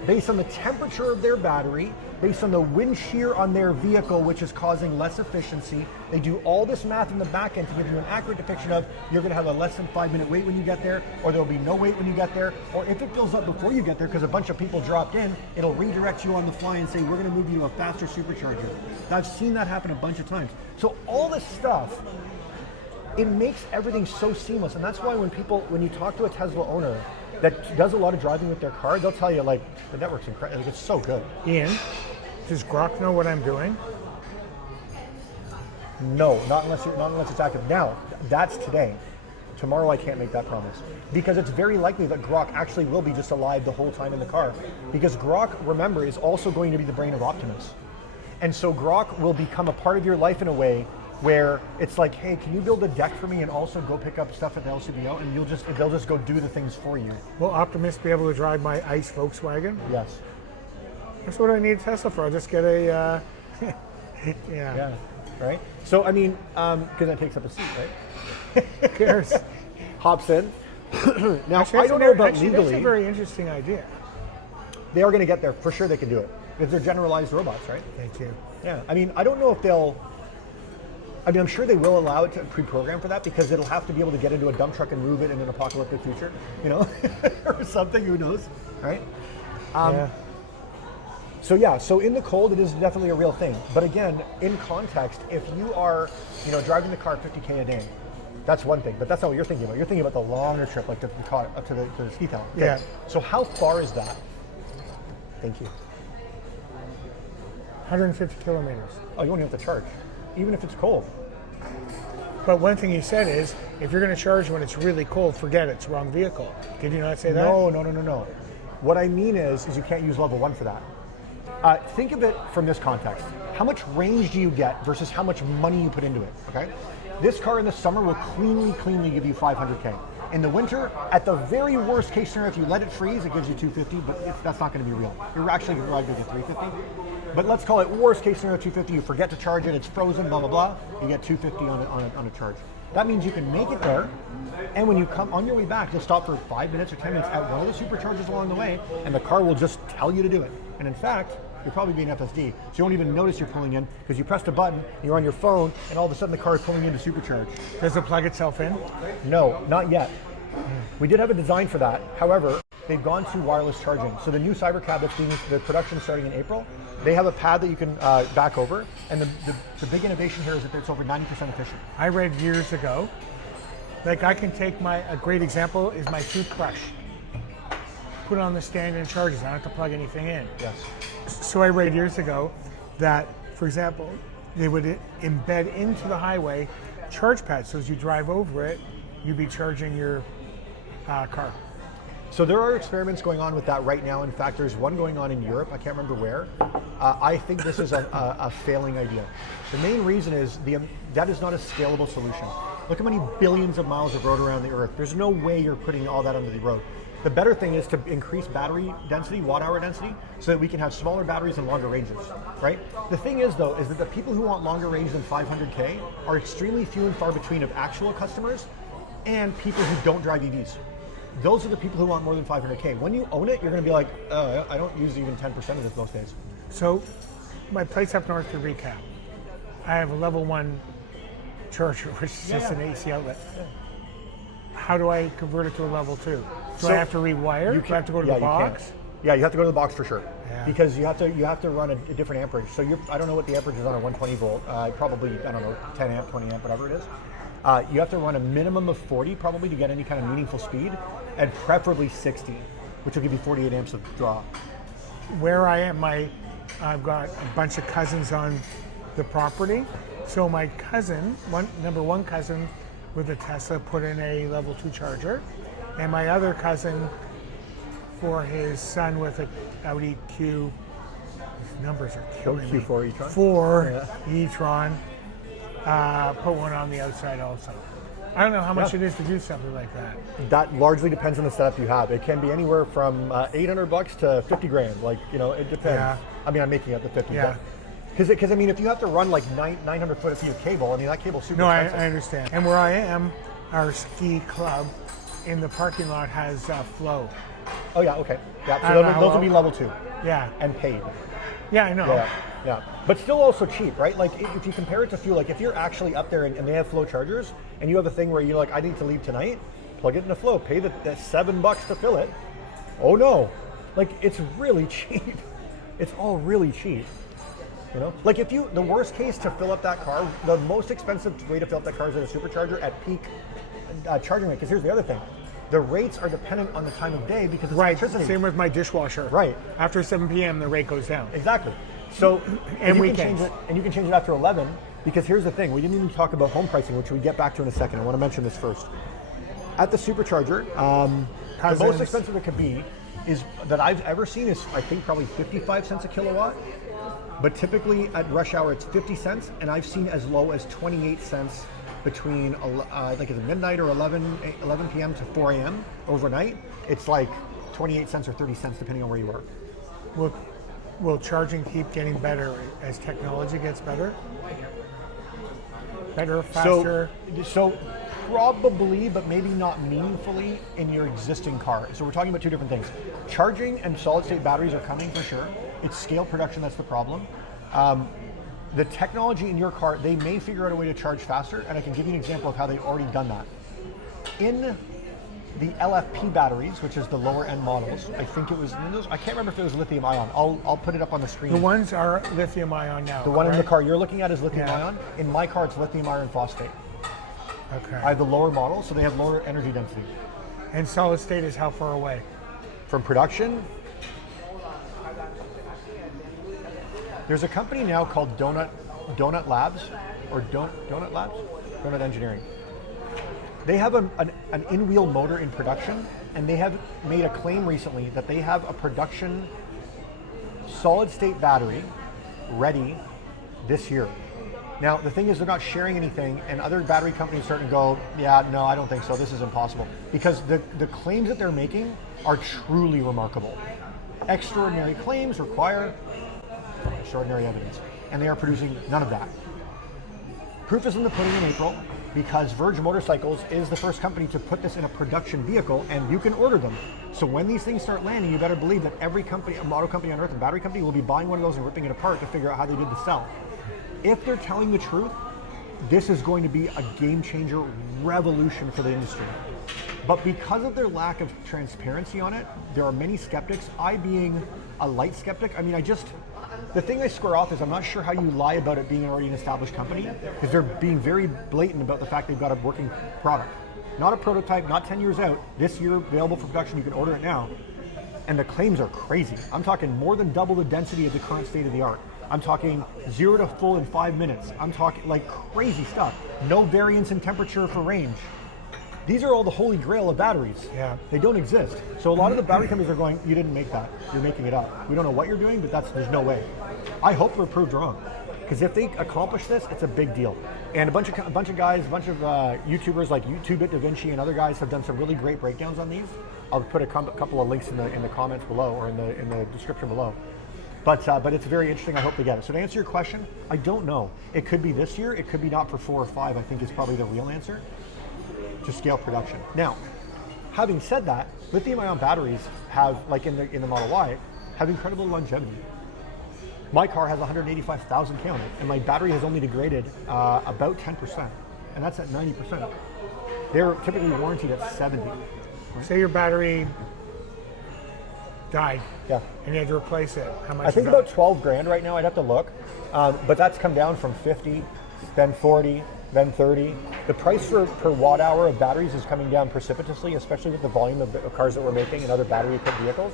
based on the temperature of their battery, based on the wind shear on their vehicle, which is causing less efficiency. They do all this math in the back end to give you an accurate depiction of you're going to have a less than 5-minute wait when you get there, or there'll be no wait when you get there, or if it fills up before you get there because a bunch of people dropped in, it'll redirect you on the fly and say, "We're going to move you to a faster supercharger." I've seen that happen a bunch of times. So all this stuff, it makes everything so seamless, and that's why when you talk to a Tesla owner that does a lot of driving with their car, they'll tell you, like, the network's incredible. Like, it's so good. Ian, does Grok know what I'm doing? No, not unless it's active. Now, that's today. Tomorrow I can't make that promise. Because it's very likely that Grok actually will be just alive the whole time in the car. Because Grok, remember, is also going to be the brain of Optimus. And so Grok will become a part of your life in a way where it's like, "Hey, can you build a deck for me and also go pick up stuff at the LCBO?" And they'll just go do the things for you. Will Optimus be able to drive my ICE Volkswagen? Yes. That's what I need a Tesla for. I'll just get a, Yeah, right? So, I mean, because that takes up a seat, right? Who cares? Hops in. Now, Actually, I don't know about that's legally. a very interesting idea. They are going to get there. For sure they can do it. Because they're generalized robots, right? Thank you. Yeah. I mean, I don't know if I'm sure they will allow it to pre-program for that because it'll have to be able to get into a dump truck and move it in an apocalyptic future, or something, who knows, right? So in the cold, it is definitely a real thing. But again, in context, if you are, driving the car 50K a day, that's one thing, but that's not what you're thinking about. You're thinking about the longer trip, like the car up to the ski town. Okay. Yeah. So how far is that? Thank you. 150 kilometers. Oh, you won't even have to charge, even if it's cold. But one thing you said is, if you're going to charge when it's really cold, forget it. It's the wrong vehicle. Did you not say that? No. What I mean is you can't use level 1 for that. Think of it from this context. How much range do you get versus how much money you put into it, okay? This car in the summer will cleanly give you 500K. In the winter, at the very worst case scenario, if you let it freeze, it gives you 250, but that's not going to be real. You're actually going to get 350. But let's call it worst case scenario 250. You forget to charge it, it's frozen, blah, blah, blah. You get 250 on a charge. That means you can make it there, and when you come on your way back, you'll stop for 5 minutes or 10 minutes at one of the superchargers along the way, and the car will just tell you to do it. And in fact, you're probably being FSD, so you won't even notice you're pulling in because you pressed a button, you're on your phone, and all of a sudden the car is pulling in to supercharge. Does it plug itself in? No, not yet. We did have a design for that. However, they've gone to wireless charging. So the new Cybercab that's being, the production starting in April, they have a pad that you can back over, and the big innovation here is that it's over 90% efficient. I read years ago, like I can take a great example is my toothbrush. Put it on the stand and charges. I don't have to plug anything in. Yes. So I read years ago that, for example, they would embed into the highway charge pads. So as you drive over it, you'd be charging your car. So there are experiments going on with that right now. In fact, there's one going on in Europe. I can't remember where. I think this is a failing idea. The main reason is that is not a scalable solution. Look how many billions of miles of road around the Earth. There's no way you're putting all that under the road. The better thing is to increase battery density, watt-hour density, so that we can have smaller batteries and longer ranges, right? The thing is, though, is that the people who want longer range than 500K are extremely few and far between of actual customers and people who don't drive EVs. Those are the people who want more than 500K. When you own it, you're going to be like, I don't use even 10% of this most days. So my place up north, to recap, I have a level 1 charger, which is just an AC outlet. How do I convert it to a level 2? Do I have to rewire? Do I have to go to the box? Yeah, you have to go to the box for sure. Yeah. Because you have to run a different amperage. So I don't know what the amperage is on a 120 volt. Probably, I don't know, 10 amp, 20 amp, whatever it is. You have to run a minimum of 40 probably to get any kind of meaningful speed, and preferably 60, which will give you 48 amps of draw. Where I am, I've got a bunch of cousins on the property. So my cousin, number one cousin with a Tesla, put in a level 2 charger, and my other cousin for his son with an Audi Q. These numbers are killing me. Q4 e-tron. 4 e-tron. Put one on the outside also. I don't know how much it is to do something like that. That largely depends on the setup you have. It can be anywhere from $800 to 50 grand. Like, it depends. Yeah. I mean, I'm making up the 50. Yeah. Because I mean, if you have to run like 900 foot feet of cable, I mean, that cable's super expensive. I understand. And where I am, our ski club in the parking lot has flow. Oh yeah, okay. Yeah, so those will be level 2. Yeah. And paid. Yeah, I know. Yeah. But still also cheap, right? Like if you compare it to fuel, like if you're actually up there and they have flow chargers and you have a thing where you're like, I need to leave tonight, plug it in the flow, pay the $7 to fill it. Oh no. Like it's really cheap. It's all really cheap. Like the worst case to fill up that car, the most expensive way to fill up that car is at a supercharger at peak charging rate. Because here's the other thing. The rates are dependent on the time of day because it's electricity. Same with my dishwasher. Right. After 7 p.m. the rate goes down. Exactly. So and you weekends. you can change it after 11 because here's the thing. We didn't even talk about home pricing, which we get back to in a second. I want to mention this first. At the supercharger, the most expensive it could be is that I've ever seen is I think probably 55 cents a kilowatt. But typically at rush hour it's 50 cents, and I've seen as low as 28 cents between like it's midnight or 11 p.m. to 4 a.m. overnight. It's like 28 cents or 30 cents depending on where you are. Will charging keep getting better as technology gets better? Better, faster? So probably, but maybe not meaningfully in your existing car. So we're talking about two different things. Charging and solid state batteries are coming for sure. It's scale production that's the problem. The technology in your car, they may figure out a way to charge faster, and I can give you an example of how they've already done that. In the LFP batteries, which is the lower end models, I think it was, I can't remember if it was lithium ion. I'll put it up on the screen. The ones are lithium ion now. The one in the car you're looking at is lithium ion. In my car, it's lithium iron phosphate. Okay. I have the lower model, so they have lower energy density. And solid state is how far away? From production? There's a company now called Donut Labs, or Donut Engineering. They have an in-wheel motor in production and they have made a claim recently that they have a production solid state battery ready this year. Now, the thing is they're not sharing anything, and other battery companies starting to go, yeah, no, I don't think so, this is impossible. Because the claims that they're making are truly remarkable. Extraordinary claims require extraordinary evidence, and they are producing none of that. Proof is in the pudding in April, because Verge Motorcycles is the first company to put this in a production vehicle, and you can order them. So when these things start landing, you better believe that every company, a auto company on earth, a battery company, will be buying one of those and ripping it apart to figure out how they did the cell. If they're telling the truth, this is going to be a game changer revolution for the industry. But because of their lack of transparency on it, there are many skeptics. I being a light skeptic, I mean, the thing I square off is I'm not sure how you lie about it being already an established company, because they're being very blatant about the fact they've got a working product. Not a prototype, not 10 years out, this year available for production, you can order it now. And the claims are crazy. I'm talking more than double the density of the current state of the art. I'm talking 0 to full in 5 minutes. I'm talking like crazy stuff. No variance in temperature for range. These are all the holy grail of batteries. Yeah. They don't exist. So a lot of the battery companies are going, you didn't make that. You're making it up. We don't know what you're doing, but there's no way. I hope we're proved wrong. Because if they accomplish this, it's a big deal. And a bunch of guys, a bunch of YouTubers like YouTube It Da Vinci and other guys have done some really great breakdowns on these. I'll put a couple of links in the comments below, or in the description below. But it's very interesting. I hope they get it. So to answer your question, I don't know. It could be this year. It could be not for 4 or 5. I think is probably the real answer to scale production. Now, having said that, lithium-ion batteries have, like in the Model Y, have incredible longevity. My car has 185,000 K on it, and my battery has only degraded about 10%, and that's at 90%. They're typically warranted at 70. Right? Say your battery died, yeah, and you had to replace it. How much? I think about 12 grand right now. I'd have to look, but that's come down from 50, then 40, then 30. The price per watt hour of batteries is coming down precipitously, especially with the volume of cars that we're making and other battery-equipped vehicles.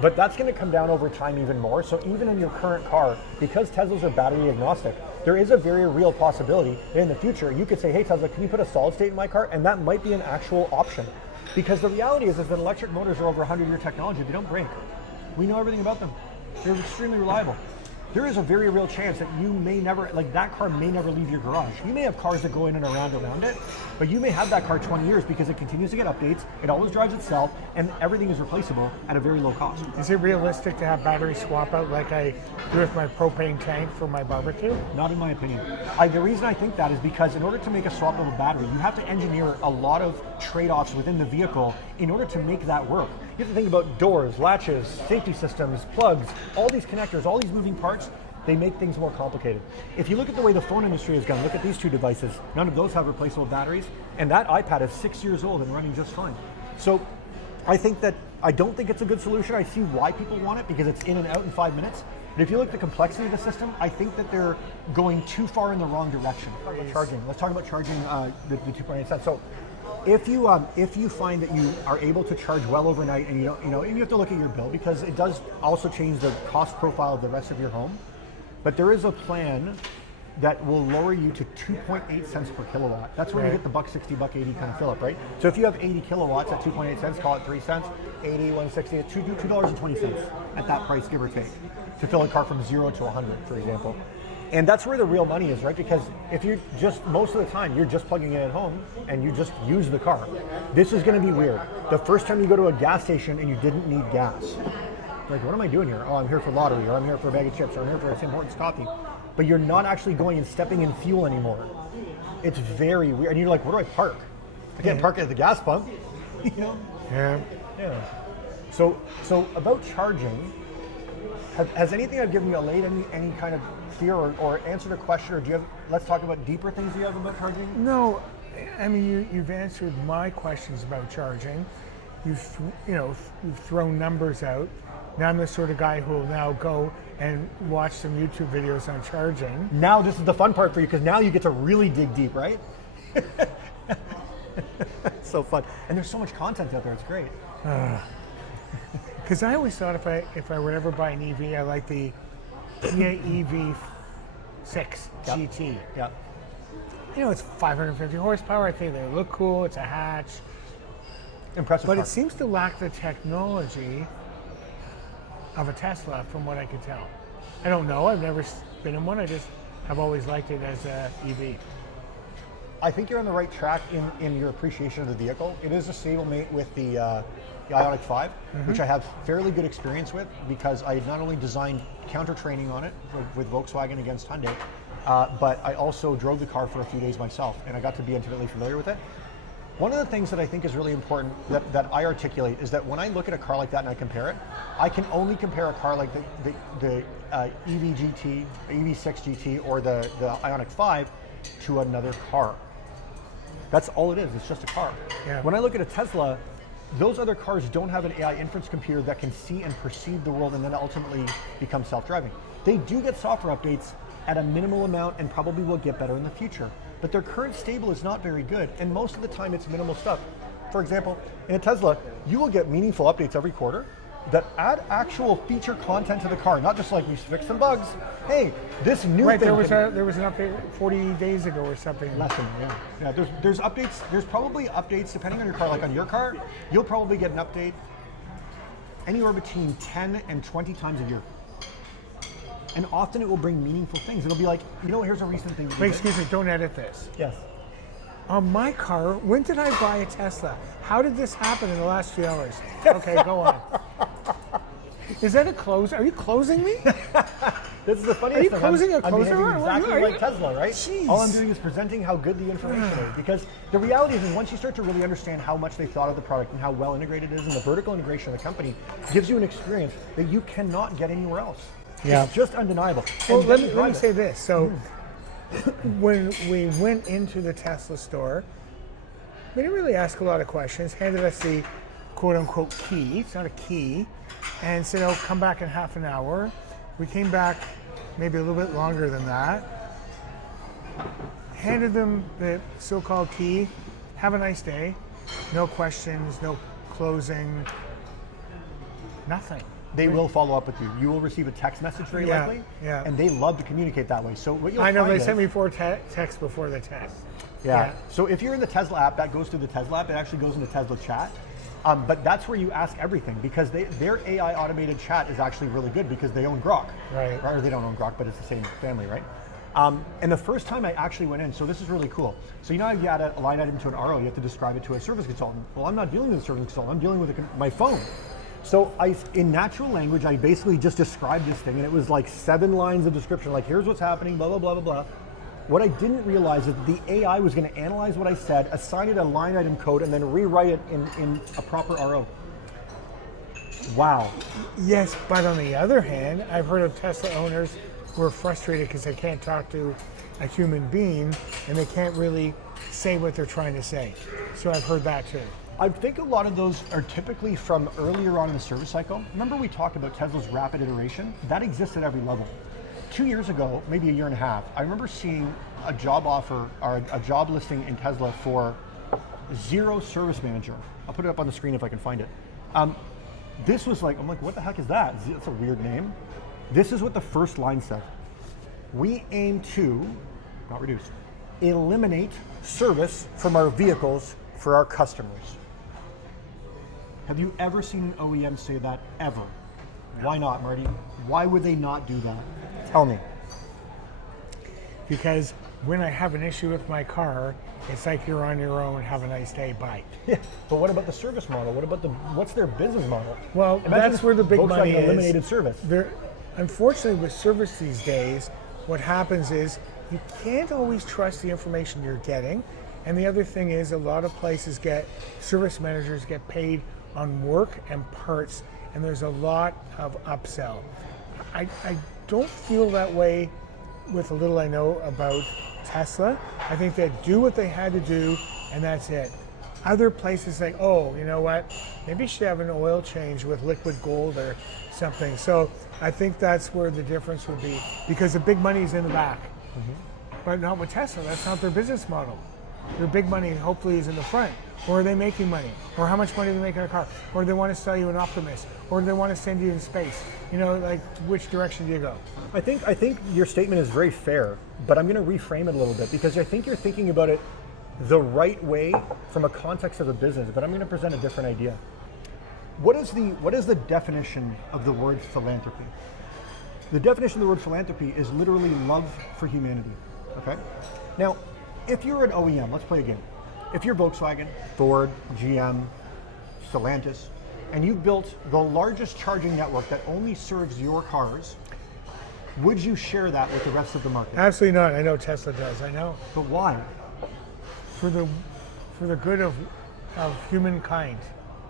But that's going to come down over time even more. So even in your current car, because Teslas are battery agnostic, there is a very real possibility that in the future you could say, hey Tesla, can you put a solid state in my car? And that might be an actual option. Because the reality is that electric motors are over 100-year technology. They don't break. We know everything about them. They're extremely reliable. There is a very real chance that you may never, like that car may never leave your garage. You may have cars that go in and around it, but you may have that car 20 years because it continues to get updates, it always drives itself, and everything is replaceable at a very low cost. Is it realistic to have battery swap out like I do with my propane tank for my barbecue? Not in my opinion. The reason I think that is because in order to make a swappable battery, you have to engineer a lot of trade-offs within the vehicle in order to make that work. You have to think about doors, latches, safety systems, plugs, all these connectors, all these moving parts. They make things more complicated. If you look at the way the phone industry has gone, look at these two devices. None of those have replaceable batteries, and that iPad is 6 years old and running just fine. So I don't think it's a good solution. I see why people want it because it's in and out in 5 minutes. But if you look at the complexity of the system, I think that they're going too far in the wrong direction. Charging. Let's talk about charging the 2.8 cents. So if you find that you are able to charge well overnight, and and you have to look at your bill because it does also change the cost profile of the rest of your home. But there is a plan that will lower you to 2.8 cents per kilowatt. That's where you get the $1.60, $1.80 kind of fill up, right? So if you have 80 kilowatts at 2.8 cents, call it 3 cents, 80, 160, it's $2.20 at that price, give or take, to fill a car from 0 to 100, for example. And that's where the real money is, right? Because if you most of the time, you're just plugging in at home and you just use the car. This is gonna be weird. The first time you go to a gas station and you didn't need gas. Like, what am I doing here? Oh, I'm here for lottery, or I'm here for a bag of chips, or I'm here for Tim Hortons coffee. But you're not actually going and stepping in fuel anymore. It's very weird. And you're like, where do I park? I can't park at the gas pump. Yeah. So about charging, has anything I've given you allayed any kind of fear or answered a question, or do you have, let's talk about deeper things you have about charging? No, I mean, you've answered my questions about charging. You've thrown numbers out. Now I'm the sort of guy who will now go and watch some YouTube videos on charging. Now this is the fun part for you, because now you get to really dig deep, right? It's so fun. And there's so much content out there, it's great. Because I always thought if I would ever buy an EV, I like the Kia EV6 GT. Yeah. It's 550 horsepower. I think they look cool. It's a hatch. Impressive But car. it seems to lack the technology of a Tesla, from what I could tell. I don't know. I've never been in one. I just have always liked it as a EV. I think you're on the right track in your appreciation of the vehicle. It is a stablemate with the Ioniq 5, which I have fairly good experience with because I not only designed counter training on it with Volkswagen against Hyundai, but I also drove the car for a few days myself, and I got to be intimately familiar with it. One of the things that I think is really important that I articulate is that when I look at a car like that and I compare it, I can only compare a car like the EV GT, EV6 GT, or the Ioniq 5 to another car. That's all it is. It's just a car. Yeah. When I look at a Tesla, those other cars don't have an AI inference computer that can see and perceive the world and then ultimately become self-driving. They do get software updates at a minimal amount and probably will get better in the future. But their current stable is not very good, and most of the time it's minimal stuff. For example, in a Tesla, you will get meaningful updates every quarter that add actual feature content to the car, not just like we fixed some bugs. Hey, this new Right, thing. there was an update 40 days ago or something. Less than, yeah. There's updates. There's probably updates depending on your car. Like on your car, you'll probably get an update anywhere between 10 and 20 times a year. And often it will bring meaningful things. It'll be like, here's a recent thing. Wait, excuse me, don't edit this. Yes. On my car, when did I buy a Tesla? How did this happen in the last few hours? Okay, go on. Is that a close? Are you closing me? This is the funniest Are you thing. closing a I'm closer? behaving exactly Are you- like Tesla, right? Jeez. All I'm doing is presenting how good the information is. Because the reality is once you start to really understand how much they thought of the product and how well integrated it is, and the vertical integration of the company gives you an experience that you cannot get anywhere else. Yeah. It's just undeniable. Well, And let then me you drive say it. this. So, when we went into the Tesla store, we didn't really ask a lot of questions. Handed us the quote-unquote key. It's not a key, and said, "Oh, come back in half an hour." We came back maybe a little bit longer than that. Handed them the so-called key. Have a nice day. No questions. No closing. Nothing. They will follow up with you. You will receive a text message very Yeah, likely, yeah. and they love to communicate that way. So what you'll I know find they is- sent me 4 texts before the test. Yeah. So if you're in the Tesla app, that goes through the Tesla app. It actually goes into Tesla chat. But that's where you ask everything because their AI automated chat is actually really good because they own Grok. Right. Or they don't own Grok, but it's the same family, right? And the first time I actually went in, so this is really cool. So how you add a line item to an RO, you have to describe it to a service consultant. Well, I'm not dealing with a service consultant. I'm dealing with my phone. So in natural language, I basically just described this thing, and it was like 7 lines of description, like here's what's happening, blah, blah, blah, blah, blah. What I didn't realize is that the AI was going to analyze what I said, assign it a line item code, and then rewrite it in a proper RO. Wow. Yes, but on the other hand, I've heard of Tesla owners who are frustrated because they can't talk to a human being and they can't really say what they're trying to say. So I've heard that too. I think a lot of those are typically from earlier on in the service cycle. Remember we talked about Tesla's rapid iteration? That exists at every level. 2 years ago, maybe a year and a half, I remember seeing a job offer or a job listing in Tesla for 0 service manager. I'll put it up on the screen if I can find it. This was like, I'm like, what the heck is that? That's a weird name. This is what the first line said. We aim to, not reduce, eliminate service from our vehicles for our customers. Have you ever seen an OEM say that ever? Why not, Marty? Why would they not do that? Tell me. Because when I have an issue with my car, it's like you're on your own, have a nice day, bye. Yeah, but what about the service model? What's their business model? Well, Imagine that's if where the big Volkswagen money is. eliminated service. Unfortunately, with service these days, what happens is you can't always trust the information you're getting. And the other thing is a lot of places service managers get paid on work and parts, and there's a lot of upsell. I don't feel that way with the little I know about Tesla. I think they do what they had to do, and that's it. Other places like, oh, you know what? Maybe you should have an oil change with liquid gold or something. So I think that's where the difference would be, because the big money's in the back. But not with Tesla. That's not their business model. Their big money hopefully is in the front. Or are they making money? Or how much money do they make in a car? Or do they want to sell you an Optimus? Or do they want to send you in space? You know, like which direction do you go? I think your statement is very fair, but I'm going to reframe it a little bit because I think you're thinking about it the right way from a context of a business, but I'm going to present a different idea. What is the definition of the word philanthropy? The definition of the word philanthropy is literally love for humanity, okay? Now, if you're an OEM, let's play a game. If you're Volkswagen, Ford, GM, Stellantis, and you've built the largest charging network that only serves your cars, would you share that with the rest of the market? Absolutely not. I know Tesla does. I know. But why? For the good of humankind.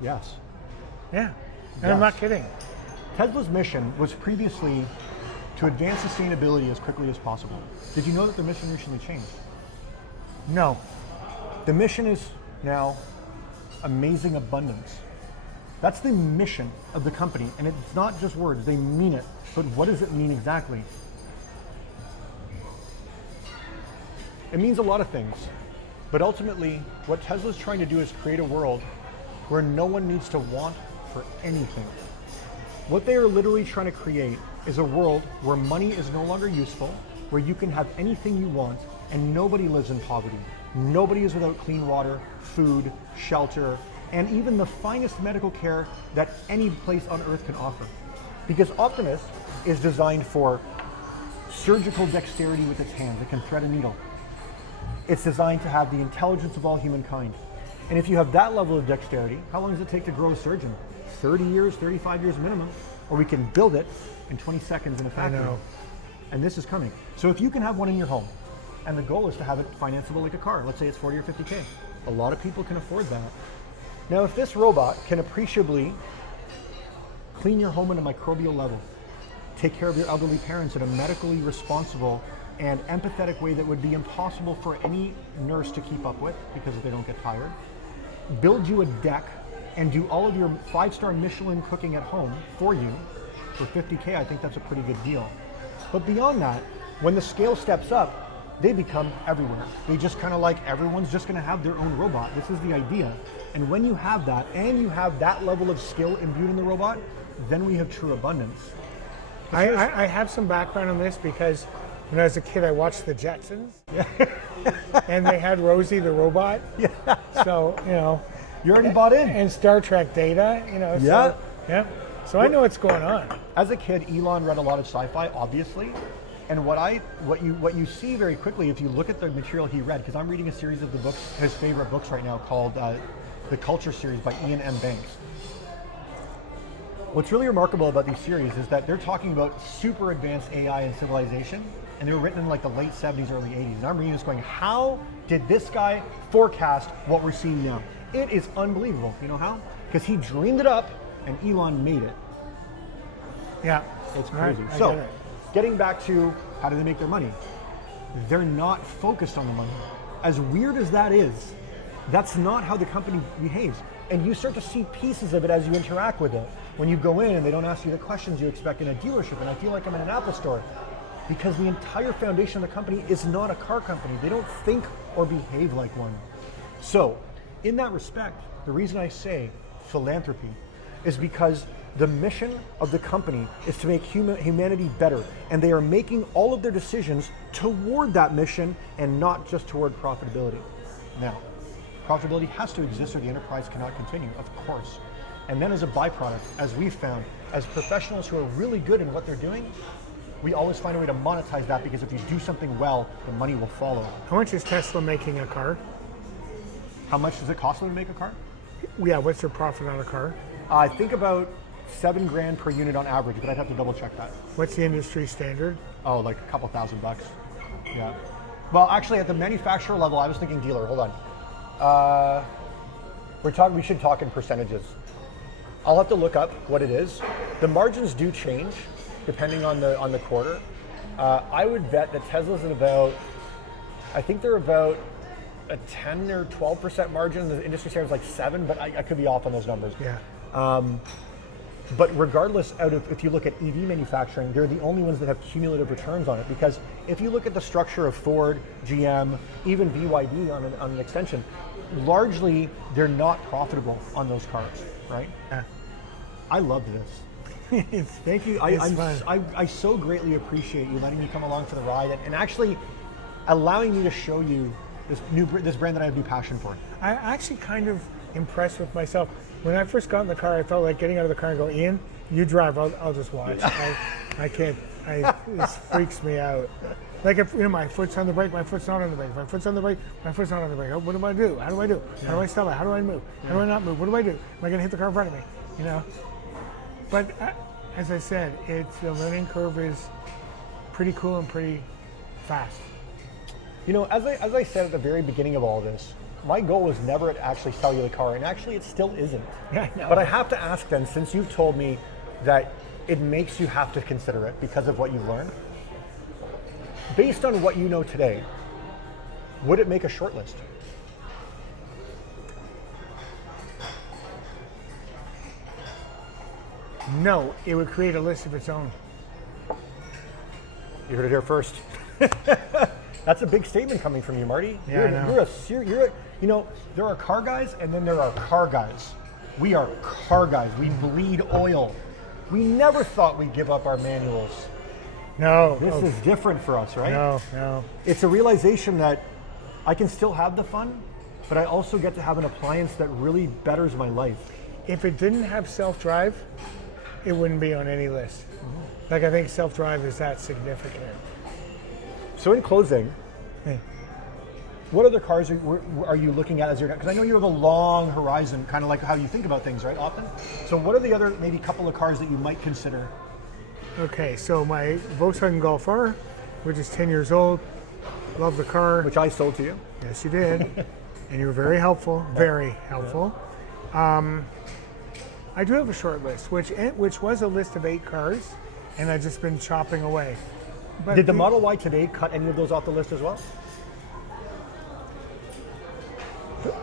Yes. Yeah. And Yes. I'm not kidding. Tesla's mission was previously to advance sustainability as quickly as possible. Did you know that the mission recently changed? No. The mission is now amazing abundance. That's the mission of the company, and it's not just words, they mean it. But what does it mean exactly? It means a lot of things, but ultimately, what Tesla's trying to do is create a world where no one needs to want for anything. What they are literally trying to create is a world where money is no longer useful, where you can have anything you want, and nobody lives in poverty. Nobody is without clean water, food, shelter, and even the finest medical care that any place on earth can offer. Because Optimus is designed for surgical dexterity with its hands. It can thread a needle. It's designed to have the intelligence of all humankind. And if you have that level of dexterity, how long does it take to grow a surgeon? 30 years, 35 years minimum. Or we can build it in 20 seconds in a factory. I know. And this is coming. So if you can have one in your home, and the goal is to have it financeable like a car, let's say it's 40 or 50K. A lot of people can afford that. Now, if this robot can appreciably clean your home at a microbial level, take care of your elderly parents in a medically responsible and empathetic way that would be impossible for any nurse to keep up with because they don't get tired, build you a deck and do all of your 5-star Michelin cooking at home for you for 50K, I think that's a pretty good deal. But beyond that, when the scale steps up, they become everywhere. They just kind of like everyone's just going to have their own robot. This is the idea. And when you have that, and you have that level of skill imbued in the robot, then we have true abundance. I have some background on this because when I was a kid, I watched the Jetsons. Yeah. And they had Rosie the robot. Yeah. So, you know. You already bought in. And Star Trek Data, you know. Yeah. So, yeah. So I know what's going on. As a kid, Elon read a lot of sci-fi, obviously. And what you see very quickly if you look at the material he read, because I'm reading a series of the books, his favorite books right now, called the Culture series by Ian M. Banks. What's really remarkable about these series is that they're talking about super advanced AI and civilization, and they were written in like the late 70s, early 80s. And I'm reading this going, how did this guy forecast what we're seeing now? It is unbelievable. You know how? Because he dreamed it up, and Elon made it. Yeah. It's crazy. Right, So, getting back to how do they make their money? They're not focused on the money. As weird as that is, that's not how the company behaves. And you start to see pieces of it as you interact with it. When you go in and they don't ask you the questions you expect in a dealership, and I feel like I'm in an Apple store, because the entire foundation of the company is not a car company. They don't think or behave like one. So, in that respect, the reason I say philanthropy is because the mission of the company is to make humanity better, and they are making all of their decisions toward that mission and not just toward profitability. Now, profitability has to exist or the enterprise cannot continue, of course. And then as a byproduct, as we've found, as professionals who are really good in what they're doing, we always find a way to monetize that, because if you do something well, the money will follow. How much is Tesla making a car? How much does it cost them to make a car? Yeah, what's their profit on a car? I think about $7,000 per unit on average, but I'd have to double check that. What's the industry standard? Oh, like a couple $1,000. Yeah. Well, actually, at the manufacturer level, I was thinking dealer. Hold on. We should talk in percentages. I'll have to look up what it is. The margins do change depending on the quarter. I would bet that Tesla's at about, I think they're about a 10 or 12% margin. The industry standard is like 7, but I could be off on those numbers. Yeah. But regardless, if you look at EV manufacturing, they're the only ones that have cumulative returns on it, because if you look at the structure of Ford, GM, even BYD on an extension, largely they're not profitable on those cars, right? Yeah. I loved this. Thank you. I so greatly appreciate you letting me come along for the ride and actually allowing me to show you this brand that I have new passion for. I actually kind of impressed with myself. When I first got in the car, I felt like getting out of the car and go, Ian, you drive, I'll just watch. I can't, this freaks me out. Like if my foot's on the brake, my foot's not on the brake. My foot's on the brake, my foot's not on the brake. What do I do? How do I do? How do I stop it? How do I move? How do I not move? What do I do? Am I going to hit the car in front of me? But as I said, the learning curve is pretty cool and pretty fast. As I said at the very beginning of all this, my goal was never to actually sell you the car, and actually it still isn't. Yeah, I know. But I have to ask then, since you've told me that it makes you have to consider it because of what you've learned, based on what you know today, would it make a short list? No, it would create a list of its own. You heard it here first. That's a big statement coming from you, Marty. Yeah, There are car guys, and then there are car guys. We are car guys. We bleed oil. We never thought we'd give up our manuals. No. This is different for us, right? No. It's a realization that I can still have the fun, but I also get to have an appliance that really betters my life. If it didn't have self-drive, it wouldn't be on any list. Mm-hmm. Like I think self-drive is that significant. So in closing, what other cars are you looking at as your, because I know you have a long horizon, kind of like how you think about things, right, often? So what are the other maybe couple of cars that you might consider? Okay, so my Volkswagen Golf R, which is 10 years old, love the car. Which I sold to you. Yes, you did. And you were very helpful, very helpful. I do have a short list, which was a list of 8 cars, and I've just been chopping away. But did the Model Y today cut any of those off the list as well?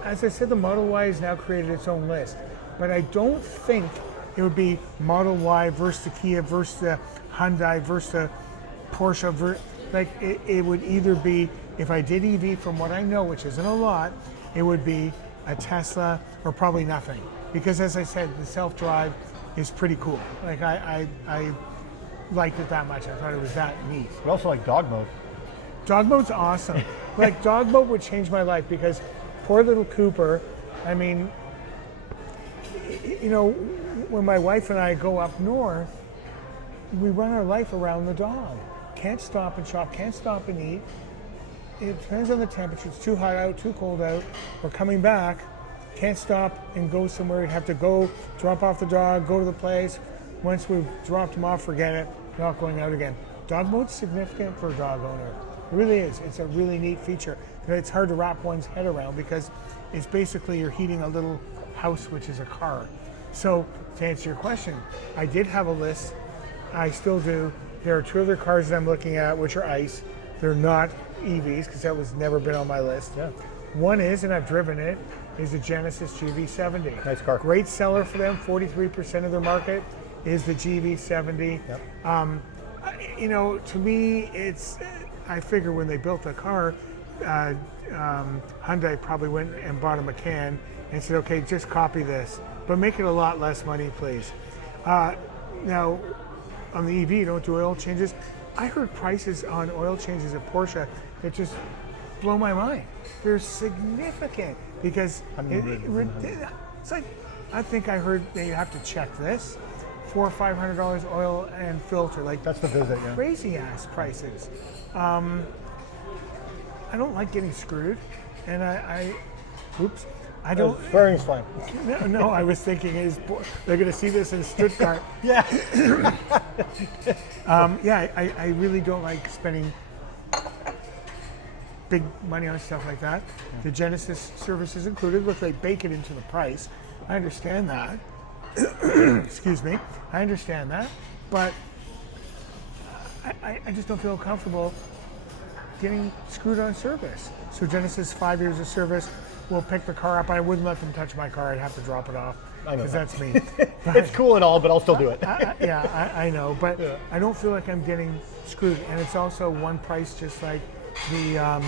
As I said, the Model Y has now created its own list, but I don't think it would be Model Y versus the Kia versus the Hyundai versus the Porsche. It would either be, if I did EV from what I know, which isn't a lot, it would be a Tesla or probably nothing. Because as I said, the self-drive is pretty cool. Like I liked it that much. I thought it was that neat. We also like dog mode. Dog mode's awesome. Like dog mode would change my life because poor little Cooper, I mean, when my wife and I go up north, we run our life around the dog. Can't stop and shop, can't stop and eat. It depends on the temperature. It's too hot out, too cold out. We're coming back, can't stop and go somewhere. You'd have to go, drop off the dog, go to the place. Once we've dropped him off, forget it, not going out again. Dog mode's significant for a dog owner. It really is. It's a really neat feature. It's hard to wrap one's head around because it's basically you're heating a little house, which is a car. So to answer your question, I did have a list. I still do. There are 2 other cars that I'm looking at, which are ICE. They're not EVs because that was never been on my list. Yeah. One is, and I've driven it, is the Genesis GV70. Nice car. Great seller for them. 43% of their market is the GV70. Yep. To me, I figure when they built the car, Hyundai probably went and bought a Macan and said, okay, just copy this, but make it a lot less money, please. Now, on the EV, you don't do oil changes. I heard prices on oil changes at Porsche that just blow my mind. They're significant because it's like, I think I heard they have to check this. $400 or $500 oil and filter, like that's the visit, yeah. Crazy ass prices. I don't like getting screwed, and I don't. Swearing's fine. No, I was thinking they're going to see this in Stuttgart. Yeah. I really don't like spending big money on stuff like that. Yeah. The Genesis service is included. Look, they bake it into the price. I understand that. Excuse me. I understand that, but I just don't feel comfortable getting screwed on service. So Genesis, 5 years of service, will pick the car up. I wouldn't let them touch my car. I'd have to drop it off because that's me. It's cool and all, but I'll still do it. I know, but yeah. I don't feel like I'm getting screwed. And it's also one price, just like the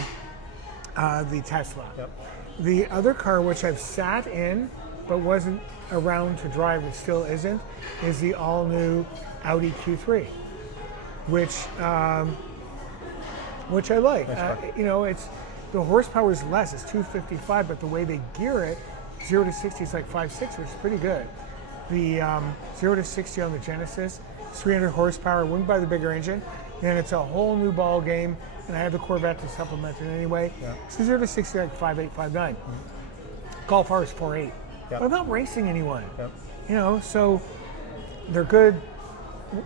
Tesla. Yep. The other car, which I've sat in but wasn't around to drive, it still isn't, is the all-new Audi Q3, which I like. Nice the horsepower is less, it's 255, but the way they gear it, 0 to 60 is like 5.6, which is pretty good. The 0 to 60 on the Genesis, 300 horsepower, wouldn't buy the bigger engine, then it's a whole new ball game, and I have the Corvette to supplement it anyway. Yeah. So 0 to 60 like 5.8, 5.9. Golf R is 4.8. Yep. But I'm not racing anyone. Yep. You know, so they're good.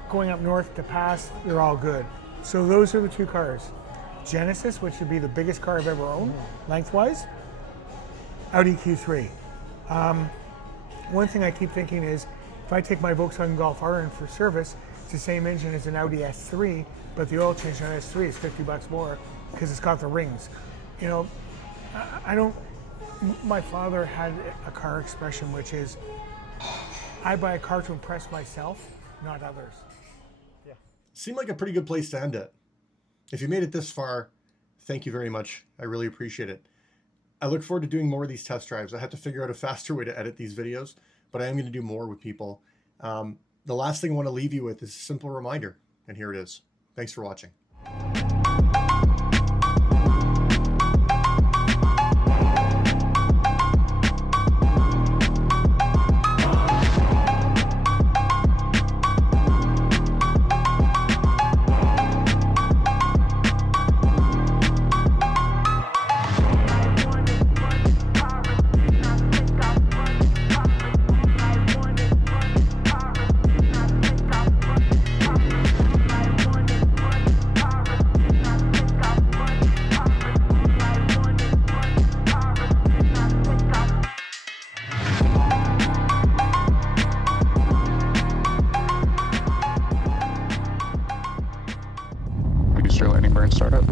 Going up north to pass, they're all good. So those are the two cars. Genesis, which would be the biggest car I've ever owned, lengthwise. Audi Q3. One thing I keep thinking is, if I take my Volkswagen Golf R in for service, it's the same engine as an Audi S3, but the oil change on S3 is $50 more because it's got the rings. You know, I don't. My father had a car expression, which is, I buy a car to impress myself, not others. Yeah. Seemed like a pretty good place to end it. If you made it this far, thank you very much. I really appreciate it. I look forward to doing more of these test drives. I have to figure out a faster way to edit these videos, but I am going to do more with people. The last thing I want to leave you with is a simple reminder, and here it is. Thanks for watching. Use your landing burn startup.